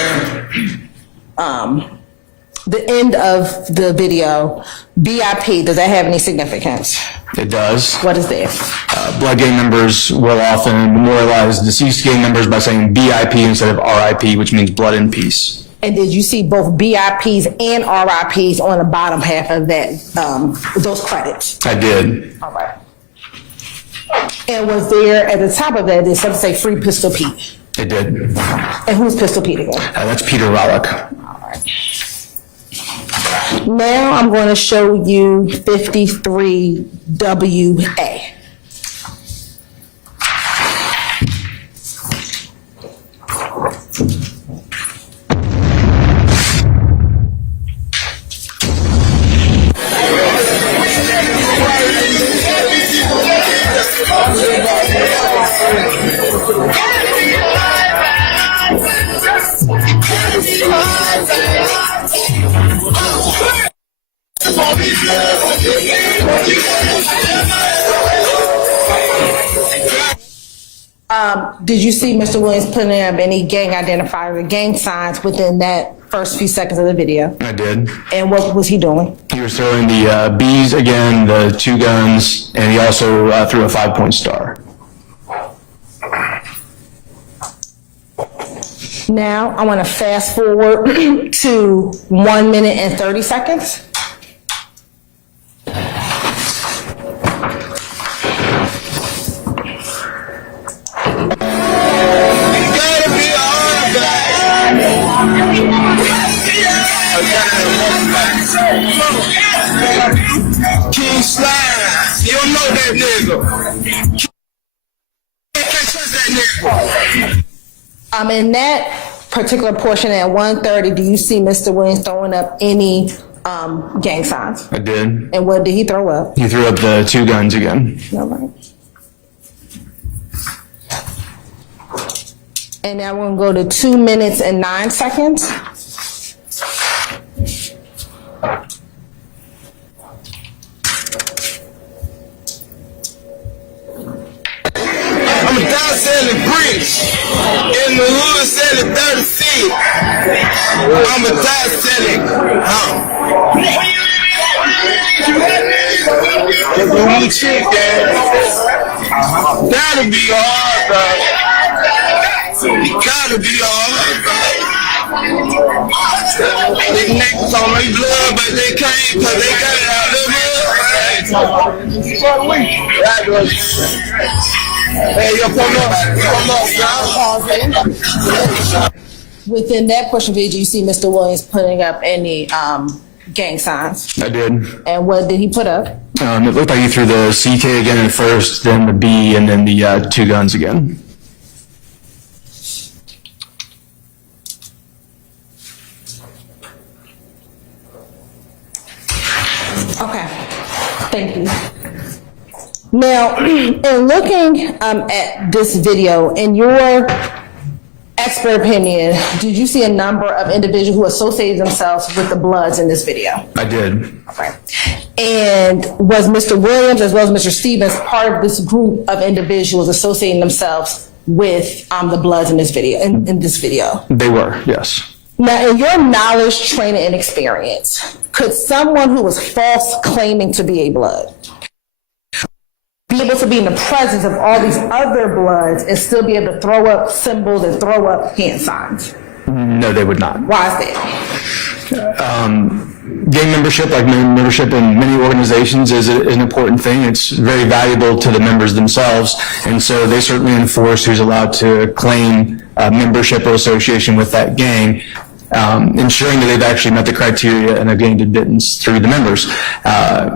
end of the video? BIP, does that have any significance? It does. What is that? Blood gang members will often memorialize deceased gang members by saying BIP instead of RIP, which means blood in peace. And did you see both BIPs and RIPs on the bottom half of that, those credits? I did. All right. And was there, at the top of that, did something say Free Pistol Pete? It did. And who's Pistol Pete again? That's Peter Rollick. All right. Now I'm going to show you 53WA. Did you see Mr. Williams putting up any gang identifiers or gang signs within that first few seconds of the video? I did. And what was he doing? He was throwing the Bs again, the two guns, and he also threw a 5-point star. Now, I want to fast forward to 1 minute and 30 seconds. I King Slide. You don't know that nigga. Can't trust that nigga. In that particular portion at 1:30, do you see Mr. Williams throwing up any gang signs? I did. And what did he throw up? He threw up the 2 guns again. All right. And now we're gonna go to 2 minutes and 9 seconds. I'm a dog selling bricks. In the hood selling 30 feet. I'm a dog selling. That'll be hard, bro. It gotta be hard. These niggas on their blood, but they can't because they got it out of their Hey, yo, pull up. Within that portion of it, do you see Mr. Williams putting up any gang signs? I did. And what did he put up? It looked like he threw the CK again at first, then the B, and then the 2 guns again. Okay, thank you. Now, in looking at this video, in your expert opinion, did you see a number of individuals who associated themselves with the Bloods in this video? I did. Okay. And was Mr. Williams as well as Mr. Stevens part of this group of individuals associating themselves with the Bloods in this video? In this video, They were, yes. now, in your knowledge, training, and experience, could someone who was false claiming to be a Blood be able to be in the presence of all these other Bloods and still be able to throw up symbols and throw up hand signs? No, they would not. Why is that? Gang membership, like membership in many organizations, is an important thing. It's very valuable to the members themselves, and so they certainly enforce who's allowed to claim membership or association with that gang, ensuring that they've actually met the criteria and have gained admittance through the members.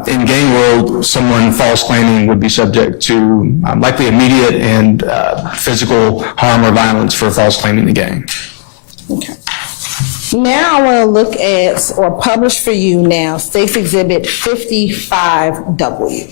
In gang world, someone false claiming would be subject to likely immediate and physical harm or violence for false claiming the gang. Okay. Now I want to look at, or publish for you now, State's Exhibit 55W.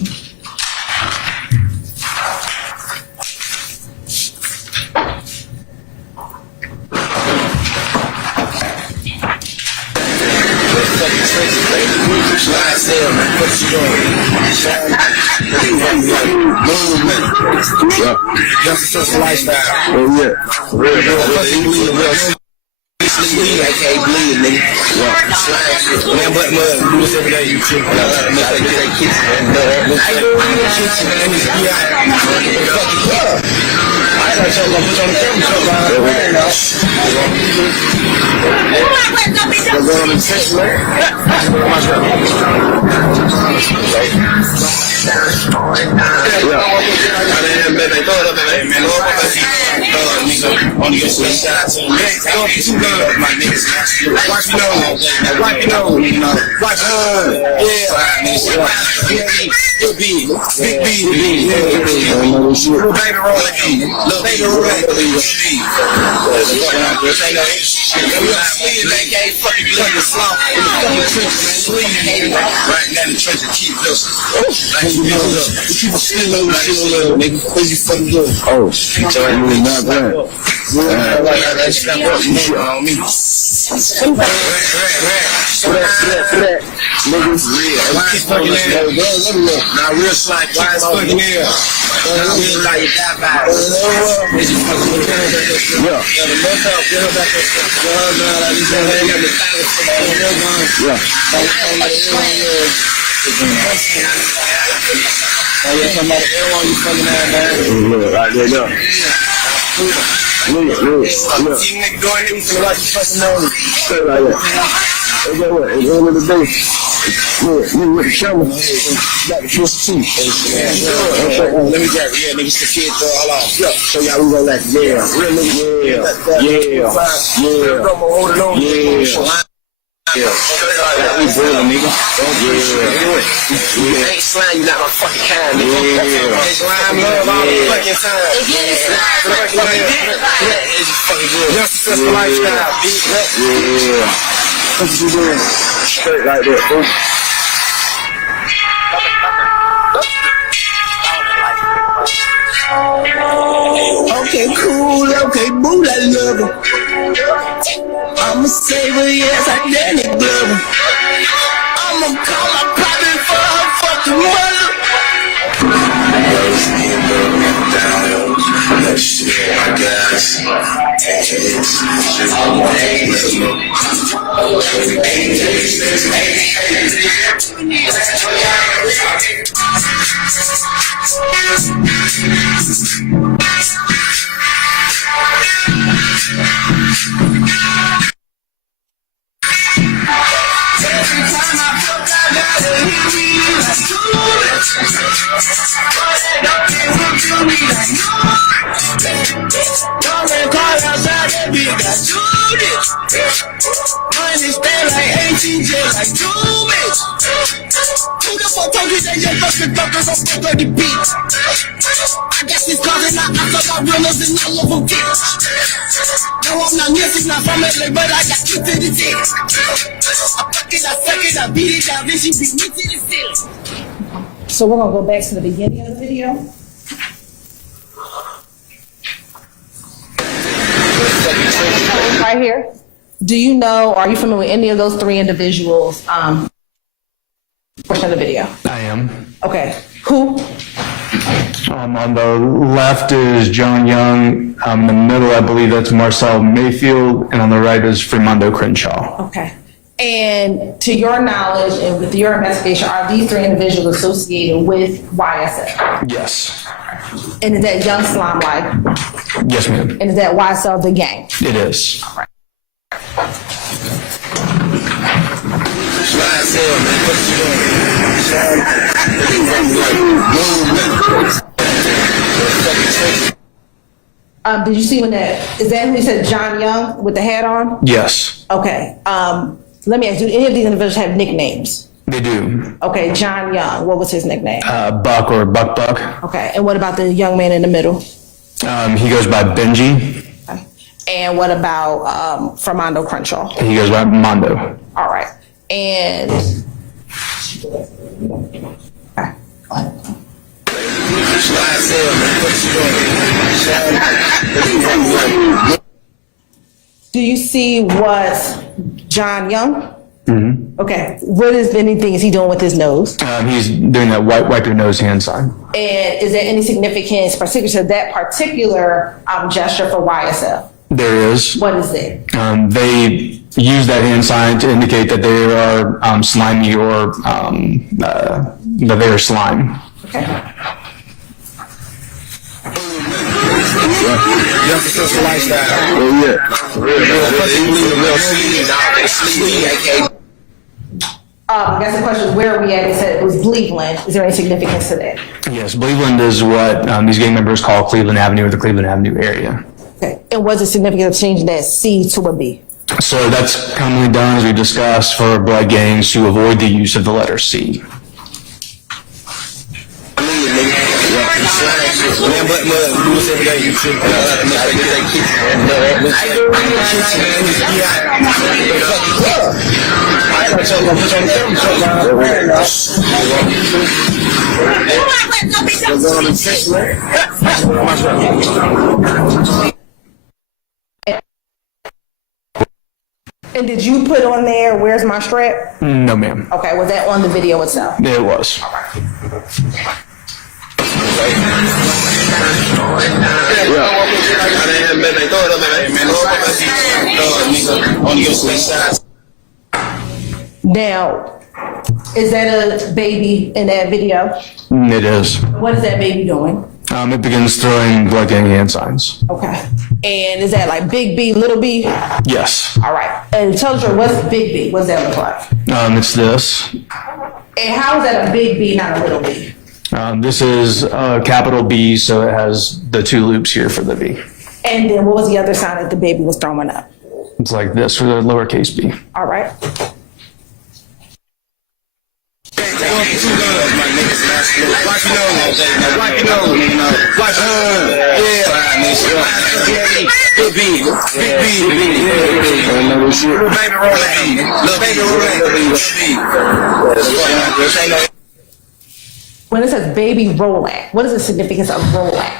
Yeah, we brilliant, nigga. Don't do it. Ain't slime, you not my fucking kind, nigga. Yeah. Slime love all the fucking time. It's just fucking good. Young successful lifestyle, bitch. Yeah. What you doing? Straight like that, bro. Okay, cool. Okay, boo, I love her. I'm a saver, yes, I damn it, brother. I'ma call my poppin' for her fucking mother. Next year, I guess. I guess it's causing I thought runners and all of them kids. No, I'm not missing, not from LA, but I got kicked to the dick. I fuck it, I suck it, I beat it, I bitch, you beat me to the ceiling. So we're gonna go back to the beginning of the video. Right here. Do you know, are you familiar with any of those three individuals, portion of the video? I am. Okay, who? On the left is John Young. In the middle, I believe that's Marcel Mayfield, and on the right is Fremando Crenshaw. Okay. And to your knowledge and with your investigation, are these three individuals associated with YSL? Yes. And is that Young Slime Life? Yes, ma'am. And is that YSL the gang? It is. All right. Did you see when is that who he said, John Young with the hat on? Yes. Okay. Let me ask you, do any of these individuals have nicknames? They do. Okay, John Young, what was his nickname? Buck or Buck. Okay, and what about the young man in the middle? He goes by Benji. Okay. And what about Fremando Crenshaw? He goes by Mondo. All right. And do you see what's John Young? Mm-hmm. Okay. What is anything is he doing with his nose? He's doing that wipe your nose hand sign. And is there any significance particular to that particular gesture for YSL? There is. What is it? They use that hand sign to indicate that they are slimy or that they are slime. Okay. Young successful lifestyle. Oh yeah. Real. That's the question. Where are we at? It said it was Cleveland. Is there any significance to that? Yes, Cleveland is what these gang members call Cleveland Avenue or the Cleveland Avenue area. Okay. And was it significant of changing that C to a B? So that's commonly done, as we discussed, for blood gangs to avoid the use of the letter C. And did you put on there, where's my strap? No, ma'am. Okay, was that on the video itself? It was. Now, is that a baby in that video? It is. What is that baby doing? It begins throwing blood gang hand signs. Okay. And is that like big B, little B? Yes. All right. And tell us, what's big B? What's that look like? It's this. And how is that a big B, not a little B? This is a capital B, so it has the two loops here for the B. And then what was the other sign that the baby was throwing up? It's like this for the lowercase b. All right. When it says baby Rolac, what is the significance of Rolac?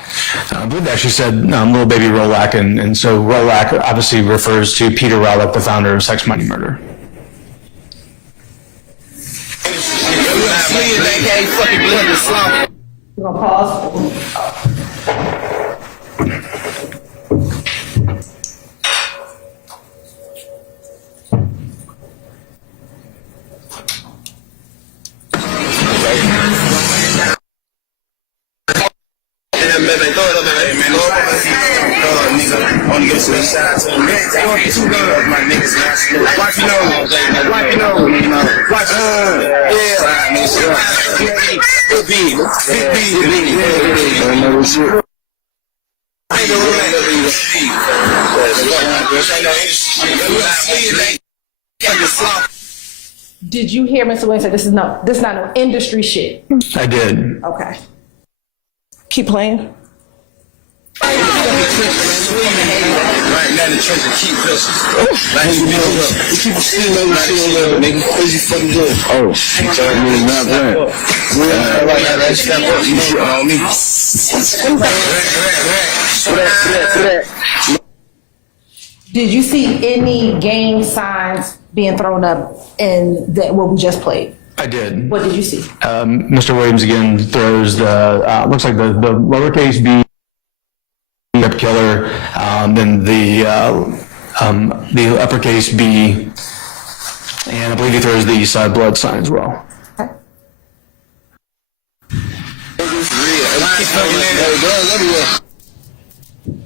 I believe they actually said little baby Rolac, and so Rolac obviously refers to Peter Rolac, the founder of Sex, Money, Murder. You gonna pause? Did you hear Mr. Williams say this is not no industry shit? I did. Okay. Keep playing. Right now the treasure keep pushing. Like you keep stealing over shit, nigga. Cause you fucking good. Oh, so I'm really not playing. Like that step up, you shit on me. Did you see any gang signs being thrown up in what we just played? I did. What did you see? Mr. Williams again throws the looks like the lowercase b up killer, then the uppercase b, and I believe he throws the side blood sign as well.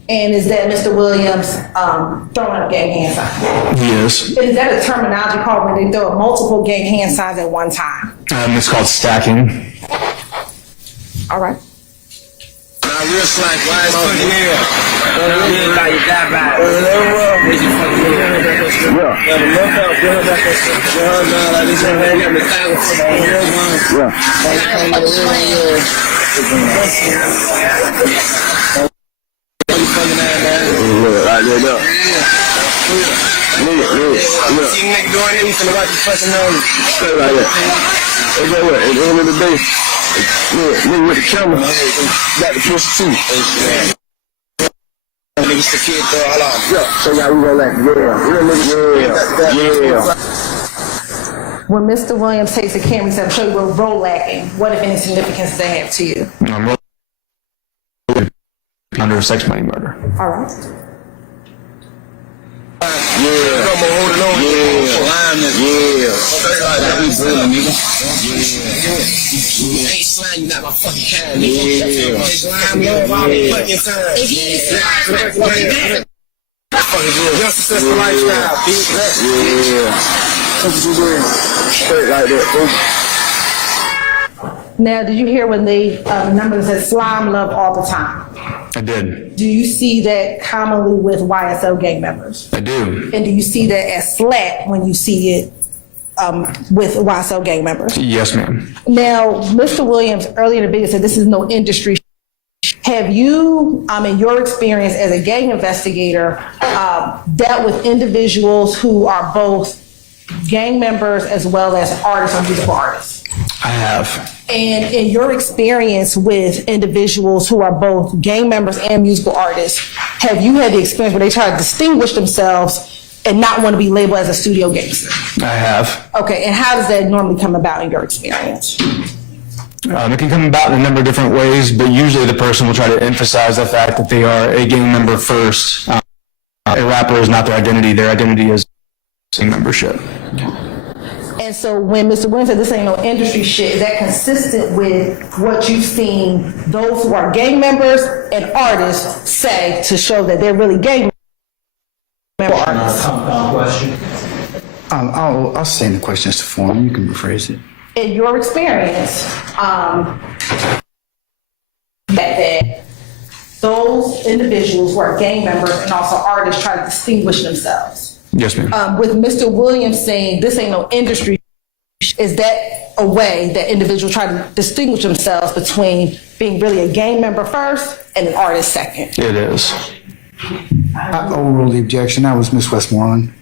And is that Mr. Williams throwing up gang hand signs? Yes. Is that a terminology called when they throw up multiple gang hand signs at one time? It's called stacking. All right. Real slang, why is fucking here? Real like you die by it. Is you fucking here? Yeah. The look up, build back that shit. Like this one, they got the thing for the real one. Yeah. Right there, look. Look. See nigga doing it, you finna watch you fucking on it. Straight like that. Hey, go what? At the end of the day, nigga with the camera, got the pussy too. Niggas the kid though, hold on. Yeah, so y'all we go like, real niggas, yeah. When Mr. Williams takes the camera and says, show you what Rolacking, what if any significance does that have to you? I'm under Sex, Money, Murder. All right. Yeah. Come on, hold it on. Yeah. We brilliant, nigga. Yeah. Ain't slime, you not my fucking kind, nigga. Yeah. Slime, love all the fucking time. Fucking good. Young successful lifestyle, bitch. Yeah. What you doing? Straight like that, Now, did you hear when they, the number that says slime love all the time? I did. Do you see that commonly with YSL gang members? I do. And do you see that as slat when you see it with YSL gang members? Yes, ma'am. Now, Mr. Williams earlier in the video said this is no industry. Have you, in your experience as a gang investigator, dealt with individuals who are both gang members as well as artists or musical artists? I have. And in your experience with individuals who are both gang members and musical artists, have you had the experience where they try to distinguish themselves and not want to be labeled as a studio gangster? I have. Okay, and how does that normally come about in your experience? It can come about in a number of different ways, but usually the person will try to emphasize the fact that they are a gang member first. A rapper is not their identity. Their identity is gang membership. And so when Mr. Williams said this ain't no industry shit, is that consistent with what you've seen those who are gang members and artists say to show that they're really gang member artists? Question. I'll send the questions to form. You can rephrase it. In your experience, that those individuals who are gang members and also artists try to distinguish themselves. Yes, ma'am. With Mr. Williams saying this ain't no industry, is that a way that individuals try to distinguish themselves between being really a gang member first and an artist second? It is. I overrule the objection. That was Ms. Westmoreland.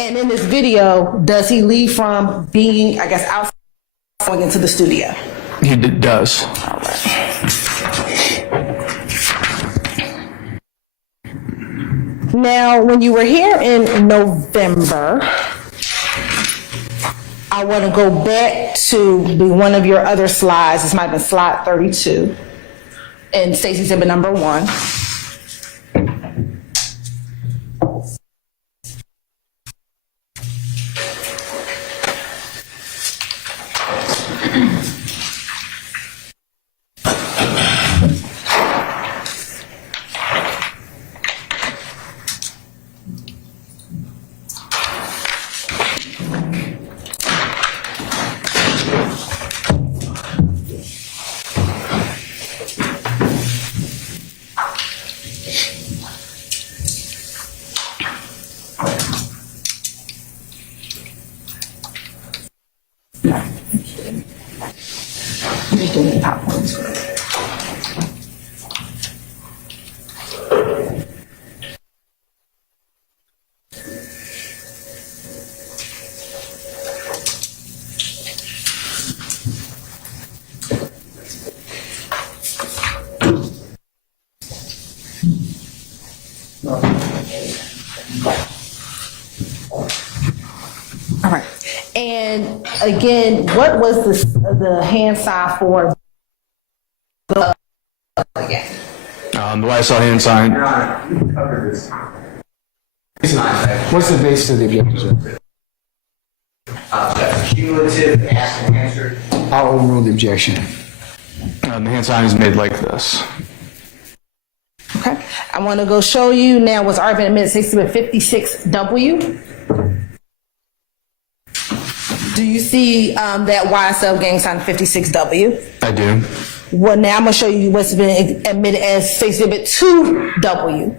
And in this video, does he leave from being, I guess, outside going into the studio? He does. Now, when you were here in November, I want to go back to one of your other slides. This might have been slide 32, and Stacey exhibit number 1. All right. And again, what was the hand sign for the again? The YSL hand sign. Your Honor, you can cover this. What's the basis of the objection, sir? That's cumulative ask and answer. I'll overrule the objection. The hand sign is made like this. Okay. I want to go show you now what's already been admitted, 56W. Do you see that YSL gang sign 56W? I do. Well, now I'm going to show you what's been admitted as exhibit 2W.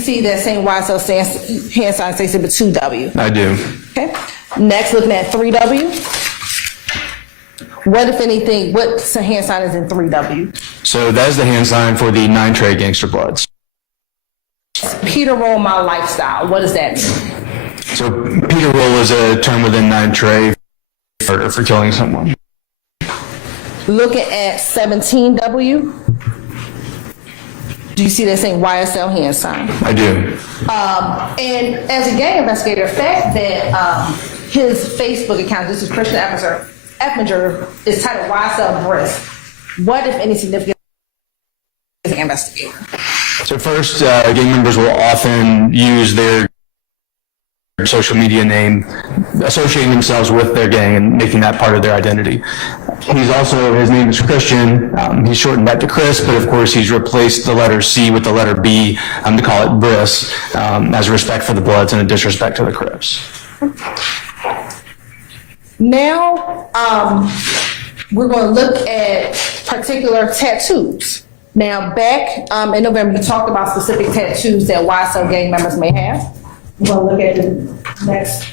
See that same YSL hand sign says exhibit 2W. I do. Okay. Next, looking at 3W. What, if anything, what hand sign is in 3W? So that is the hand sign for the 9 Trey Gangster Bloods. Peter Roll My Lifestyle. What does that mean? So Peter Roll is a term within 9 Trey for killing someone. Looking at 17W. Do you see that same YSL hand sign? I do. And as a gang investigator, the fact that his Facebook account, this is Christian Effinger, is titled YSL Brisk, what, if any, significance as an investigator? So first, gang members will often use their social media name, associating themselves with their gang and making that part of their identity. His name is Christian. He's shortened that to Chris, but of course he's replaced the letter C with the letter B to call it Briss, as a respect for the Bloods and a disrespect to the Crips. Now, we're going to look at particular tattoos. Now, back in November, we talked about specific tattoos that YSL gang members may have. We're going to look at the next.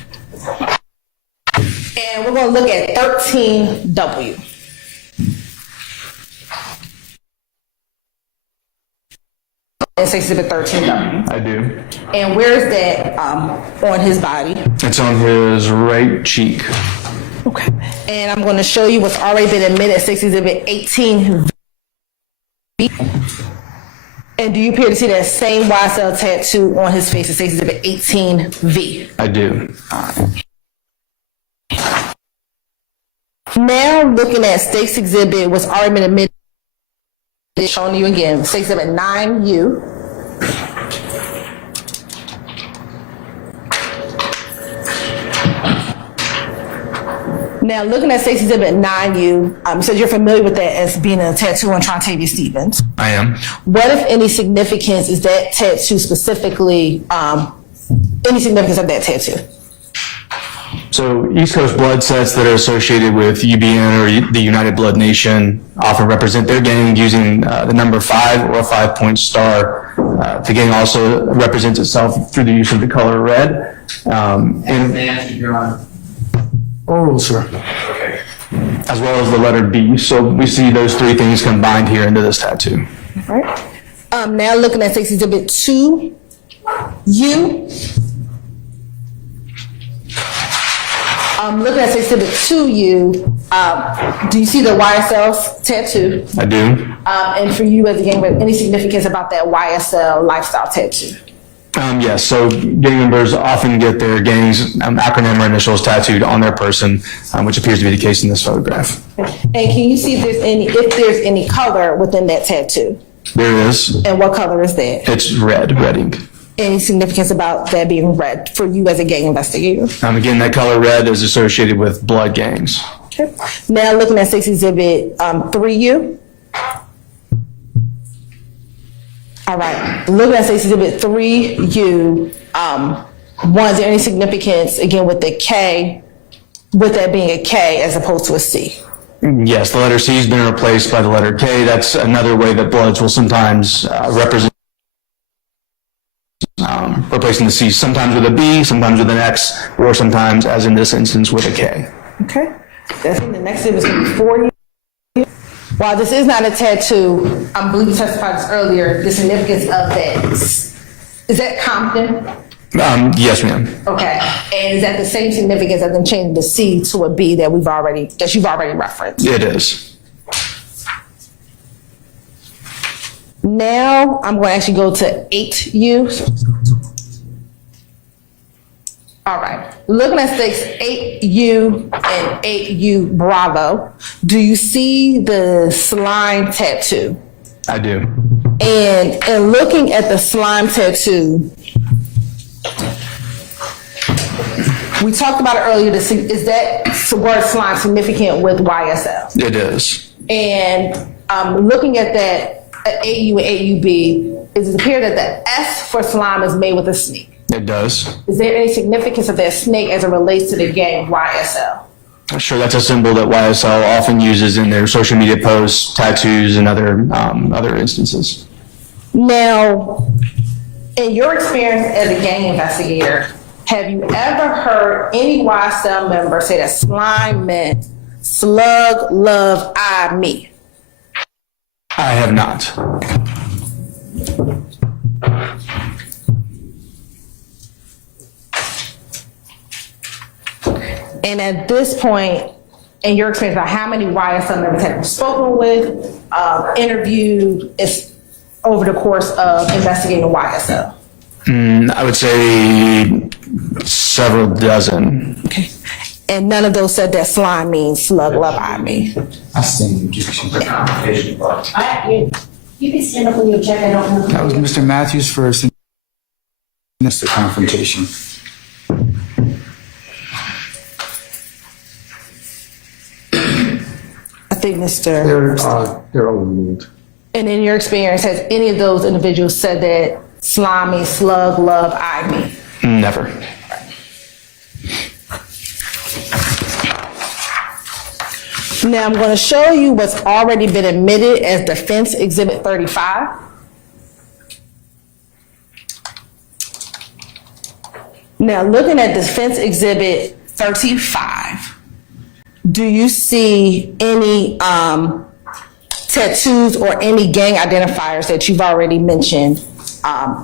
And we're going to look at 13W. It's exhibit 13W. I do. And where is that on his body? It's on his right cheek. Okay. And I'm going to show you what's already been admitted as exhibit 18V. And do you appear to see that same YSL tattoo on his face as exhibit 18V? I do. Now, looking at State's Exhibit, what's already been admitted, showing you again, State's Exhibit 9U. Now, looking at State's Exhibit 9U, so you're familiar with that as being a tattoo on Travius Stevens. I am. What, if any, significance is that tattoo specifically, any significance of that tattoo? So East Coast blood sets that are associated with UBN or the United Blood Nation often represent their gang using the number 5 or a 5-point star. The gang also represents itself through the use of the color red. Oh, sir. As well as the letter B. So we see those three things combined here into this tattoo. All right. Now looking at State's Exhibit 2U. Looking at Exhibit 2U, do you see the YSL tattoo? I do. And for you as a gang member, any significance about that YSL lifestyle tattoo? Yes, so gang members often get their gang's acronym or initials tattooed on their person, which appears to be the case in this photograph. And can you see if there's any color within that tattoo? There is. And what color is that? It's red ink. Any significance about that being red for you as a gang investigator? Again, that color red is associated with blood gangs. Okay. Now looking at Exhibit 3U. All right, looking at Exhibit 3U, one, is there any significance, again, with the K, with that being a K as opposed to a C? Yes, the letter C has been replaced by the letter K. That's another way that bloods will sometimes represent, replacing the C, sometimes with a B, sometimes with an X, or sometimes, as in this instance, with a K. Okay, I think the next exhibit is going to be 4U. While this is not a tattoo, I believe you testified this earlier, the significance of that. Is that Compton? Yes, ma'am. Okay, and is that the same significance as them changing the C to a B that you've already referenced? It is. Now I'm going to actually go to 8U. All right, looking at stakes 8U and 8U Bravo, do you see the slime tattoo? I do. And looking at the slime tattoo, we talked about it earlier, is that word slime significant with YSL? It is. And looking at that 8U and 8UB, it appears that the S for slime is made with a snake. It does. Is there any significance of that snake as it relates to the gang YSL? Sure, that's a symbol that YSL often uses in their social media posts, tattoos, and other instances. Now, in your experience as a gang investigator, have you ever heard any YSL member say that slime meant slug, love, I, me? I have not. And at this point, in your experience, about how many YSL members have you spoken with, interviewed, over the course of investigating YSL? I would say several dozen. Okay. And none of those said that slime means slug, love, I, me. I stand objection to confrontation. You can stand up when you object, I don't know. That was Mr. Matthews first, and that's the confrontation. I think Mr. They're overruled. And in your experience, has any of those individuals said that slime means slug, love, I, me? Never. Now I'm going to show you what's already been admitted as Defense Exhibit 35. Now looking at Defense Exhibit 35, do you see any tattoos or any gang identifiers that you've already mentioned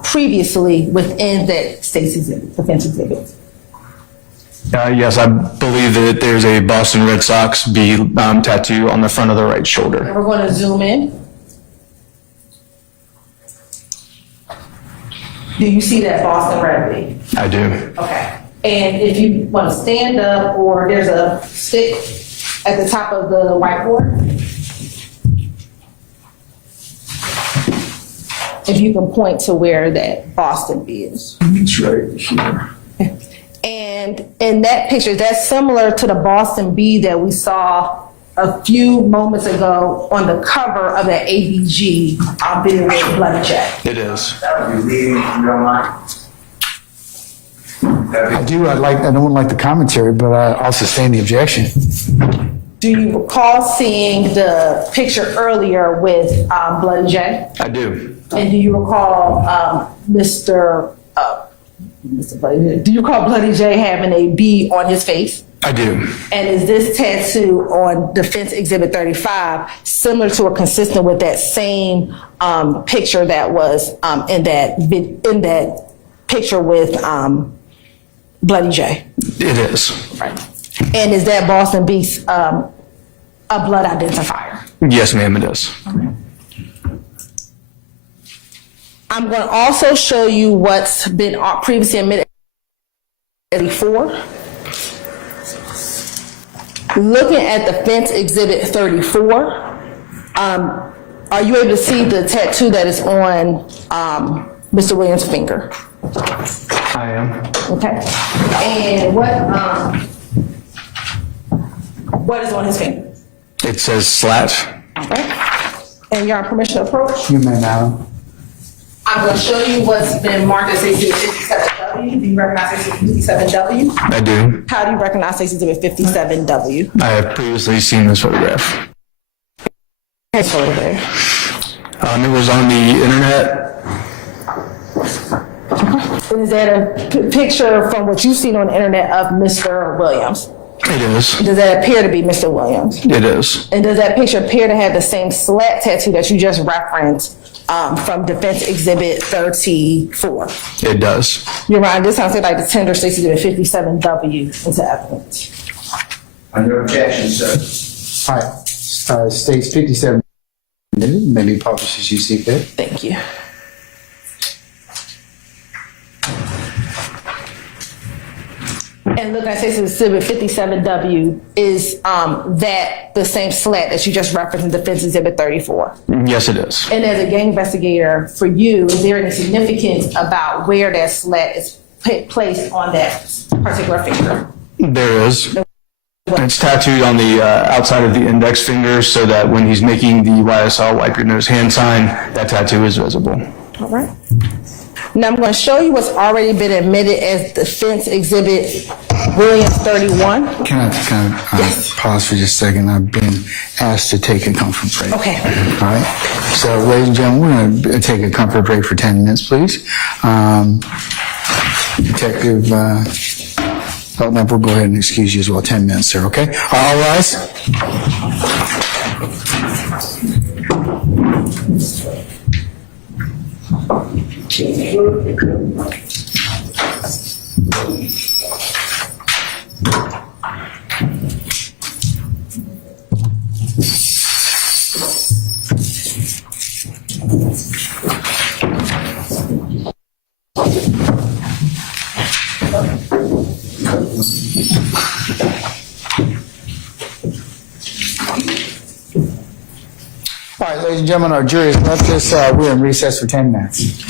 previously within that state's exhibit, Defense Exhibit? Yes, I believe that there's a Boston Red Sox B tattoo on the front of the right shoulder. And we're going to zoom in. Do you see that Boston Red B? I do. Okay. And if you want to stand up, or there's a stick at the top of the whiteboard. If you can point to where that Boston B is. It's right here. And in that picture, that's similar to the Boston B that we saw a few moments ago on the cover of that ABG video with Bloody Jack. It is. That would be leading, if you don't mind. I don't like the commentary, but I'll sustain the objection. Do you recall seeing the picture earlier with Bloody J? I do. And do you recall Mr. Bloody J? Do you recall Bloody J having a B on his face? I do. And is this tattoo on Defense Exhibit 35 similar to or consistent with that same picture that was in that picture with Bloody J? It is. Right. And is that Boston B a blood identifier? Yes, ma'am, it is. I'm going to also show you what's been previously admitted before. Looking at Defense Exhibit 34, are you able to see the tattoo that is on Mr. Williams' finger? I am. Okay. And what is on his finger? It says slat. Okay. And you're on permission to approach? You may now. I'm going to show you what's been marked as Exhibit 57W. Do you recognize Exhibit 57W? I do. How do you recognize Exhibit 57W? I have previously seen this photograph. It's photograph. It was on the internet. Is that a picture from what you've seen on the internet of Mr. Williams? It is. Does that appear to be Mr. Williams? It is. And does that picture appear to have the same slat tattoo that you just referenced from Defense Exhibit 34? It does. You're right. This sounds like the tender states Exhibit 57W into evidence. Under objection, sir. All right, states 57, maybe publish as you see fit. Thank you. And look, I say Exhibit 57W is that the same slat that you just referenced in Defense Exhibit 34. Yes, it is. And as a gang investigator, for you, is there any significance about where that slat is placed on that particular finger? There is. It's tattooed on the outside of the index finger so that when he's making the YSL wipe your nose hand sign, that tattoo is visible. All right. Now I'm going to show you what's already been admitted as Defense Exhibit Williams 31. Can I pause for just a second? I've been asked to take a comfort break. Okay. All right. So, ladies and gentlemen, we're going to take a comfort break for 10 minutes, please. Detective Belnap will go ahead and excuse you as well. 10 minutes, sir, okay? All rise. All right, ladies and gentlemen, our jury has left us. We're in recess for 10 minutes.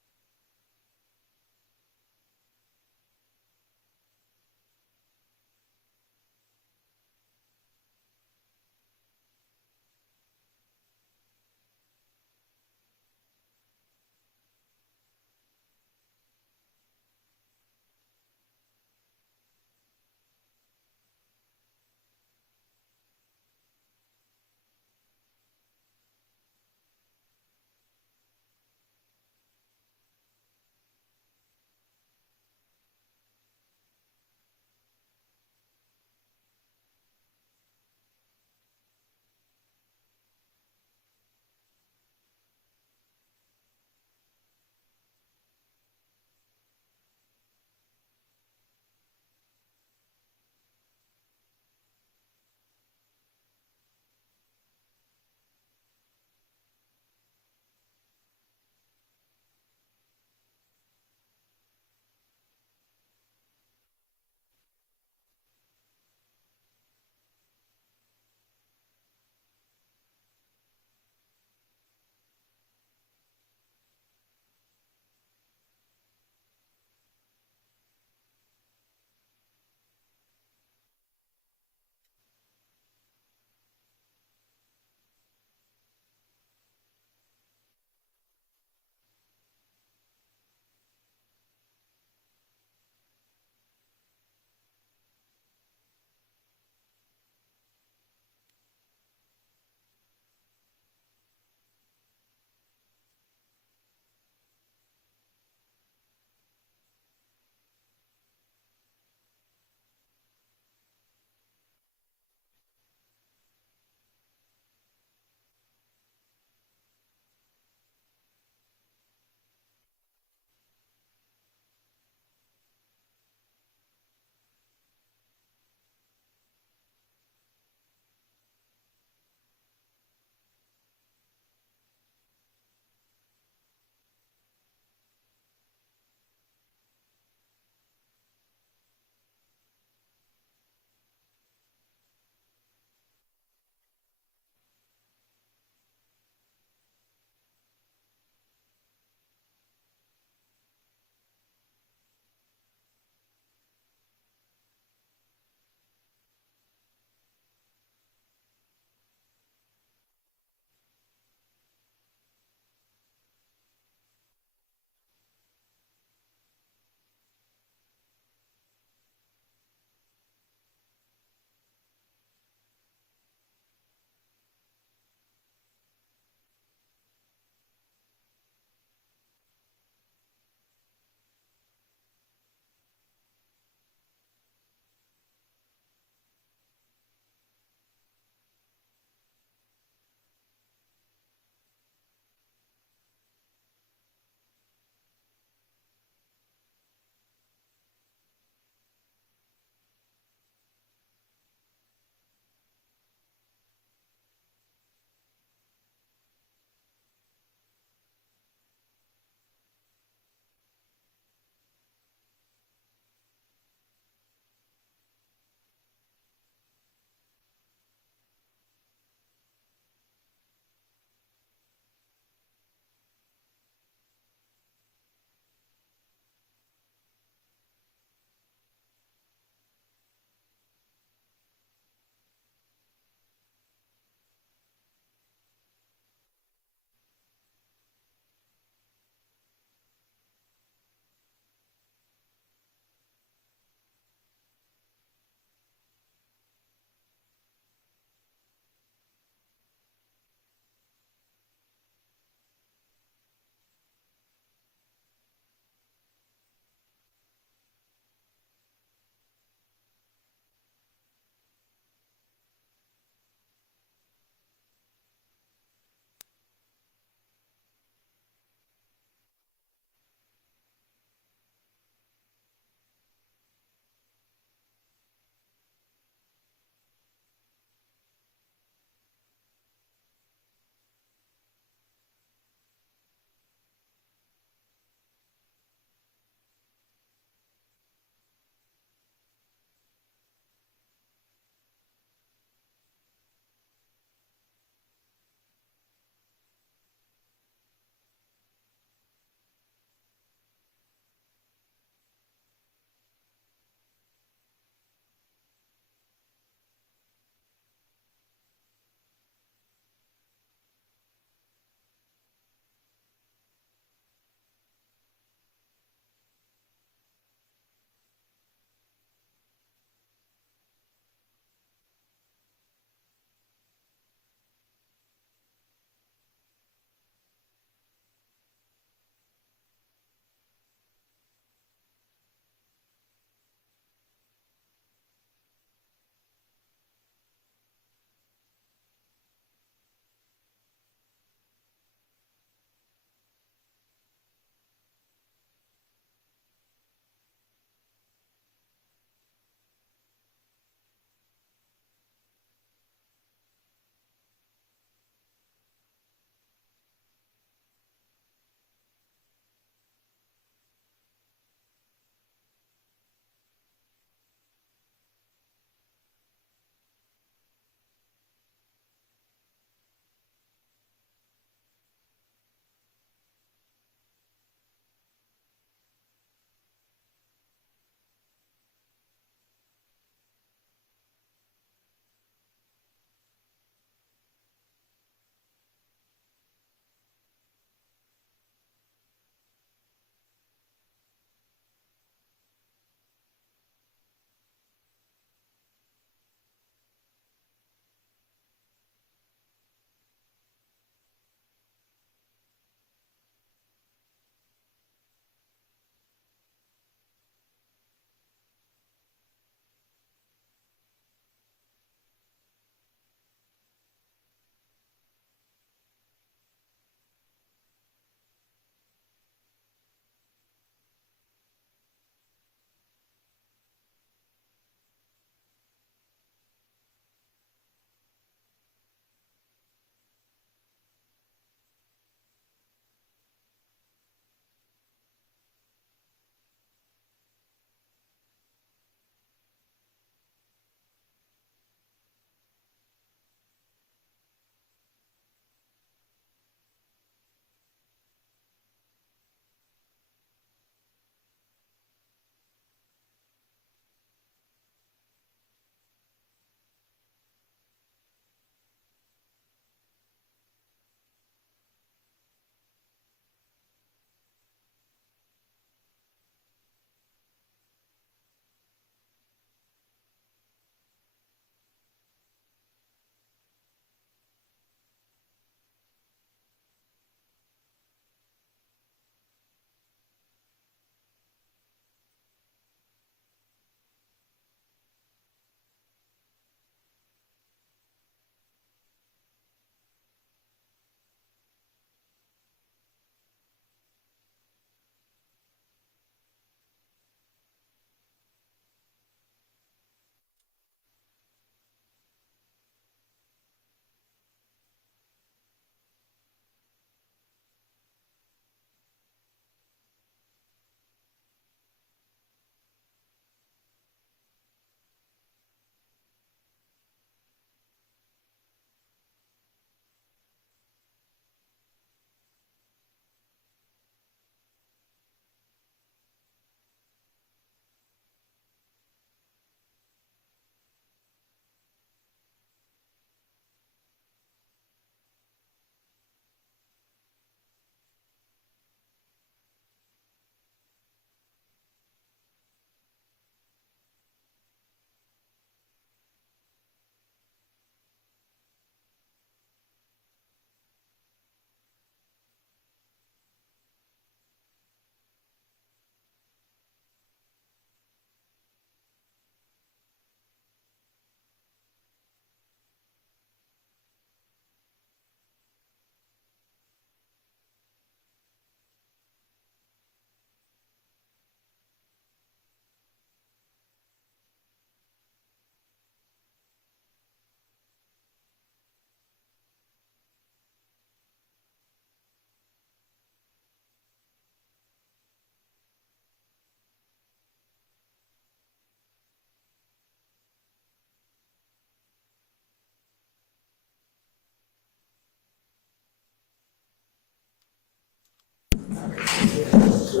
They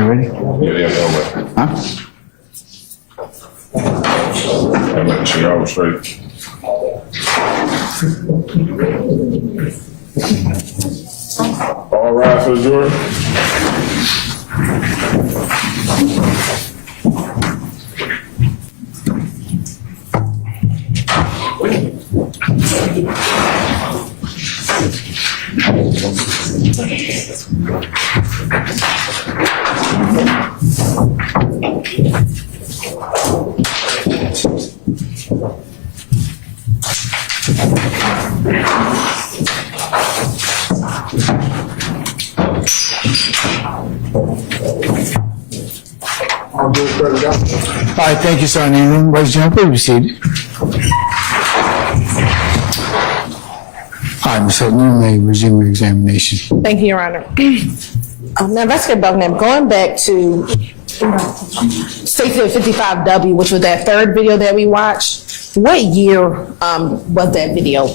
ready? Yeah, Huh? I'm making sure y'all was straight. All rise for the jury. All right, thank you, sir. Ladies and gentlemen, please be seated. All right, Ms. Hilton, you may resume your examination. Thank you, Your Honor. Now, Investigator Belnap, going back to State 55W, which was that third video that we watched, what year was that video?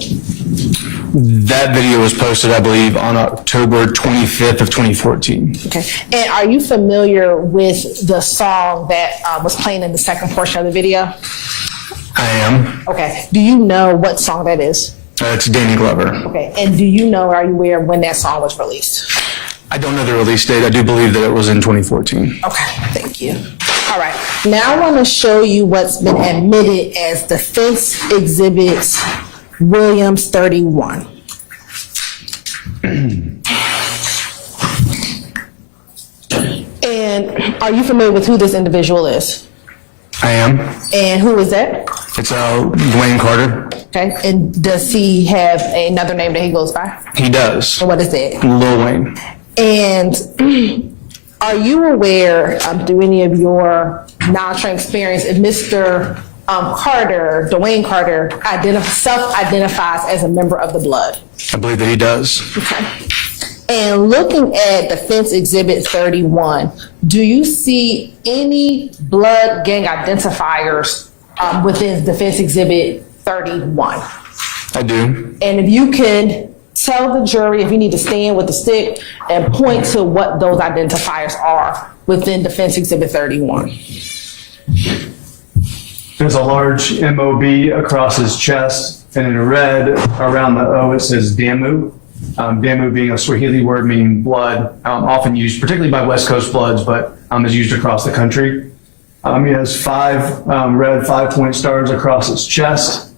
That video was posted, I believe, on October 25th of 2014. Okay. And are you familiar with the song that was playing in the second portion of the video? I am. Okay. Do you know what song that is? It's Danny Glover. Okay. And do you know, are you aware when that song was released? I don't know the release date. I do believe that it was in 2014. Okay, thank you. All right, now I want to show you what's been admitted as Defense Exhibit Williams 31. And are you familiar with who this individual is? I am. And who is that? It's Dwayne Carter. Okay, and does he have another name that he goes by? He does. And what is that? Lil Wayne. And are you aware, through any of your knowledge and experience, if Mr. Carter, Dwayne Carter, self-identifies as a member of the Blood? I believe that he does. Okay. And looking at Defense Exhibit 31, do you see any Blood gang identifiers within Defense Exhibit 31? I do. And if you can tell the jury, if you need to stand with the stick and point to what those identifiers are within Defense Exhibit 31. There's a large MOB across his chest, and in red around the O it says Damu. Damu being a Swahili word meaning blood, often used particularly by West Coast Bloods, but is used across the country. He has 5 red 5-point stars across his chest,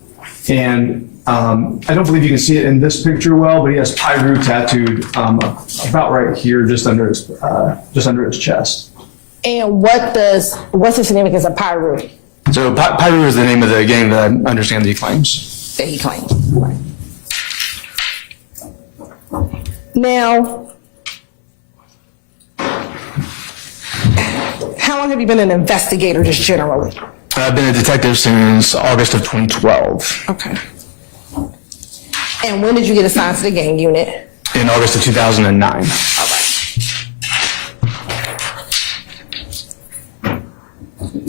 and I don't believe you can see it in this picture well, but he has Pyru tattooed about right here, just under his chest. And what's the significance of Pyru? So Pyru is the name of the gang that I understand that he claims. That he claims. Right. Now, how long have you been an investigator, just generally? I've been a detective since August of 2012. Okay. And when did you get assigned to the gang unit? In August of 2009. All right.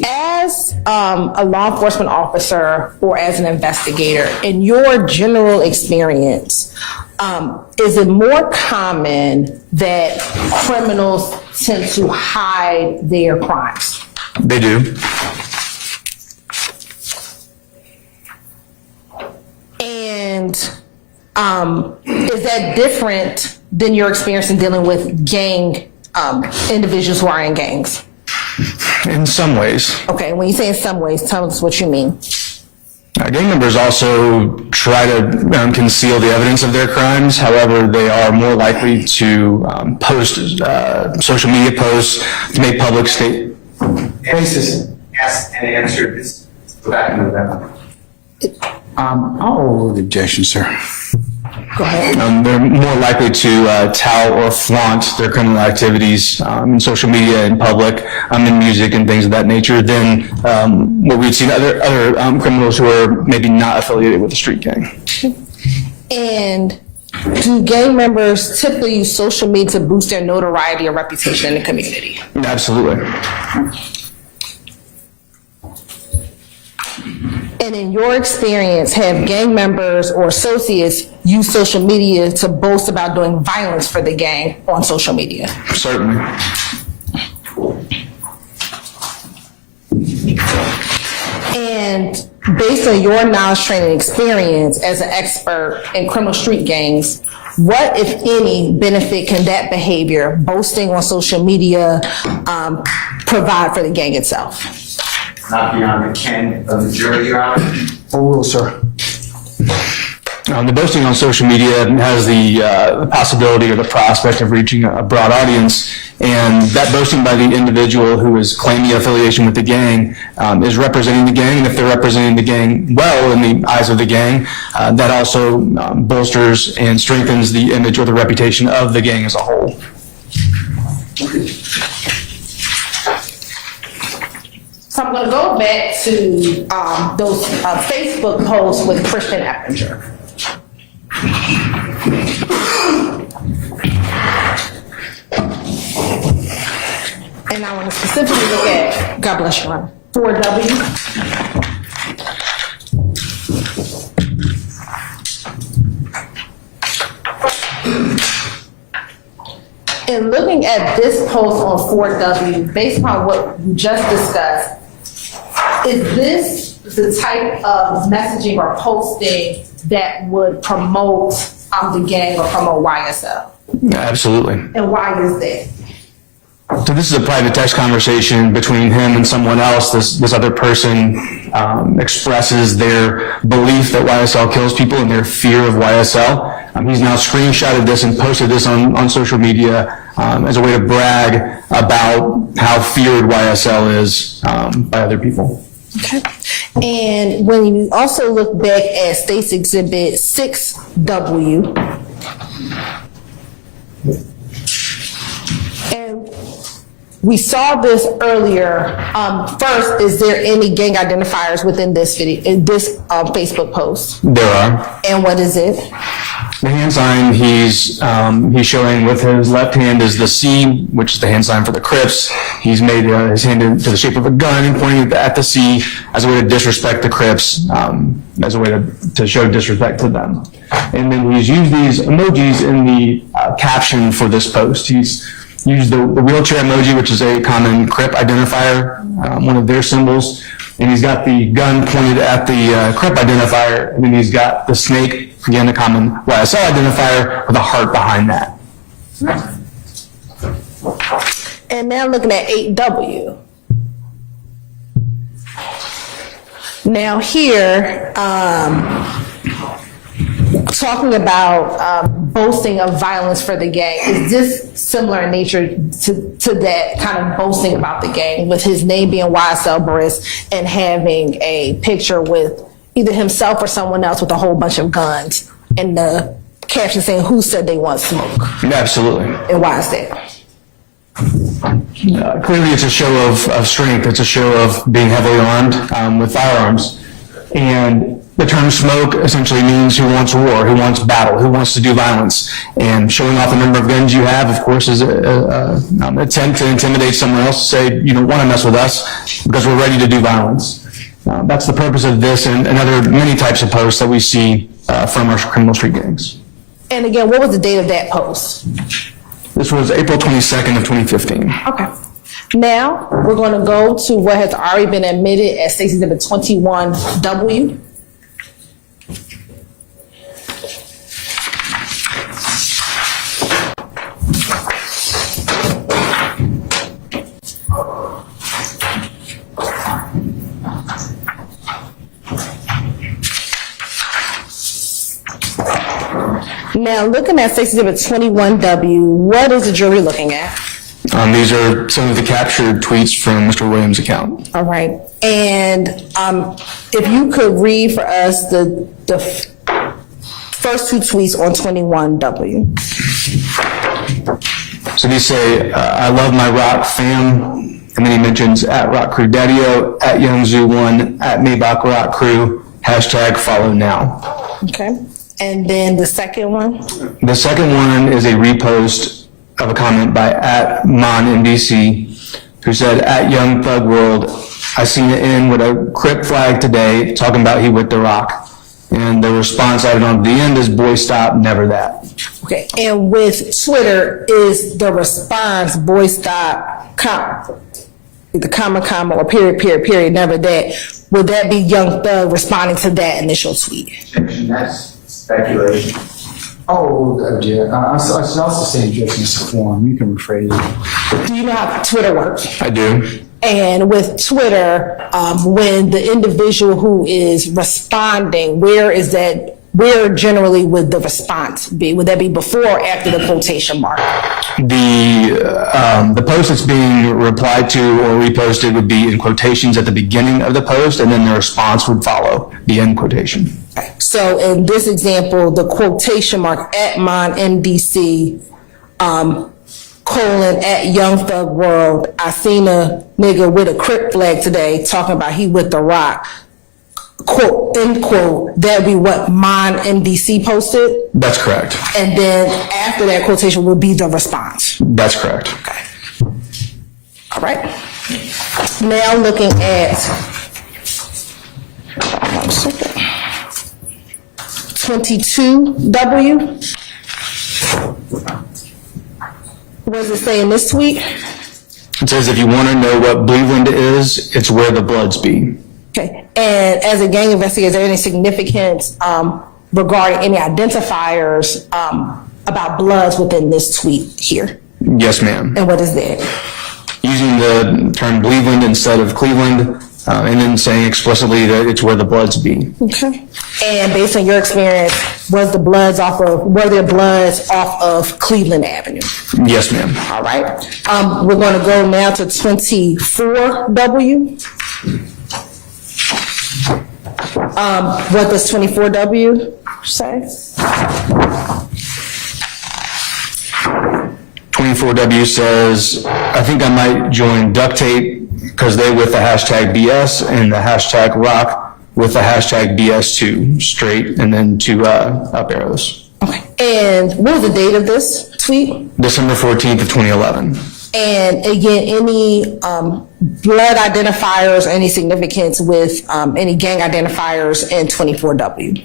As a law enforcement officer or as an investigator, in your general experience, is it more common that criminals tend to hide their crimes? They do. And is that different than your experience in dealing with gang individuals who are in gangs? In some ways. Okay, when you say in some ways, tell us what you mean. Gang members also try to conceal the evidence of their crimes. However, they are more likely to post social media posts to make public state. Asked and answered this. Go back into that. I'll overrule the objection, sir. Go ahead. They're more likely to tout or flaunt their criminal activities in social media, in public, in music and things of that nature than what we'd seen other criminals who are maybe not affiliated with the street gang. And do gang members typically use social media to boost their notoriety or reputation in the community? Absolutely. And in your experience, have gang members or associates used social media to boast about doing violence for the gang on social media? Certainly. And based on your knowledge, training, experience as an expert in criminal street gangs, what, if any, benefit can that behavior, boasting on social media, provide for the gang itself? Not beyond the ken of the jury, Your Honor. Overrule, sir. The boasting on social media has the possibility or the prospect of reaching a broad audience, and that boasting by the individual who is claiming affiliation with the gang is representing the gang, and if they're representing the gang well in the eyes of the gang, that also bolsters and strengthens the image or the reputation of the gang as a whole. So I'm going to go back to those Facebook posts with Christian Eppinger. And I want to specifically look at, God bless you, 4W. And looking at this post on 4W, based upon what we just discussed, is this the type of messaging or posting that would promote the gang or promote YSL? Absolutely. And why is that? So this is a private text conversation between him and someone else. This other person expresses their belief that YSL kills people and their fear of YSL. He's now screenshotted this and posted this on social media as a way to brag about how feared YSL is by other people. Okay. And when you also look back at State's Exhibit 6W, and we saw this earlier. First, is there any gang identifiers within this video, in this Facebook post? There are. And what is it? The hand sign he's showing with his left hand is the C, which is the hand sign for the Crips. He's made his hand into the shape of a gun and pointing at the C as a way to disrespect the Crips, as a way to show disrespect to them. And then he's used these emojis in the caption for this post. He's used the wheelchair emoji, which is a common Crip identifier, one of their symbols. And he's got the gun pointed at the Crip identifier, and then he's got the snake, again, a common YSL identifier, with a heart behind that. And now looking at 8W. Now here, talking about boasting of violence for the gang, is this similar in nature to that kind of boasting about the gang, with his name being YSL Brisk and having a picture with either himself or someone else with a whole bunch of guns and the caption saying, "Who said they want smoke?" Absolutely. And why is that? Clearly it's a show of strength. It's a show of being heavily armed with firearms. And the term smoke essentially means who wants war, who wants battle, who wants to do violence. And showing off the number of guns you have, of course, is an attempt to intimidate someone else, to say, you don't want to mess with us because we're ready to do violence. That's the purpose of this and other many types of posts that we see from our criminal street gangs. And again, what was the date of that post? This was April 22nd of 2015. Okay. Now, we're going to go to what has already been admitted as State's Exhibit 21W. Now, looking at State's Exhibit 21W, what is the jury looking at? These are some of the captured tweets from Mr. Williams' account. All right. And if you could read for us the first two tweets on 21W. So these say, I love my rock fam. And then he mentions at Rock Crew Daddio, at Young Zoo 1, at Maybach Rock Crew, hashtag follow now. Okay. And then the second one? The second one is a repost of a comment by at MonMDC, who said, at Young Thug World, I seen it in with a Crip flag today, talking about he with the rock. And the response added on the end is, boy, stop, never that. Okay. And with Twitter, is the response, boy, stop, the comma, or period, never that. Would that be Young Thug responding to that initial tweet? That's speculation. Oh, yeah, I should also say just in this form, you can rephrase it. Do you know how Twitter works? I do. And with Twitter, when the individual who is responding, where generally would the response be? Would that be before or after the quotation mark? The post that's being replied to or reposted would be in quotations at the beginning of the post, and then the response would follow the end quotation. So in this example, the quotation mark at MonMDC, colon, at Young Thug World, I seen a nigga with a Crip flag today talking about he with the rock, quote, end quote, that be what MonMDC posted? That's correct. And then after that quotation would be the response? That's correct. Okay. All right. Now looking at 22W. What does it say in this tweet? It says, if you want to know what Cleveland is, it's where the bloods be. Okay. And as a gang investigator, is there any significance regarding any identifiers about bloods within this tweet here? Yes, ma'am. And what is that? Using the term Cleveland instead of Cleveland, and then saying explicitly that it's where the bloods be. Okay. And based on your experience, were there bloods off of Cleveland Avenue? Yes, ma'am. All right. We're going to go now to 24W. What does 24W say? 24W says, I think I might join Duct Tape because they with the hashtag BS and the hashtag rock with the hashtag BS2, straight, and then two up arrows. Okay. And what was the date of this tweet? December 14th of 2011. And again, any blood identifiers, any significance with any gang identifiers in 24W?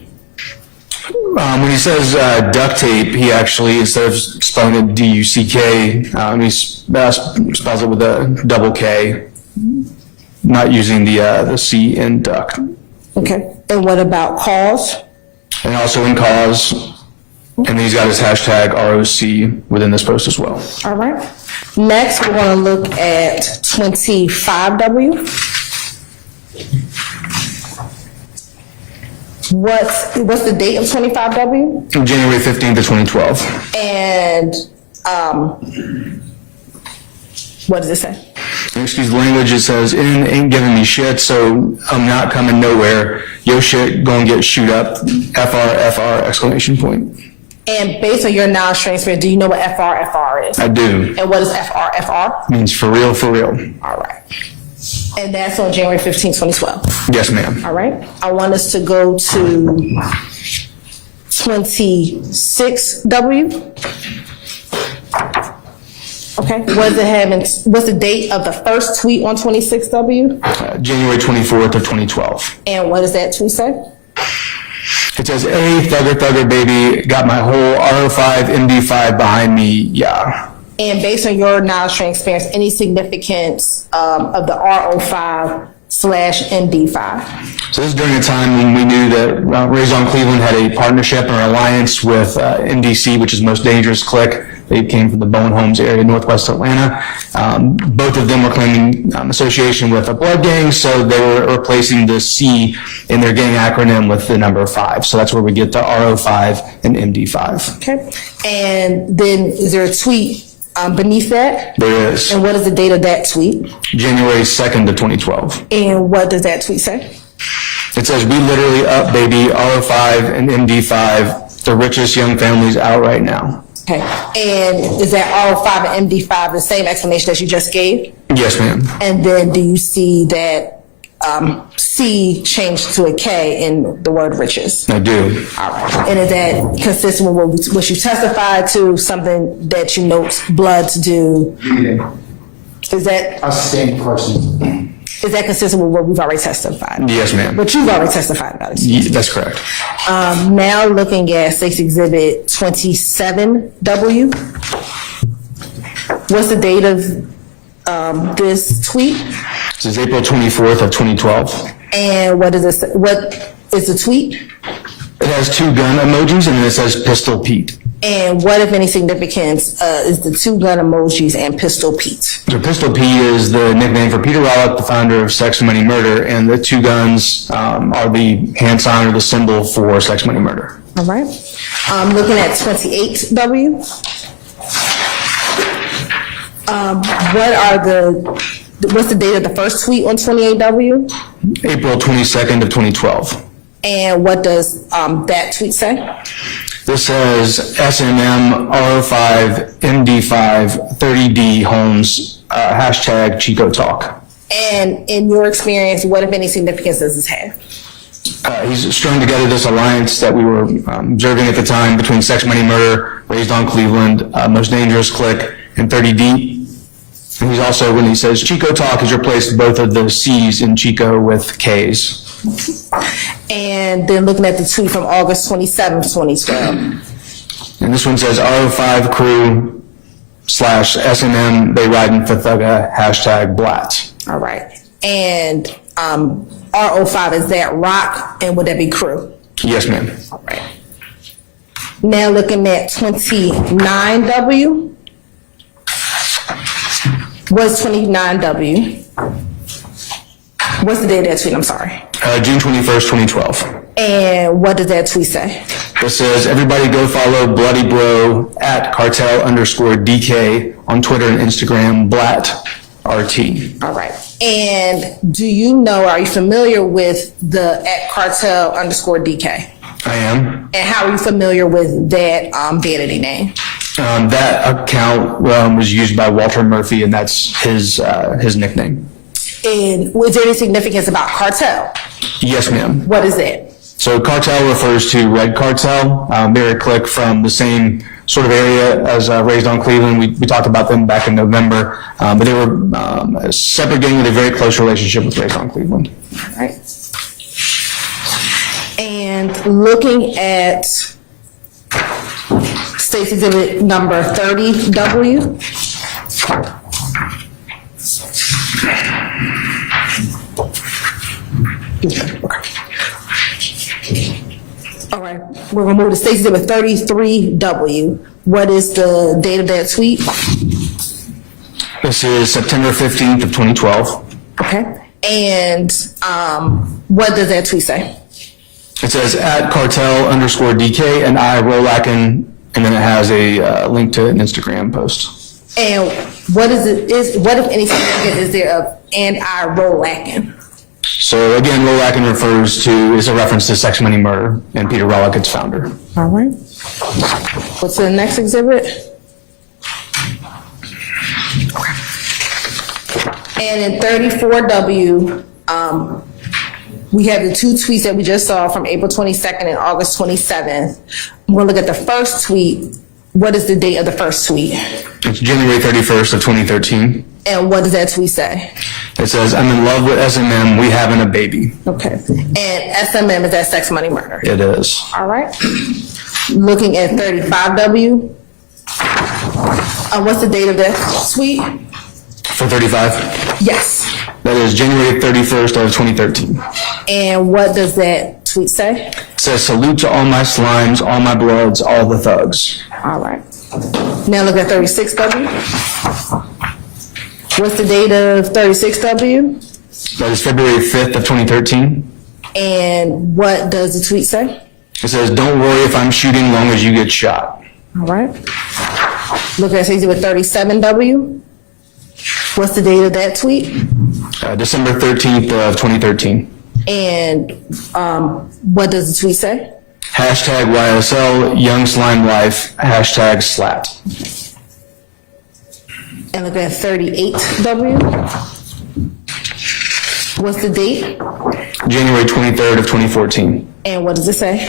When he says duct tape, he actually, instead of spelling it D-U-C-K, he spells it with a double K, not using the C in duct. Okay. And what about cause? And also in cause, and he's got his hashtag ROC within this post as well. All right. Next, we're going to look at 25W. What's the date of 25W? January 15th of 2012. And what does it say? Excuse the language, it says, ain't giving me shit, so I'm not coming nowhere. Yo shit, gonna get shoot up. FR, exclamation point. And based on your knowledge transfer, do you know what FR is? I do. And what is FR? Means for real, for real. All right. And that's on January 15, 2012. Yes, ma'am. All right. I want us to go to 26W. Okay. What's the date of the first tweet on 26W? January 24th of 2012. And what does that tweet say? It says, hey, thugger, baby, got my whole RO5, MD5 behind me, yeah. And based on your knowledge and experience, any significance of the RO5/MD5? So this is during a time when we knew that Raison Cleveland had a partnership or alliance with MDC, which is Most Dangerous Clique, They came from the Bowen Homes area, Northwest Atlanta. Both of them were claiming association with a blood gang, so they were replacing the C in their gang acronym with the number 5. So that's where we get the RO5 and MD5. Okay. And then is there a tweet beneath that? There is. And what is the date of that tweet? January 2nd of 2012. And what does that tweet say? It says, "We literally up, baby, RO5 and MD5, the richest young families out right now." Okay. And is that RO5 and MD5 the same explanation that you just gave? Yes, ma'am. And then do you see that C changed to a K in the word riches? I do. All right. And is that consistent with what you testified to, something that you note bloods do? Yeah. Is that Same question. is that consistent with what we've already testified? Yes, ma'am. But you've already testified about it. That's correct. Now looking at State's Exhibit 27W. What's the date of this tweet? This is April 24th of 2012. And what is this? What is the tweet? It has 2 gun emojis and then it says Pistol Pete. And what, if any, significance is the 2 gun emojis and Pistol Pete? So Pistol Pete is the nickname for Peter Rollick, the founder of Sex, Money, Murder, and the 2 guns are the hand sign or the symbol for Sex, Money, Murder. All right. Looking at 28W. What's the date of the first tweet on 28W? April 22nd of 2012. And what does that tweet say? This says SMM RO5 MD5 30D Homes hashtag Chico Talk. And in your experience, what, if any, significance does this have? He's strung together this alliance that we were observing at the time between Sex, Money, Murder, Raised on Cleveland, Most Dangerous Click, and 30D. And he's also, when he says Chico Talk, he's replaced both of the C's in Chico with K's. And then looking at the tweet from August 27th, 2012. And this one says RO5 crew / SMM, they riding for thugga, hashtag Blatt. All right. And RO5, is that rock, and would that be crew? Yes, ma'am. All right. Now looking at 29W. What's 29W? What's the date of that tweet? I'm sorry. June 21st, 2012. And what does that tweet say? It says, everybody go follow Bloody Bro at cartel_DK on Twitter and Instagram, Blatt RT. All right. And do you know, are you familiar with the at cartel_DK? I am. And how are you familiar with that vanity name? That account was used by Walter Murphy, and that's his nickname. And was there any significance about cartel? Yes, ma'am. What is that? So cartel refers to Red Cartel. They're a clique from the same sort of area as Raised on Cleveland. We talked about them back in November, but they were a separate gang with a very close relationship with Raised on Cleveland. All right. And looking at State's Exhibit number 30W. All right, we're gonna move to State's Exhibit 33W. What is the date of that tweet? This is September 15th of 2012. Okay, and what does that tweet say? It says at cartel_DK and I Rolakin, and then it has a link to an Instagram post. And what is it? What, if any, significance is there of and I Rolakin? So again, Rolakin is a reference to Sex, Money, Murder, and Peter Rollick, its founder. All right. What's the next exhibit? And in 34W, we have the 2 tweets that we just saw from April 22nd and August 27th. We're gonna look at the first tweet. What is the date of the first tweet? It's January 31st of 2013. And what does that tweet say? It says, I'm in love with SMM, we having a baby. Okay. And SMM, is that Sex, Money, Murder? It is. All right. Looking at 35W. What's the date of that tweet? For 35? Yes. That is January 31st of 2013. And what does that tweet say? It says, salute to all my slimes, all my bloods, all the thugs. All right. Now look at 36W. What's the date of 36W? That is February 5th of 2013. And what does the tweet say? It says, "Don't worry if I'm shooting, long as you get shot." All right. Look at Exhibit 37W. What's the date of that tweet? December 13th of 2013. And what does the tweet say? Hashtag YSL, Young Slime Life, hashtag slat. And look at 38W. What's the date? January 23rd of 2014. And what does it say?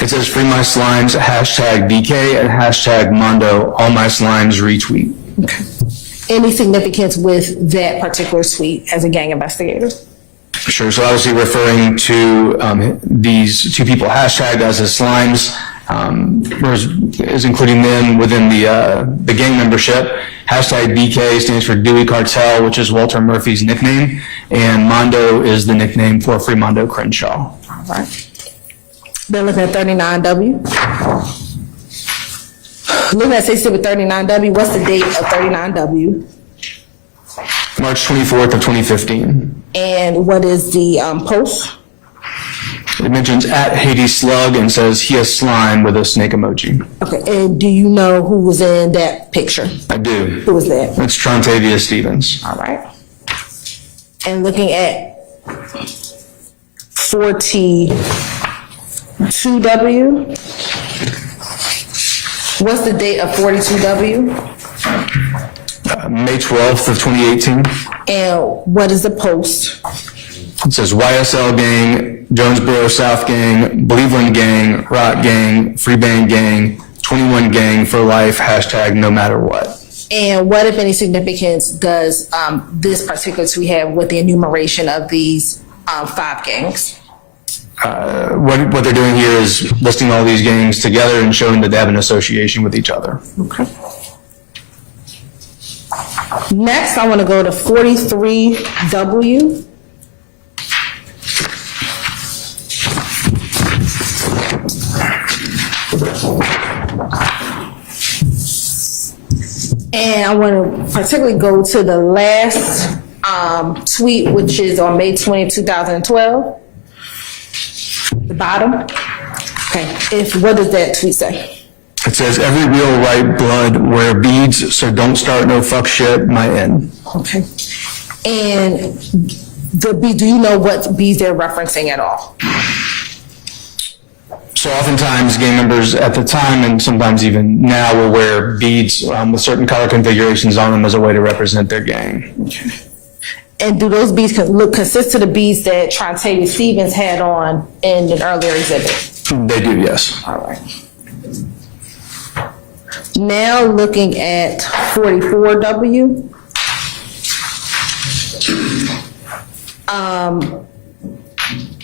It says, "Free my slimes, hashtag DK, and hashtag Mondo, all my slimes retweet." Okay. Any significance with that particular tweet as a gang investigator? Sure, so obviously referring to these two people hashtagged as his slimes, is including them within the gang membership. Hashtag DK stands for Dewey Cartel, which is Walter Murphy's nickname, and Mondo is the nickname for Fremondo Crenshaw. All right. Then looking at 39W. Looking at Exhibit 39W, what's the date of 39W? March 24th of 2015. And what is the post? It mentions at Hades Slug and says he has slime with a snake emoji. Okay, and do you know who was in that picture? I do. Who was that? It's Travius Stevens. All right. And looking at 42W, what's the date of 42W? May 12th of 2018. And what is the post? It says YSL Gang, Jonesboro South Gang, Cleveland Gang, Rock Gang, Free Band Gang, 21 Gang for life, hashtag no matter what. And what, if any, significance does this particular tweet have with the enumeration of these 5 gangs? What they're doing here is listing all these gangs together and showing that they have an association with each other. Okay. Next, I want to go to 43W. And I want to particularly go to the last tweet, which is on May 20, 2012. The bottom. Okay. What does that tweet say? It says, "Every real white blood wear beads, so don't start no fuck shit, my end." Okay. And do you know what beads they're referencing at all? So oftentimes gang members at the time and sometimes even now will wear beads with certain color configurations on them as a way to represent their gang. Okay. And do those beads consist of the beads that Travius Stevens had on in an earlier exhibit? They do, yes. All right. Now looking at 44W.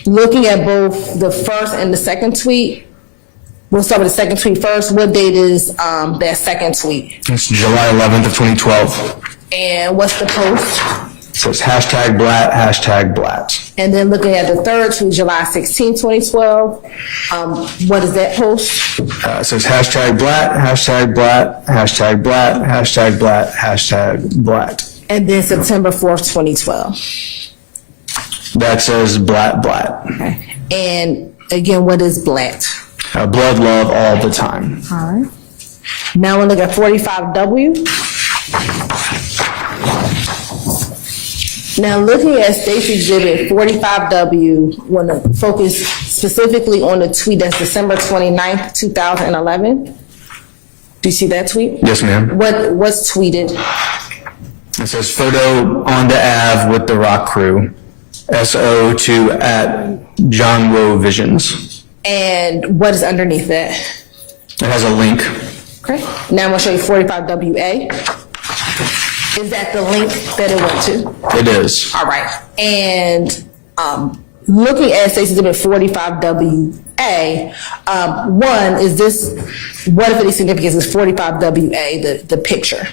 Looking at both the first and the second tweet. We'll start with the second tweet first. What date is that second tweet? It's July 11th of 2012. And what's the post? It says hashtag blat, hashtag blat. And then looking at the third tweet, July 16, 2012. What is that post? It says hashtag blat, hashtag blat, hashtag blat, hashtag blat, hashtag blat. And then September 4th, 2012. That says blat, blat. Okay. And again, what is blat? Blood love all the time. All right. Now we'll look at 45W. Now looking at State's Exhibit 45W, I want to focus specifically on the tweet that's December 29th, 2011. Do you see that tweet? Yes, ma'am. What's tweeted? It says photo on the Ave with the rock crew. SO to at John Rowe Visions. And what is underneath that? It has a link. Okay. Now I'm going to show you 45WA. Is that the link that it went to? It is. All right. And looking at State's Exhibit 45WA, one, is this, what if any significance is 45WA, the picture?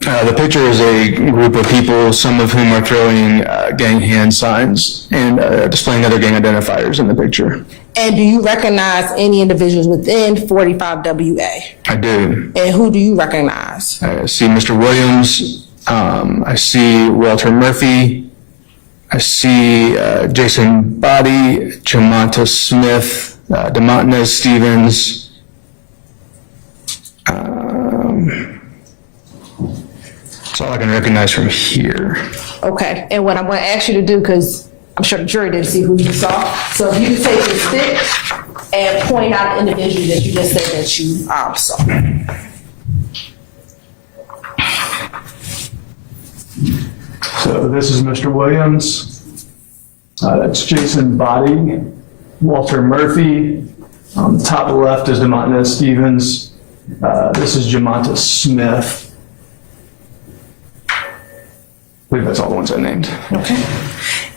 The picture is a group of people, some of whom are throwing gang hand signs and displaying other gang identifiers in the picture. And do you recognize any individuals within 45WA? I do. And who do you recognize? I see Mr. Williams. I see Walter Murphy. I see Jason Body, Jamonta Smith, DeMontanez Stevens. That's all I can recognize from here. Okay, and what I'm going to ask you to do, because I'm sure the jury didn't see who you saw, so if you could take your stick and point out the individual that you just said that you saw. So this is Mr. Williams. That's Jason Body, Walter Murphy. On the top left is DeMontanez Stevens. This is Jamonta Smith. I believe that's all the ones I named. Okay.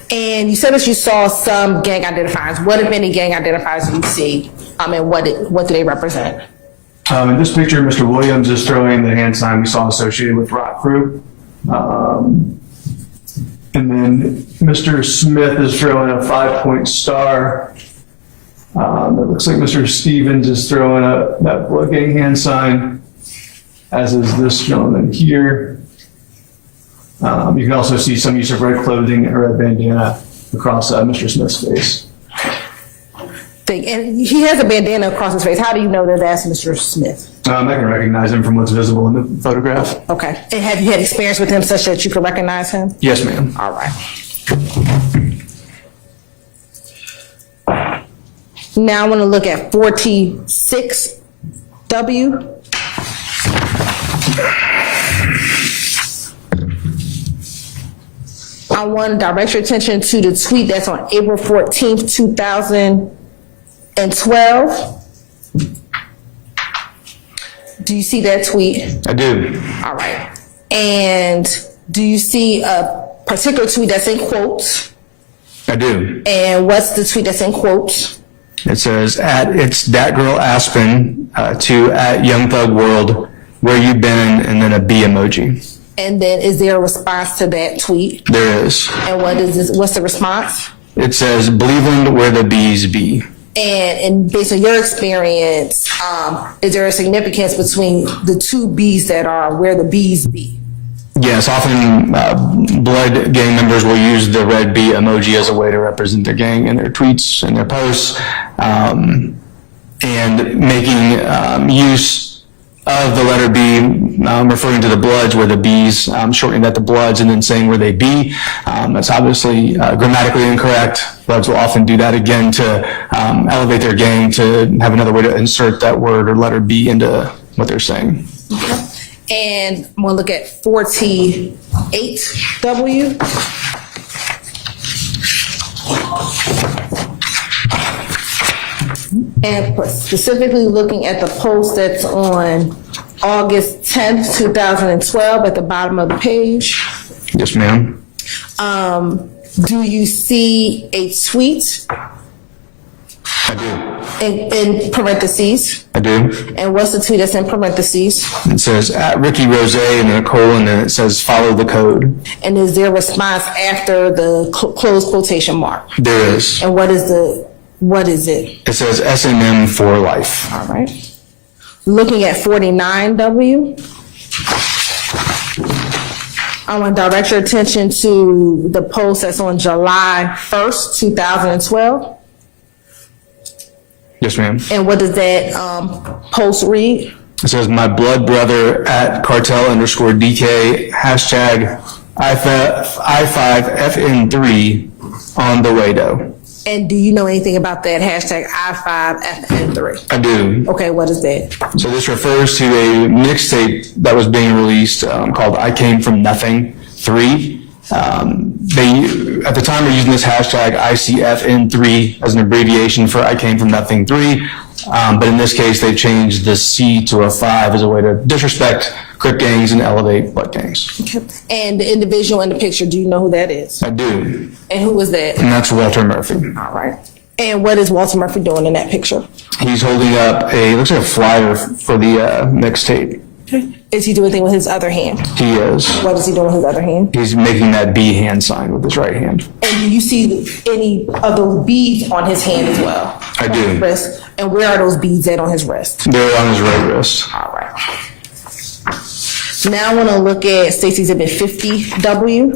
And you said that you saw some gang identifiers. What, if any, gang identifiers do you see? And what do they represent? In this picture, Mr. Williams is throwing the hand sign we saw associated with Rock Crew. And then Mr. Smith is throwing a 5-point star. It looks like Mr. Stevens is throwing that blood gang hand sign, as is this gentleman here. You can also see some use of red clothing and red bandana across Mr. Smith's face. And he has a bandana across his face. How do you know that that's Mr. Smith? I can recognize him from what's visible in the photograph. Okay. And have you had experience with him such that you can recognize him? Yes, ma'am. All right. Now I want to look at 46W. I want to direct your attention to the tweet that's on April 14th, 2012. Do you see that tweet? I do. All right. And do you see a particular tweet that's in quotes? I do. And what's the tweet that's in quotes? It says, it's that girl Aspen to @Young Thug World, where you been, and then a B emoji. And then is there a response to that tweet? There is. And what is this? What's the response? It says, Cleveland, where the bees be. And based on your experience, is there a significance between the two B's that are where the bees be? Yes, often blood gang members will use the red B emoji as a way to represent their gang in their tweets and their posts, and making use of the letter B, referring to the Bloods where the B's, shortening that to Bloods and then saying where they be. That's obviously grammatically incorrect. Bloods will often do that again to elevate their gang, to have another way to insert that word or letter B into what they're saying. Okay. And I'm going to look at 48W. And specifically looking at the post that's on August 10th, 2012 at the bottom of the page. Yes, ma'am. Do you see a tweet? I do. In parentheses? I do. And what's the tweet that's in parentheses? It says @Ricky Rose and then a colon, and it says follow the code. And is there a response after the closed quotation mark? There is. And what is it? It says SNM for life. All right. Looking at 49W. I want to direct your attention to the post that's on July 1st, 2012. Yes, ma'am. And what does that post read? It says, my blood brother @cartel_DK, #I5FN3 on the way though. And do you know anything about that #I5FN3? I do. Okay, what is that? So this refers to a mixtape that was being released called I Came From Nothing 3. They, at the time, were using this hashtag ICFN3 as an abbreviation for I Came From Nothing 3. But in this case, they changed the C to a 5 as a way to disrespect Crip gangs and elevate blood gangs. Okay. And the individual in the picture, do you know who that is? I do. And who was that? And that's Walter Murphy. All right. And what is Walter Murphy doing in that picture? He's holding up looks like a flyer for the mixtape. Is he doing anything with his other hand? He is. What is he doing with his other hand? He's making that B hand sign with his right hand. And do you see any of those beads on his hand as well? I On do. his wrist? And where are those beads at on his wrist? They're on his right wrist. All right. Now I want to look at State's Exhibit 50W.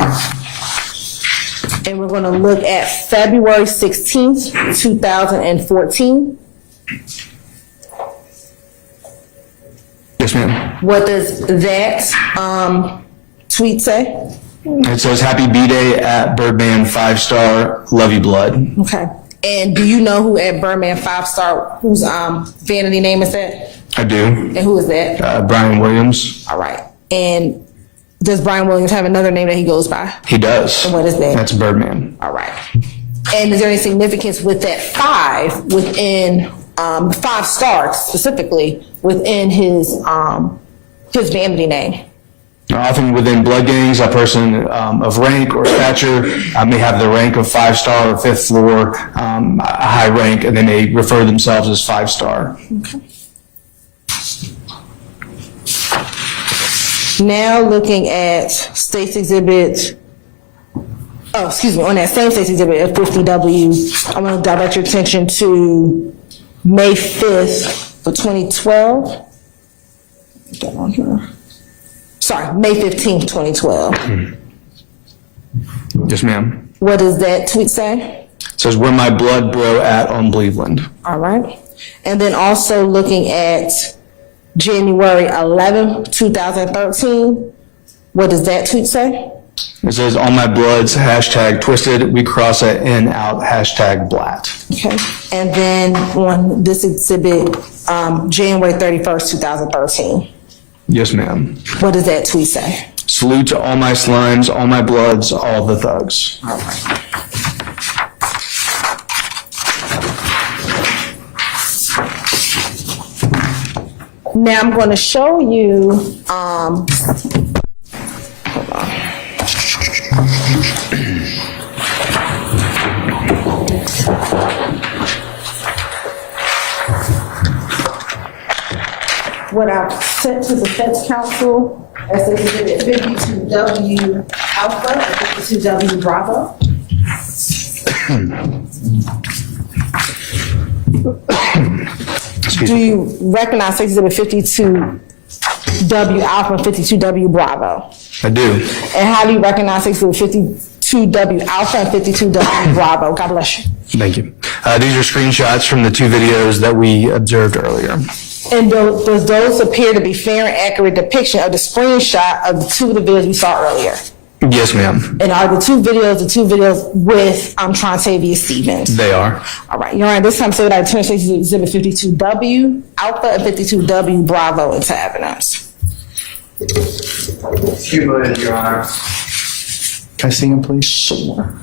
And we're going to look at February 16th, 2014. Yes, ma'am. What does that tweet say? It says, "Happy B-Day at Birdman 5-star, love you blood." Okay. And do you know who at Birdman 5-star, whose vanity name is that? I do. And who is that? Brian Williams. All right. And does Brian Williams have another name that he goes by? He does. And what is that? That's Birdman. All right. And is there any significance with that 5 within 5 stars specifically within his vanity name? Often within blood gangs, a person of rank or stature may have the rank of 5-star or 5th floor, a high rank, and they may refer themselves as 5-star. Okay. Now looking at State's Exhibit, on that same State's Exhibit at 50W, I'm going to direct your attention to May 5th for 2012. Get that on here. Sorry, May 15th, 2012. Yes, ma'am. What does that tweet say? It says, "Where my blood bro at on Cleveland." All right. And then also looking at January 11th, 2013. What does that tweet say? It says, "On my bloods, hashtag twisted, we cross it in out, hashtag blat." Okay. And then on this exhibit, January 31st, 2013. Yes, ma'am. What does that tweet say? "Salute to all my slimes, all my bloods, all the thugs." All right. Now I'm going to show you, hold on. What I've sent to the Defense Council as Exhibit 52W Alpha and 52W Bravo. Do you recognize Exhibit 52W Alpha and 52W Bravo? I do. And how do you recognize Exhibit 52W Alpha and 52W Bravo? God bless you. Thank you. These are screenshots from the 2 videos that we observed earlier. And does those appear to be fair and accurate depiction of the screenshot of the 2 of the videos we saw earlier? Yes, ma'am. And are the two videos with Travius Stevens? They are. All right, Your Honor, this time say that I turn Exhibit 52W Alpha and 52W Bravo into evidence. Cumulative, Your Honor. Can I see him, please? Sure.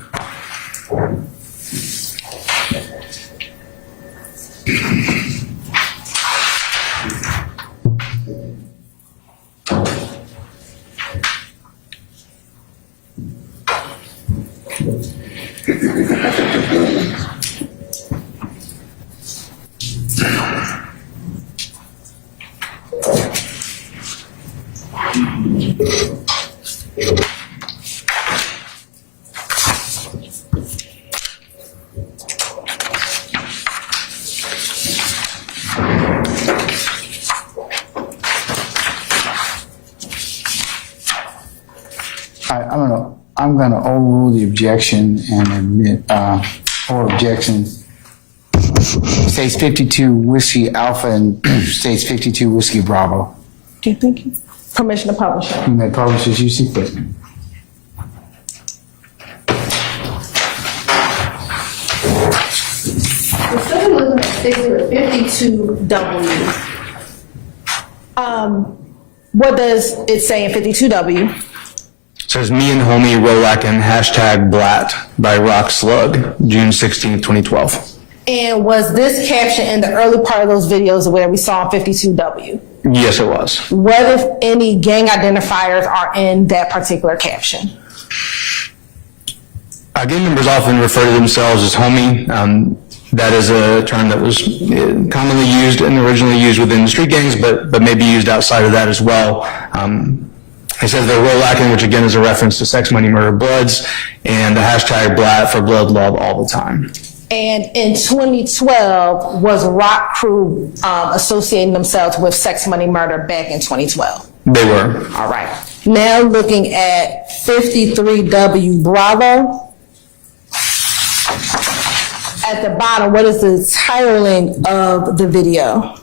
I'm going to overrule the objection and admit, or objection. States 52 Whiskey Alpha and States 52 Whiskey Bravo. Okay, thank you. Permission to publish. You may publish as you see fit. We're still looking at Exhibit 52W. What does it say in 52W? It says, "Me and homie Rolackin, hashtag blat," by Rock Slug, June 16th, 2012. And was this caption in the early part of those videos where we saw 52W? Yes, it was. What, if any, gang identifiers are in that particular caption? Gang members often refer to themselves as homie. That is a term that was commonly used and originally used within street gangs, but may be used outside of that as well. It says they're role lacking, which again is a reference to sex, money, murder, bloods, and the hashtag Blatt for blood, love all the time. And in 2012, was Rock Crew associating themselves with sex, money, murder back in 2012? They were. All right. Now looking at 53W Bravo. At the bottom, what is the titling of the video?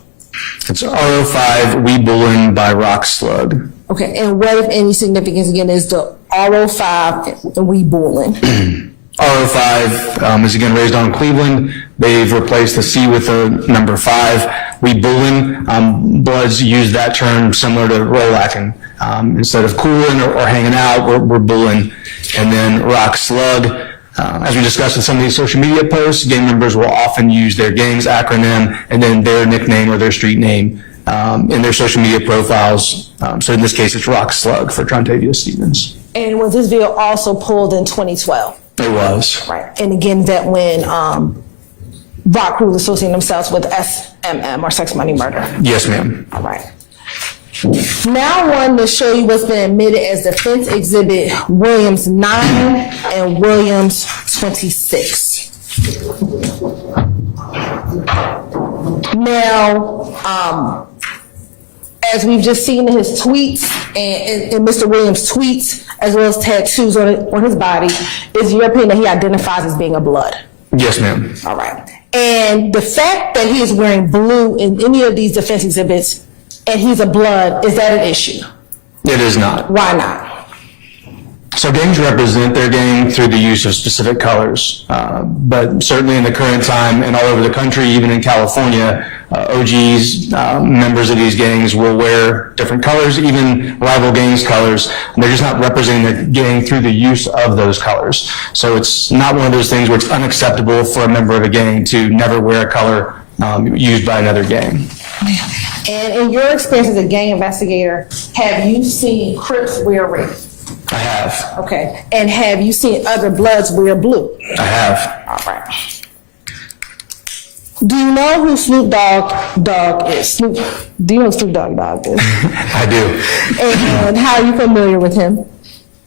It's RO5 We Bullin' by Rock Slug. Okay, and what, if any, significance again is the RO5 We Bullin'? RO5 is again raised on Cleveland. They've replaced the C with the number 5. We Bullin', Bloods use that term similar to role acting. Instead of cooling or hanging out, we're bullin'. And then Rock Slug, as we discussed in some of these social media posts, gang members will often use their gang's acronym and then their nickname or their street name in their social media profiles. So in this case, it's Rock Slug for Travius Stevens. And was this video also pulled in 2012? It was. Right. And again, that when Rock Crew associating themselves with SMM or sex, money, murder? Yes, ma'am. All right. Now I wanted to show you what's been admitted as defense exhibit Williams 9 and Williams 26. Now, as we've just seen in his tweets and in Mr. Williams' tweets, as well as tattoos on his body, is your opinion that he identifies as being a blood? Yes, ma'am. All right. And the fact that he is wearing blue in any of these defense exhibits and he's a blood, is that an issue? It is not. Why not? So gangs represent their gang through the use of specific colors, but certainly in the current time and all over the country, even in California, OGs, members of these gangs will wear different colors, even rival gangs' colors. And they're just not representing the gang through the use of those colors. So it's not one of those things where it's unacceptable for a member of a gang to never wear a color used by another gang. And in your experience as a gang investigator, have you seen Crips wear red? I have. Okay. And have you seen other Bloods wear blue? I have. All right. Do you know who Snoop Dogg is? Do you know who Snoop Dogg is? I do. And how are you familiar with him?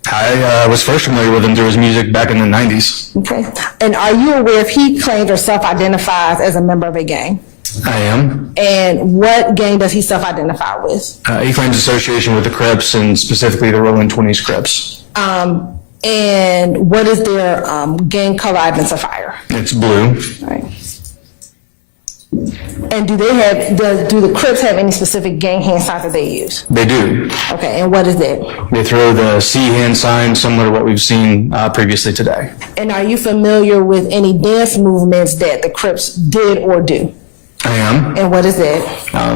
I was first familiar with him through his music back in the 90s. Okay. And are you aware if he claims or self-identifies as a member of a gang? I am. And what gang does he self-identify with? He claims association with the Crips and specifically the Rolling 20s Crips. And what is their gang color identifier? It's blue. Right. And do the Crips have any specific gang hand signs that they use? They do. Okay, and what is it? They throw the C hand sign similar to what we've seen previously today. And are you familiar with any dance movements that the Crips did or do? I am. And what is it?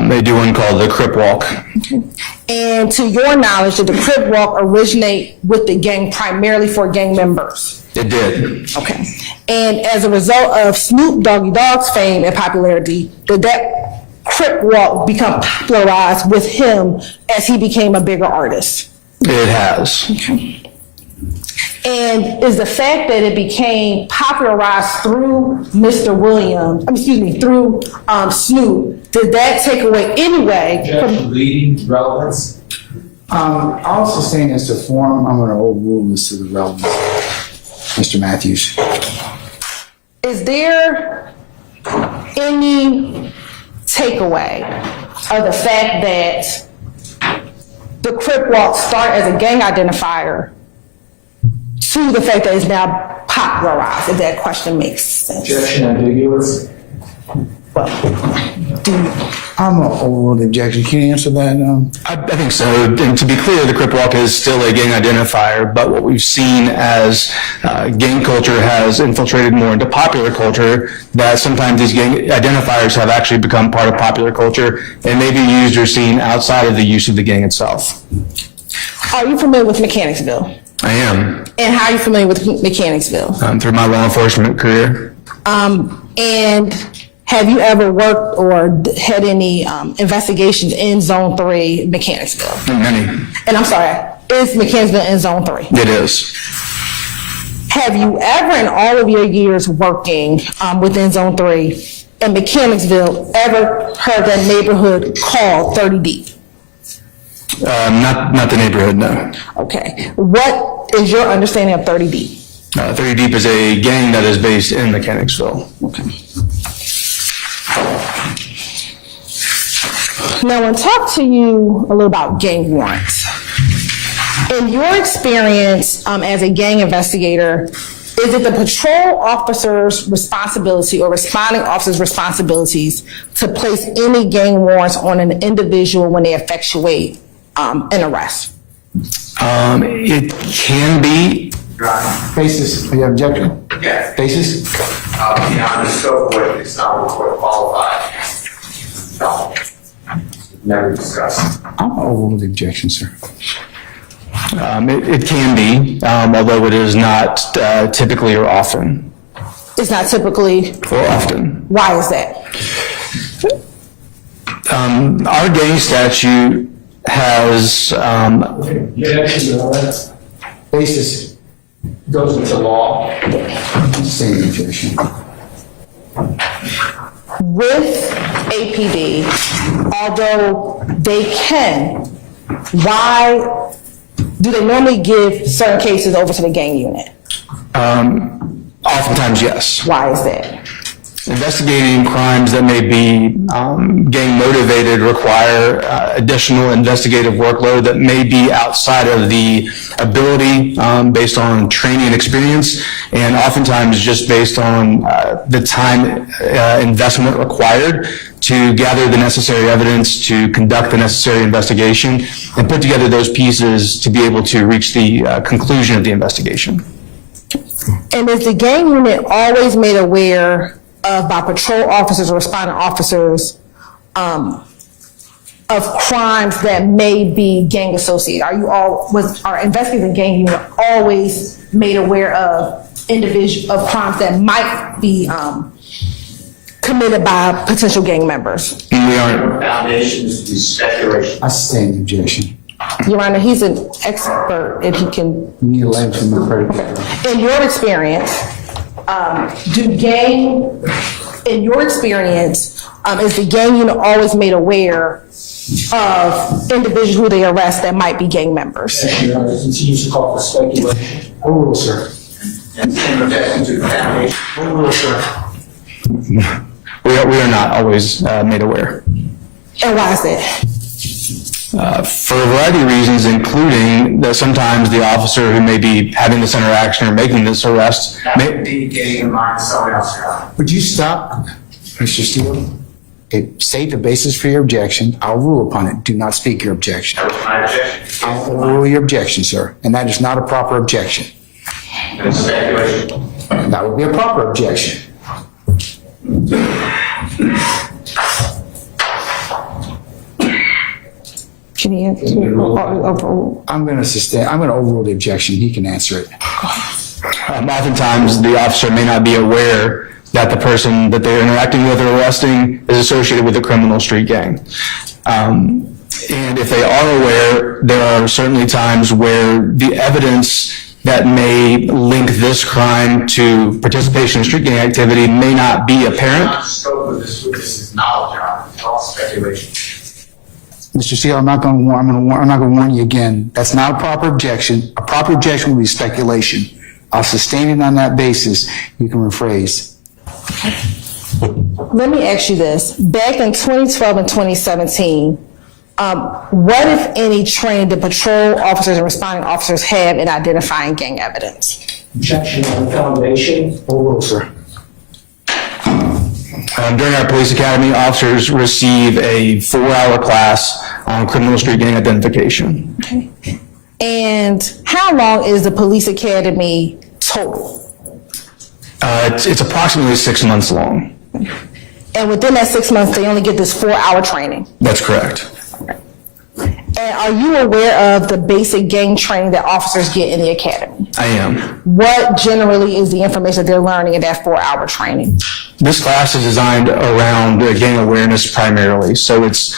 They do one called the Crip Walk. Okay. And to your knowledge, did the Crip Walk originate with the gang primarily for gang members? It did. Okay. And as a result of Snoop Dogg's fame and popularity, did that Crip Walk become popularized with him as he became a bigger artist? It has. Okay. And is the fact that it became popularized through Mr. Williams, through Snoop, did that take away anyway from leading relevance? I also saying as to form, I'm going to overrule this to the relevance. Mr. Matthews. Is there any takeaway of the fact that the Crip Walk started as a gang identifier to the fact that it's now popularized, if that question makes sense? Objection ambiguous. Well, I'm going to overrule the objection. Can you answer that? I think so. And to be clear, the Crip Walk is still a gang identifier, but what we've seen as gang culture has infiltrated more into popular culture, that sometimes these gang identifiers have actually become part of popular culture and may be used or seen outside of the use of the gang itself. Are you familiar with Mechanicsville? I am. And how are you familiar with Mechanicsville? Through my law enforcement career. And have you ever worked or had any investigations in Zone 3, Mechanicsville? Many. And I'm sorry, is Mechanicsville in Zone 3? It is. Have you ever in all of your years working within Zone 3 in Mechanicsville ever heard that neighborhood called 30 Deep? Not the neighborhood, no. Okay. What is your understanding of 30 Deep? 30 Deep is a gang that is based in Mechanicsville. Okay. Now, I want to talk to you a little about gang warrants. In your experience as a gang investigator, is it the patrol officer's responsibility or responding officer's responsibilities to place any gang warrants on an individual when they effectuate an arrest? It can be. Basis, are you objection? Yes. Basis? Beyond the scope of what it's not court qualified. No. Never discussed. I'll overrule the objection, sir. It can be, although it is not typically or often. It's not typically. Or often. Why is that? Our gang statute has Basis. Goes into law. Same objection. With APD, although they can, why do they normally give certain cases over to the gang unit? Oftentimes, yes. Why is that? Investigating crimes that may be gang motivated require additional investigative workload that may be outside of the ability based on training and experience, and oftentimes just based on the time investment required to gather the necessary evidence, to conduct the necessary investigation, and put together those pieces to be able to reach the conclusion of the investigation. And is the gang unit always made aware of by patrol officers or responding officers of crimes that may be gang associated? Are investigators in gang unit always made aware of crimes that might be committed by potential gang members? We aren't. Foundation is the speculation. I sustain the objection. Your Honor, he's an expert and he can. You need a letter from the credit. In your experience, is the gang unit always made aware of individuals who they arrest that might be gang members? Your Honor, continues to call for speculation. Overrule, sir. And same objection to the foundation. Overrule, sir. We are not always made aware. And why is that? For a variety of reasons, including that sometimes the officer who may be having this interaction or making this arrest That would be getting in line with someone else, Your Honor. Would you stop, Mr. Steele? Okay, state the basis for your objection. I'll rule upon it. Do not speak your objection. That was my objection. I'll overrule your objection, sir. And that is not a proper objection. It's speculation. That would be a proper objection. Can he answer? I'm going to overrule the objection. He can answer it. oftentimes the officer may not be aware that the person that they're interacting with or arresting is associated with a criminal street gang. And if they are aware, there are certainly times where the evidence that may link this crime to participation in street gang activity may not be apparent. The scope of this witness is knowledge, Your Honor. It's all speculation. Mr. Steele, I'm not going to warn you again. That's not a proper objection. A proper objection would be speculation. I'll sustain it on that basis. You can rephrase. Let me ask you this. Back in 2012 and 2017, what, if any, training did patrol officers and responding officers have in identifying gang evidence? Objection on the foundation. Overrule, sir. During our police academy, officers receive a 4-hour class on criminal street gang identification. Okay. And how long is the police academy total? It's approximately 6 months long. And within that 6 months, they only get this 4-hour training? That's correct. And are you aware of the basic gang training that officers get in the academy? I am. What generally is the information that they're learning in that 4-hour training? This class is designed around gang awareness primarily. So it's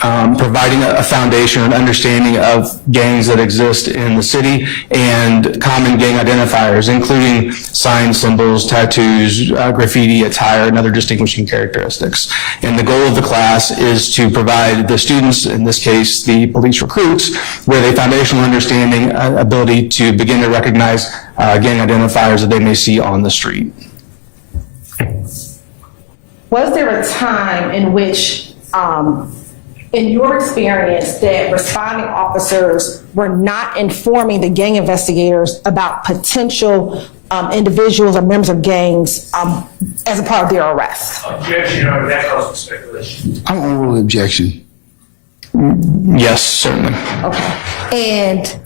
providing a foundation, an understanding of gangs that exist in the city and common gang identifiers, including signs, symbols, tattoos, graffiti, attire, and other distinguishing characteristics. And the goal of the class is to provide the students, in this case, the police recruits, with a foundational understanding, ability to begin to recognize gang identifiers that they may see on the street. Was there a time in which, in your experience, that responding officers were not informing the gang investigators about potential individuals or members of gangs as a part of their arrest? Objection, Your Honor, that causes speculation. I'm overrule the objection. Yes, certainly. Okay. And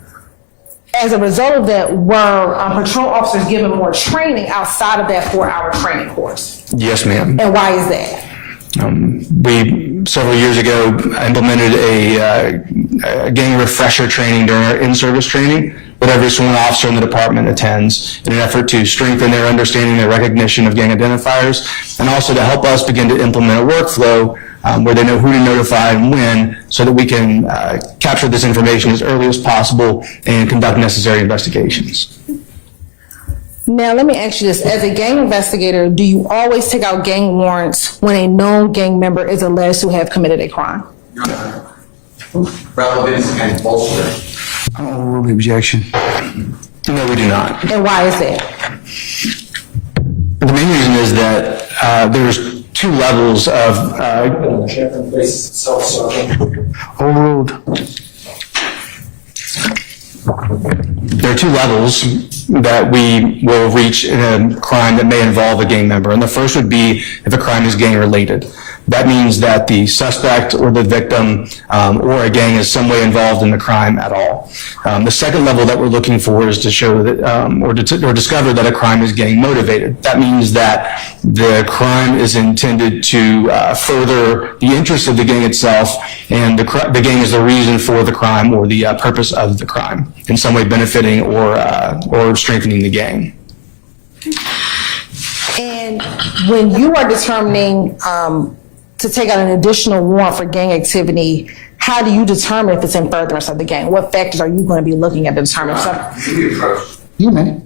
as a result of that, were patrol officers given more training outside of that 4-hour training course? Yes, ma'am. And why is that? We, several years ago, implemented a gang refresher training during our in-service training that every sworn officer in the department attends in an effort to strengthen their understanding and recognition of gang identifiers, and also to help us begin to implement a workflow where they know who to notify and when, so that we can capture this information as early as possible and conduct necessary investigations. Now, let me ask you this. As a gang investigator, do you always take out gang warrants when a known gang member is alleged to have committed a crime? Relevance and bolster. I'm overrule the objection. No, we do not. And why is that? The main reason is that there's two levels of Overruled. there are two levels that we will reach in a crime that may involve a gang member. And the first would be if a crime is gang related. That means that the suspect or the victim or a gang is some way involved in the crime at all. The second level that we're looking for is to show that or discover that a crime is gang motivated. That means that the crime is intended to further the interests of the gang itself, and the gang is the reason for the crime or the purpose of the crime, in some way benefiting or strengthening the gang. And when you are determining to take out an additional warrant for gang activity, how do you determine if it's in furtherance of the gang? What factors are you going to be looking at to determine something? You may.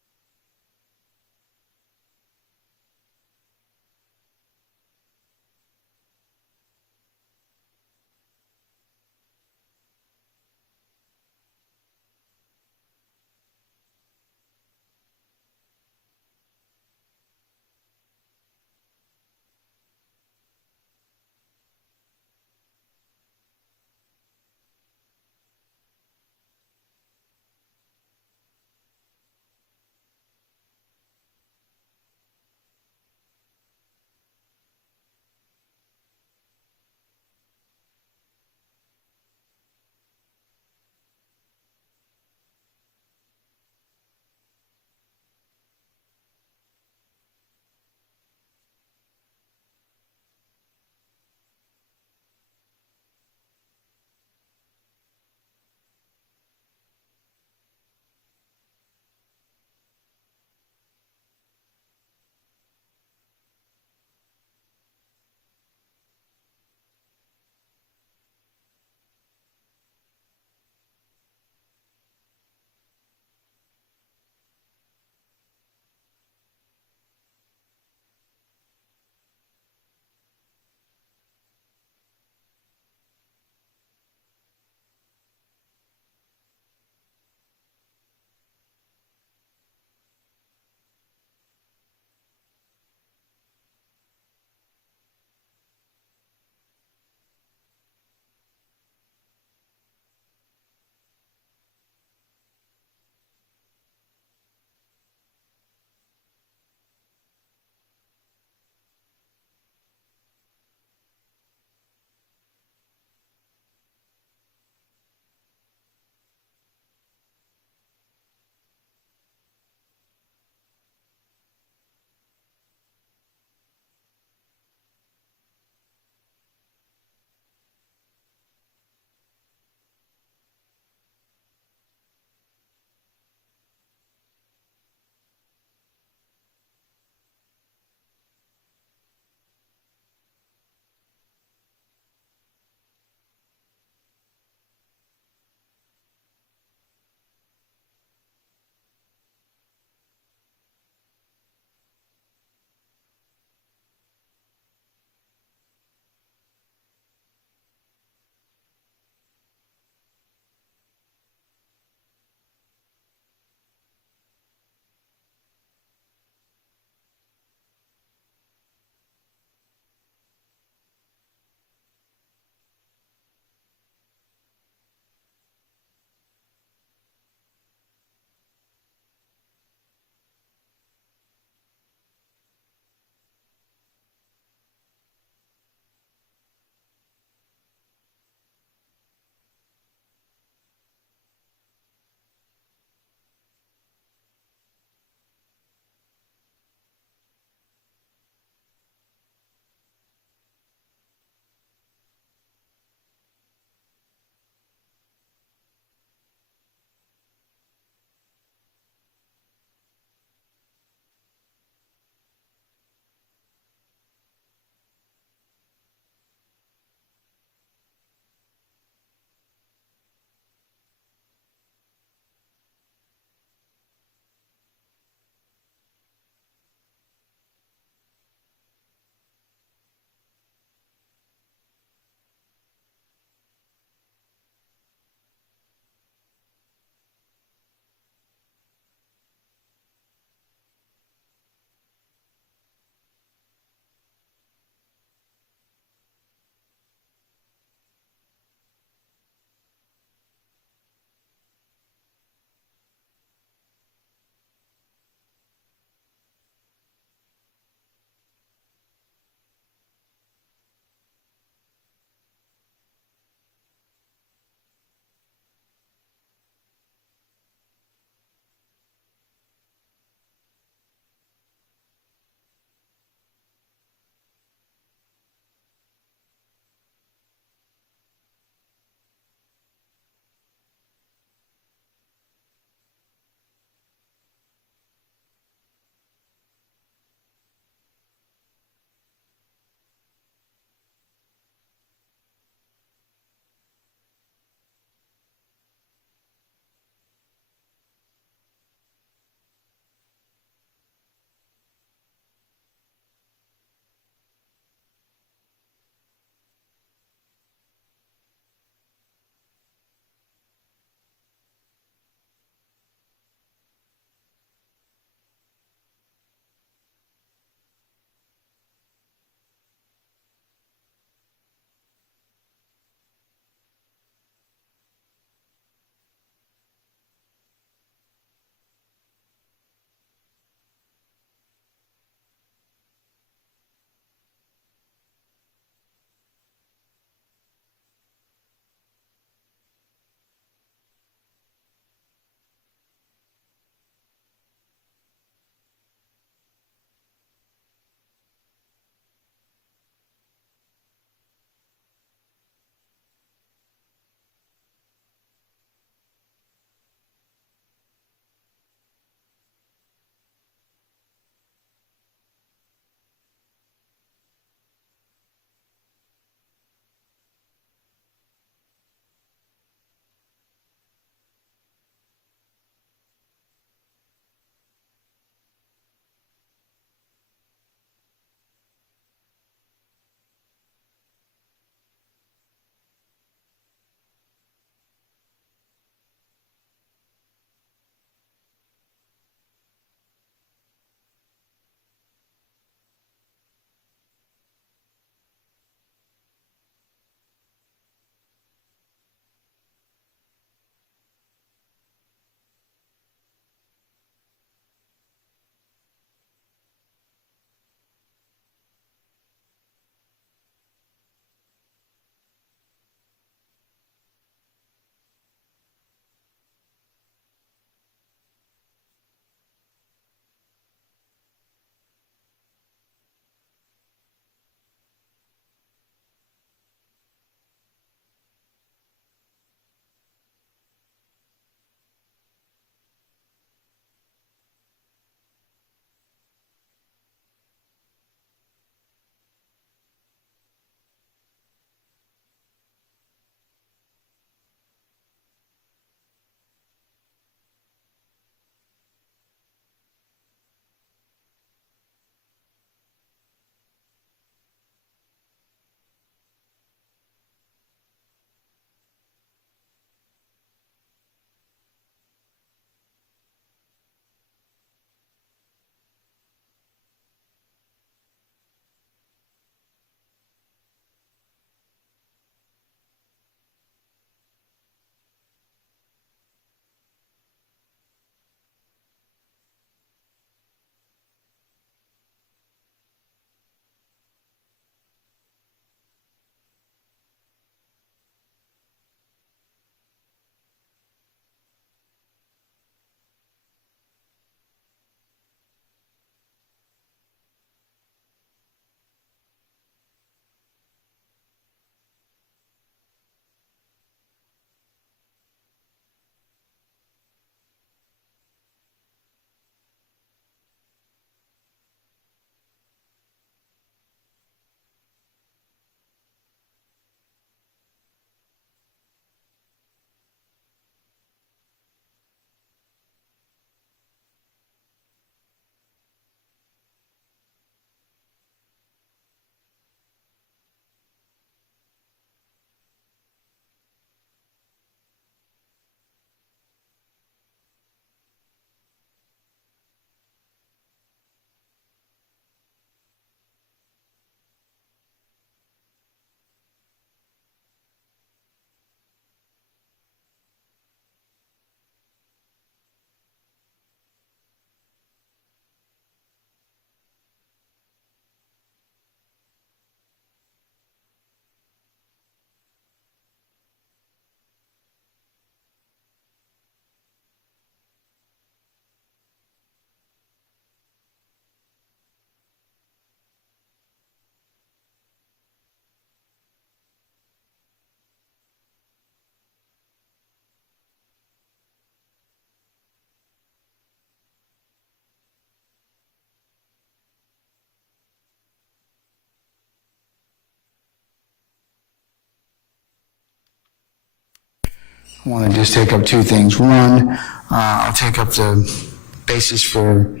I want to just take up two things. One, I'll take up the basis for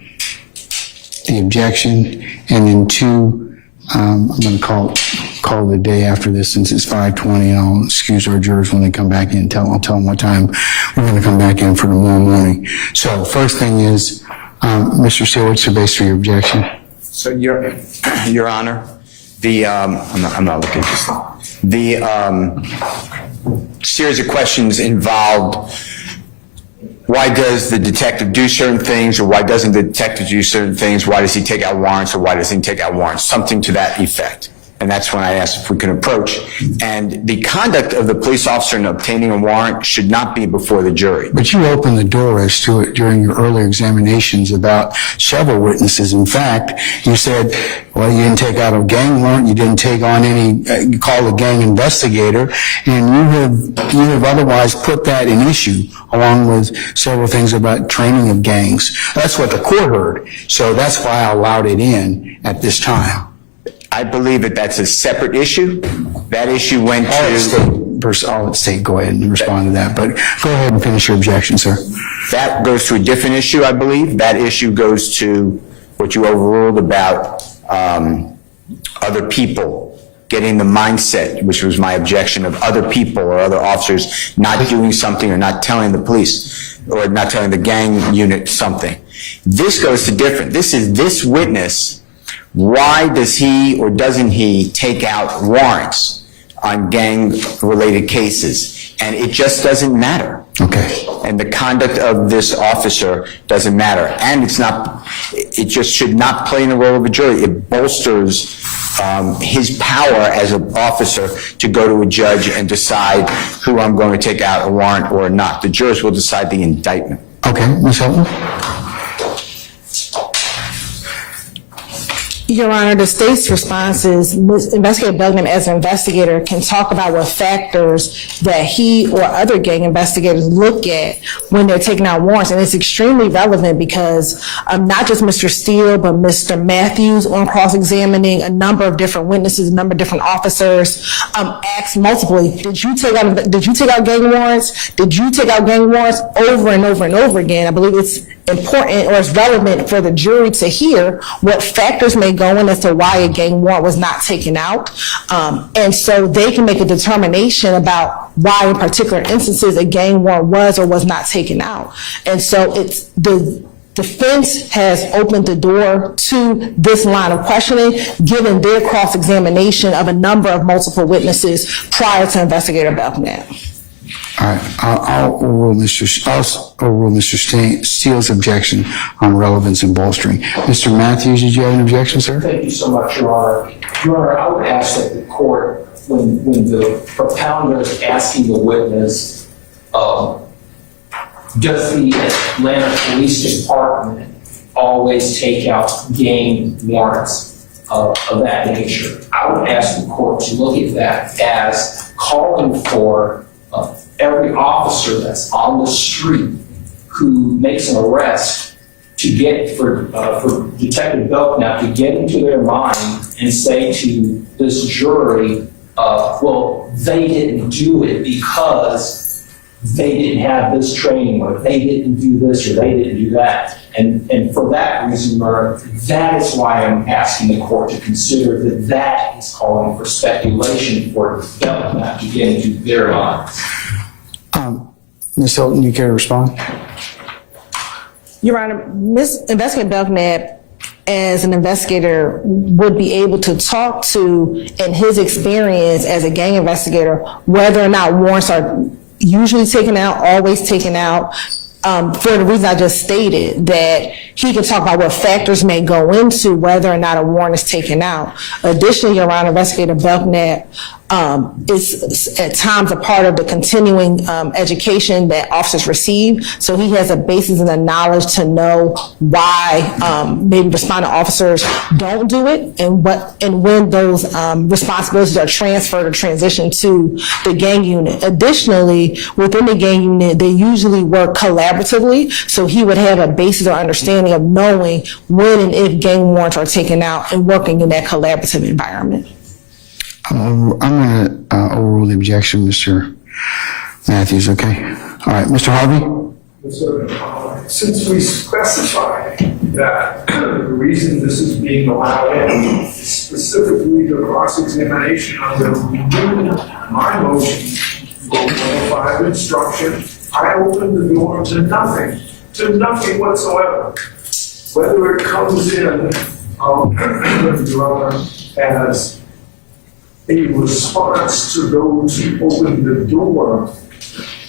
the objection, and then two, I'm going to call the day after this since it's 5:20. I'll excuse our jurors when they come back in. I'll tell them what time we're going to come back in for tomorrow morning. So first thing is, Mr. Steele, what's the base for your objection? So, Your Honor, I'm not looking at this. The series of questions involved, why does the detective do certain things, or why doesn't the detective do certain things? Why does he take out warrants, or why doesn't he take out warrants? Something to that effect. And that's when I asked if we could approach. And the conduct of the police officer in obtaining a warrant should not be before the jury. But you opened the door as to it during your earlier examinations about several witnesses. In fact, you said, well, you didn't take out a gang warrant, you didn't take on any, you called a gang investigator, and you have otherwise put that in issue, along with several things about training of gangs. That's what the court heard. So that's why I allowed it in at this time. I believe that that's a separate issue. That issue went to... I'll let State go ahead and respond to that, but go ahead and finish your objection, sir. That goes to a different issue, I believe. That issue goes to what you overruled about other people getting the mindset, which was my objection, of other people or other officers not doing something or not telling the police or not telling the gang unit something. This goes to different. This is this witness. Why does he or doesn't he take out warrants on gang-related cases? And it just doesn't matter. Okay. And the conduct of this officer doesn't matter. And it just should not play in the role of a jury. It bolsters his power as an officer to go to a judge and decide who I'm going to take out a warrant or not. The jurors will decide the indictment. Okay, Ms. Hilton? Your Honor, the state's response is Investigator Belnap, as an investigator, can talk about what factors that he or other gang investigators look at when they're taking out warrants. And it's extremely relevant because not just Mr. Steele, but Mr. Matthews, on cross-examining a number of different witnesses, a number of different officers, asked multiply, did you take out gang warrants? Did you take out gang warrants? Over and over and over again. I believe it's important, or it's relevant for the jury to hear what factors may go in as to why a gang warrant was not taken out. And so they can make a determination about why in particular instances a gang warrant was or was not taken out. And so it's the defense has opened the door to this line of questioning, given their cross-examination of a number of multiple witnesses prior to Investigator Belnap. All right, I'll overrule Mr. Steele's objection on relevance and bolstering. Mr. Matthews, did you have an objection, sir? Thank you so much, Your Honor. Your Honor, I would ask that the court, when the propounder is asking the witness, does the Atlanta Police Department always take out gang warrants of that nature? I would ask the court to look at that as calling for every officer that's on the street who makes an arrest to get for Detective Belnap to get into their mind and say to this jury, well, they didn't do it because they didn't have this training, or they didn't do this, or they didn't do that. And for that reason, that is why I'm asking the court to consider that is calling for speculation for Belnap to get into their minds. Ms. Hilton, you care to respond? Your Honor, Investigator Belnap, as an investigator, would be able to talk to, in his experience as a gang investigator, whether or not warrants are usually taken out, always taken out, for the reason I just stated, that he can talk about what factors may go into whether or not a warrant is taken out. Additionally, Your Honor, Investigator Belnap is at times a part of the continuing education that officers receive. So he has a basis in the knowledge to know why maybe responding officers don't do it, and when those responsibilities are transferred or transitioned to the gang unit. Additionally, within the gang unit, they usually work collaboratively, so he would have a basis or understanding of knowing when and if gang warrants are taken out and working in that collaborative environment. I'm going to overrule the objection, Mr. Matthews, okay. All right, Mr. Harvey? Since we specified that the reason this is being allowed in is specifically the cross-examination under my motion for 105 instruction, I opened the door to nothing whatsoever. Whether it comes in, Your Honor, as a response to those who opened the door,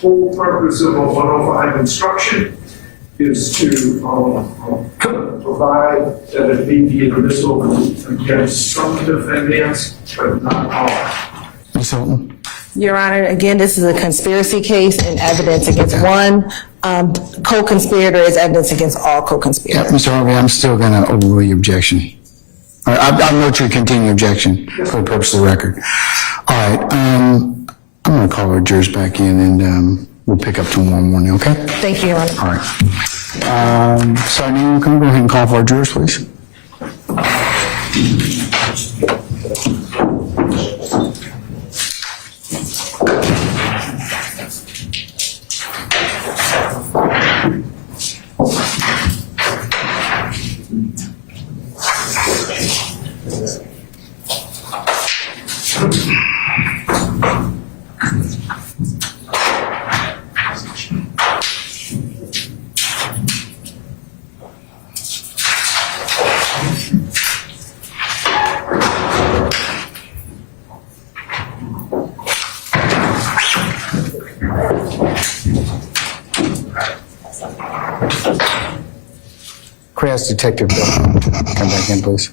whole purpose of a 105 instruction is to provide that it may be admissible against some defendants, but not all. Ms. Hilton? Your Honor, again, this is a conspiracy case and evidence against one co-conspirator is evidence against all co-conspirators. Yeah, Mr. Harvey, I'm still going to overrule your objection. All right, I'll note your continuing objection for the purpose of the record. All right, I'm going to call our jurors back in and we'll pick up tomorrow morning, okay? Thank you, Your Honor. All right. Sarney, can we go ahead and call for our jurors, please? Could I ask Detective Belnap to come back in, please?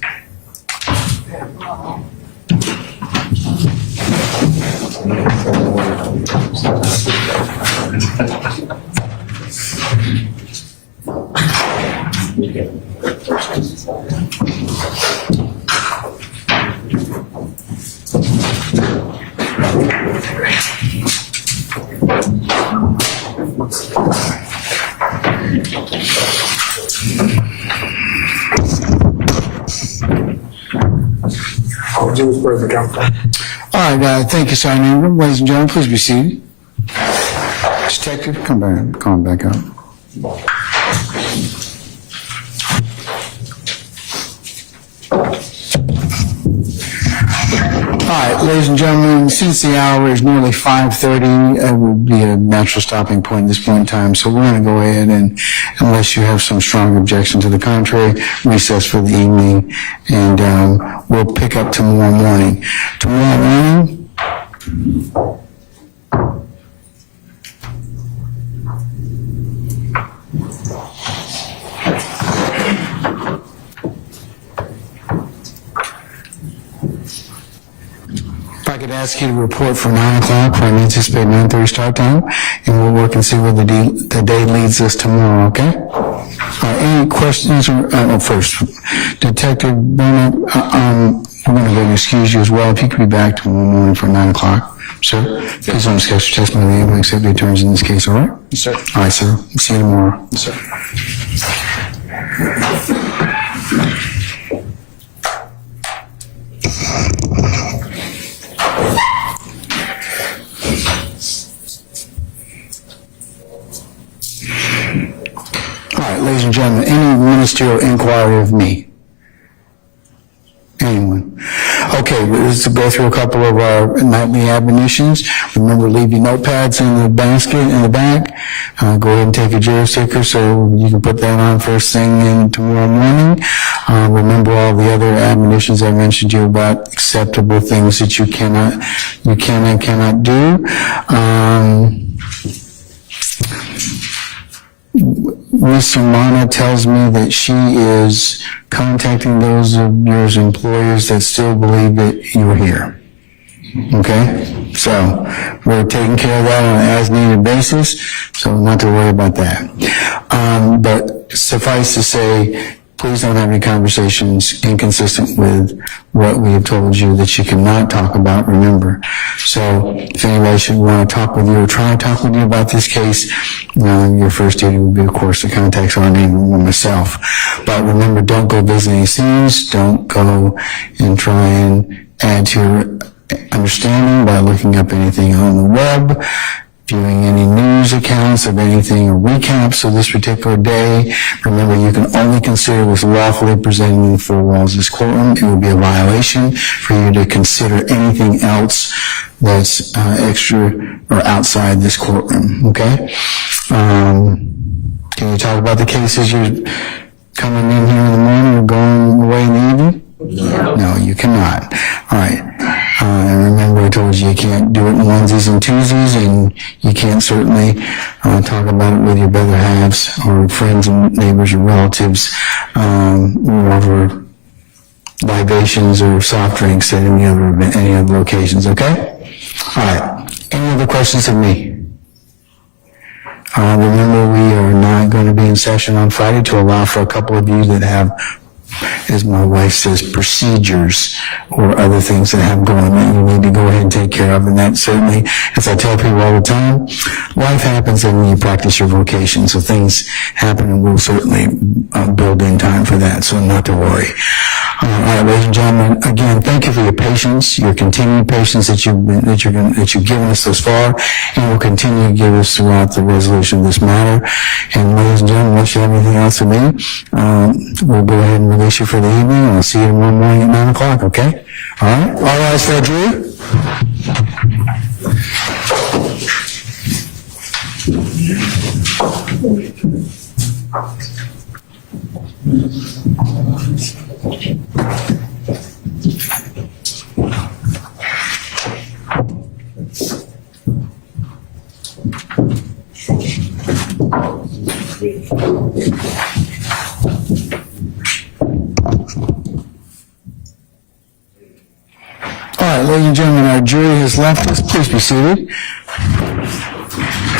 All right, thank you, Sergeant. Ladies and gentlemen, please be seated. Detective, come back up. All right, ladies and gentlemen, since the hour is nearly 5:30, it would be a natural stopping point at this point in time. So we're going to go ahead and, unless you have some strong objection to the contrary, recess for the evening, and we'll pick up tomorrow morning. Tomorrow morning, if I could ask you to report for 9 o'clock for an anticipated 9:30 start time, and we'll work and see where the day leads us tomorrow, okay? Any questions? First, Detective Belnap, we're going to go and excuse you as well. If you could be back tomorrow morning for 9 o'clock. Sir, please don't discuss your testimony. We'll accept the attorneys in this case, all right? Yes, sir. All right, sir. See you tomorrow. Yes, sir. All right, ladies and gentlemen, any ministerial inquiry of me? Anyone? Okay, let's go through a couple of our nightly admonitions. Remember, leave your notepads in the basket in the back. Go ahead and take a jury sticker so you can put that on first thing in tomorrow morning. Remember all the other admonitions I mentioned to you about acceptable things that you cannot do. Miss Sermana tells me that she is contacting those of your employers that still believe that you're here. Okay? So, we're taking care of that on an as-needed basis, so not to worry about that. But suffice to say, please don't have any conversations inconsistent with what we have told you that you cannot talk about, remember. So if anybody should want to talk with you or try to talk with you about this case, your first duty would be, of course, to contact our name or myself. But remember, don't go visit any scenes. Don't go and try and add to your understanding by looking up anything on the web. viewing any news accounts of anything or recaps of this particular day. Remember, you can only consider what's lawfully presented in the four walls of this courtroom. It would be a violation for you to consider anything else that's extra or outside this courtroom, okay? Can you talk about the cases you're coming in here in the morning or going away in the evening? No, you cannot. All right. And remember, I told you can't do it in onesies and twosies, and you can't certainly talk about it with your better halves or friends and neighbors or relatives or over libations or soft drinks at any other locations, okay? All right. Any other questions of me? Remember, we are not going to be in session on Friday to allow for a couple of you that have, as my wife says, procedures or other things that have going on that you need to go ahead and take care of. And that certainly, as I tell people all the time, life happens and when you practice your vocation. So things happen and we'll certainly build in time for that. So not to worry. All right, ladies and gentlemen, again, thank you for your patience, your continued patience that you've given us thus far, and will continue to give us throughout the resolution of this matter. And ladies and gentlemen, unless you have anything else for me, we'll go ahead and release you for the evening, and I'll see you tomorrow morning at 9 o'clock, okay? All right? All rise for a jury. All right, ladies and gentlemen, our jury has left us. Please be seated.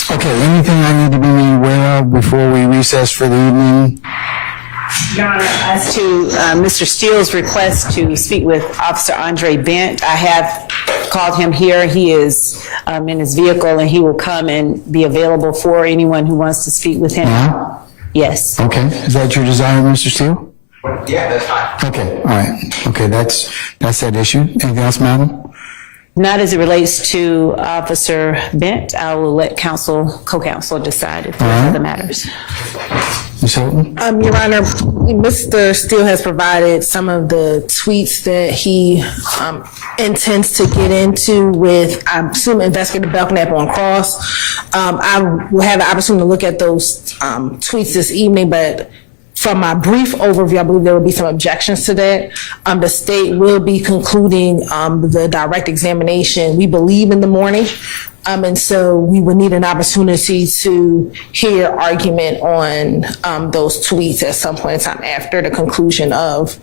Okay, anything I need to be made aware of before we recess for the evening? Your Honor, as to Mr. Steele's request to speak with Officer Andre Bent, I have called him here. He is in his vehicle, and he will come and be available for anyone who wants to speak with him. Yeah? Yes. Okay, is that your desire, Mr. Steele? Yeah, that's fine. Okay, all right. Okay, that's that issue. Anything else, madam? Not as it relates to Officer Bent. I will let co-counsel decide if there are other matters. Ms. Hilton? Your Honor, Mr. Steele has provided some of the tweets that he intends to get into with, I assume, Investigator Belnap on cross. I will have the opportunity to look at those tweets this evening, but from my brief overview, I believe there will be some objections to that. The state will be concluding the direct examination, we believe, in the morning. And so we would need an opportunity to hear argument on those tweets at some point in time after the conclusion of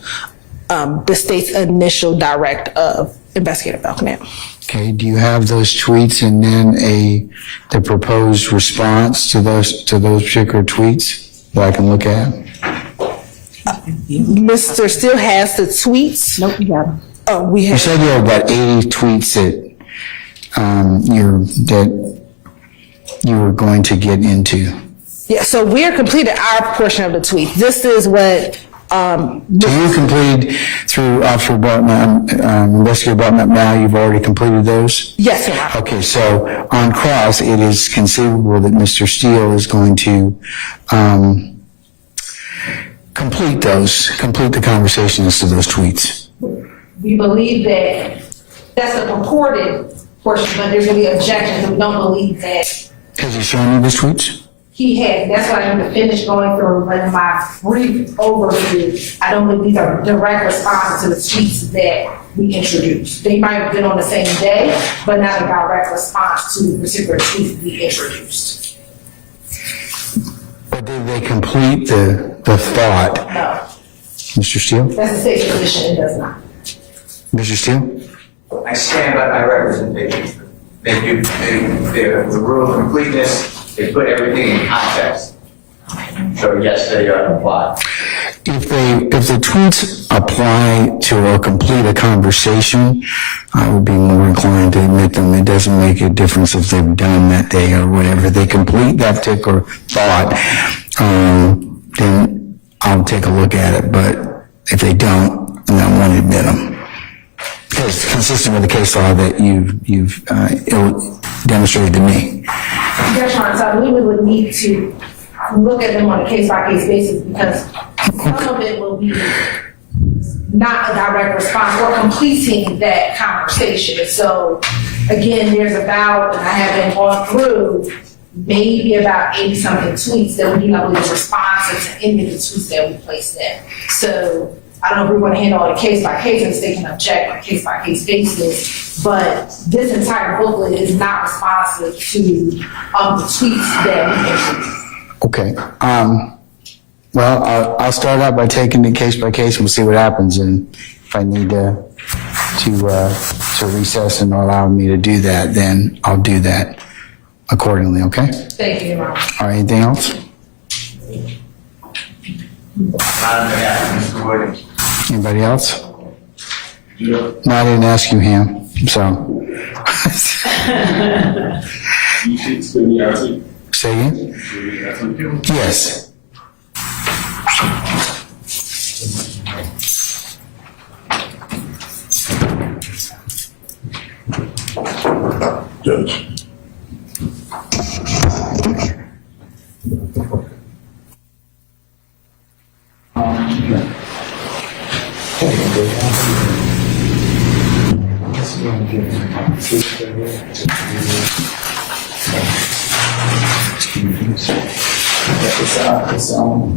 the state's initial direct of Investigator Belnap. Okay, do you have those tweets and then the proposed response to those particular tweets that I can look at? Mr. Steele has the tweets. Nope, we got them. Oh, we have. You said you have about 80 tweets that you were going to get into. Yeah, so we're completed our portion of the tweet. This is what. So you completed through Officer Belnap, Investigator Belnap. Now you've already completed those. Yes, Your Honor. Okay, so on cross, it is conceivable that Mr. Steele is going to complete the conversations to those tweets. We believe that that's the purported portion, but there's going to be objections, and we don't believe that Has he shown you the tweets? he had. That's why I'm going to finish going through, but in my brief overview, I don't believe these are direct responses to the tweets that we introduced. They might have been on the same day, but not a direct response to the particular tweets we introduced. But did they complete the thought? No. Mr. Steele? That's the state's position, it does not. Mr. Steele? I stand by my representation. They do, the rule of completeness, they put everything in context. So yes, they are applied. If the tweets apply to or complete a conversation, I would be more inclined to admit them. It doesn't make a difference if they've done that day or whatever. They complete that particular thought, then I'll take a look at it. But if they don't, then I won't admit them. Because it's consistent with the case law that you've demonstrated to me. Yes, Your Honor, so we would need to look at them on a case-by-case basis because some of it will be not a direct response or completing that conversation. So again, there's about, and I haven't gone through, maybe about 80-something tweets that we know is responsive to any of the tweets that we placed in. So I don't know if we're going to handle it case by case and they can object on a case by case basis, but this entire booklet is not responsive to the tweets that we issued. Okay. Well, I'll start out by taking it case by case and we'll see what happens. And if I need to recess and allow me to do that, then I'll do that accordingly, okay? Thank you, Your Honor. All right, anything else? Anybody else? No, I didn't ask you, Ham, so. Say again? Yes. Judge.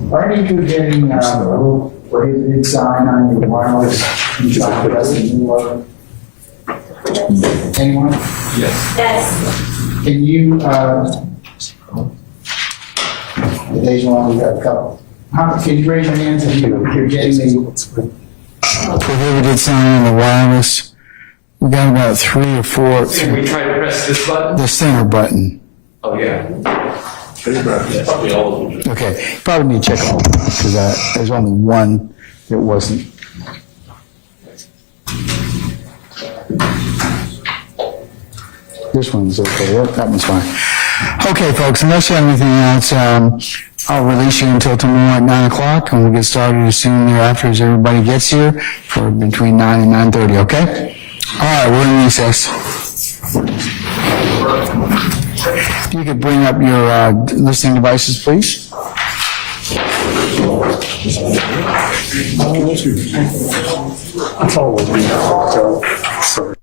Aren't you getting a little prohibited sign on your wireless? Anyone? Yes. Can you, today's one, we got a couple. Can you raise your hands if you're getting the Prohibited sign on the wireless. We got about 3 or 4. Can we try to press this button? The center button. Oh, yeah. Probably all of them. Okay, probably need to check all of them because there's only one that wasn't. This one's okay, that one's fine. Okay, folks, unless you have anything else, I'll release you until tomorrow at 9 o'clock and we'll get started as soon thereafter as everybody gets here for between 9 and 9:30, okay? All right, we're in recess. You could bring up your listening devices, please. That's all we'll do. Sorry.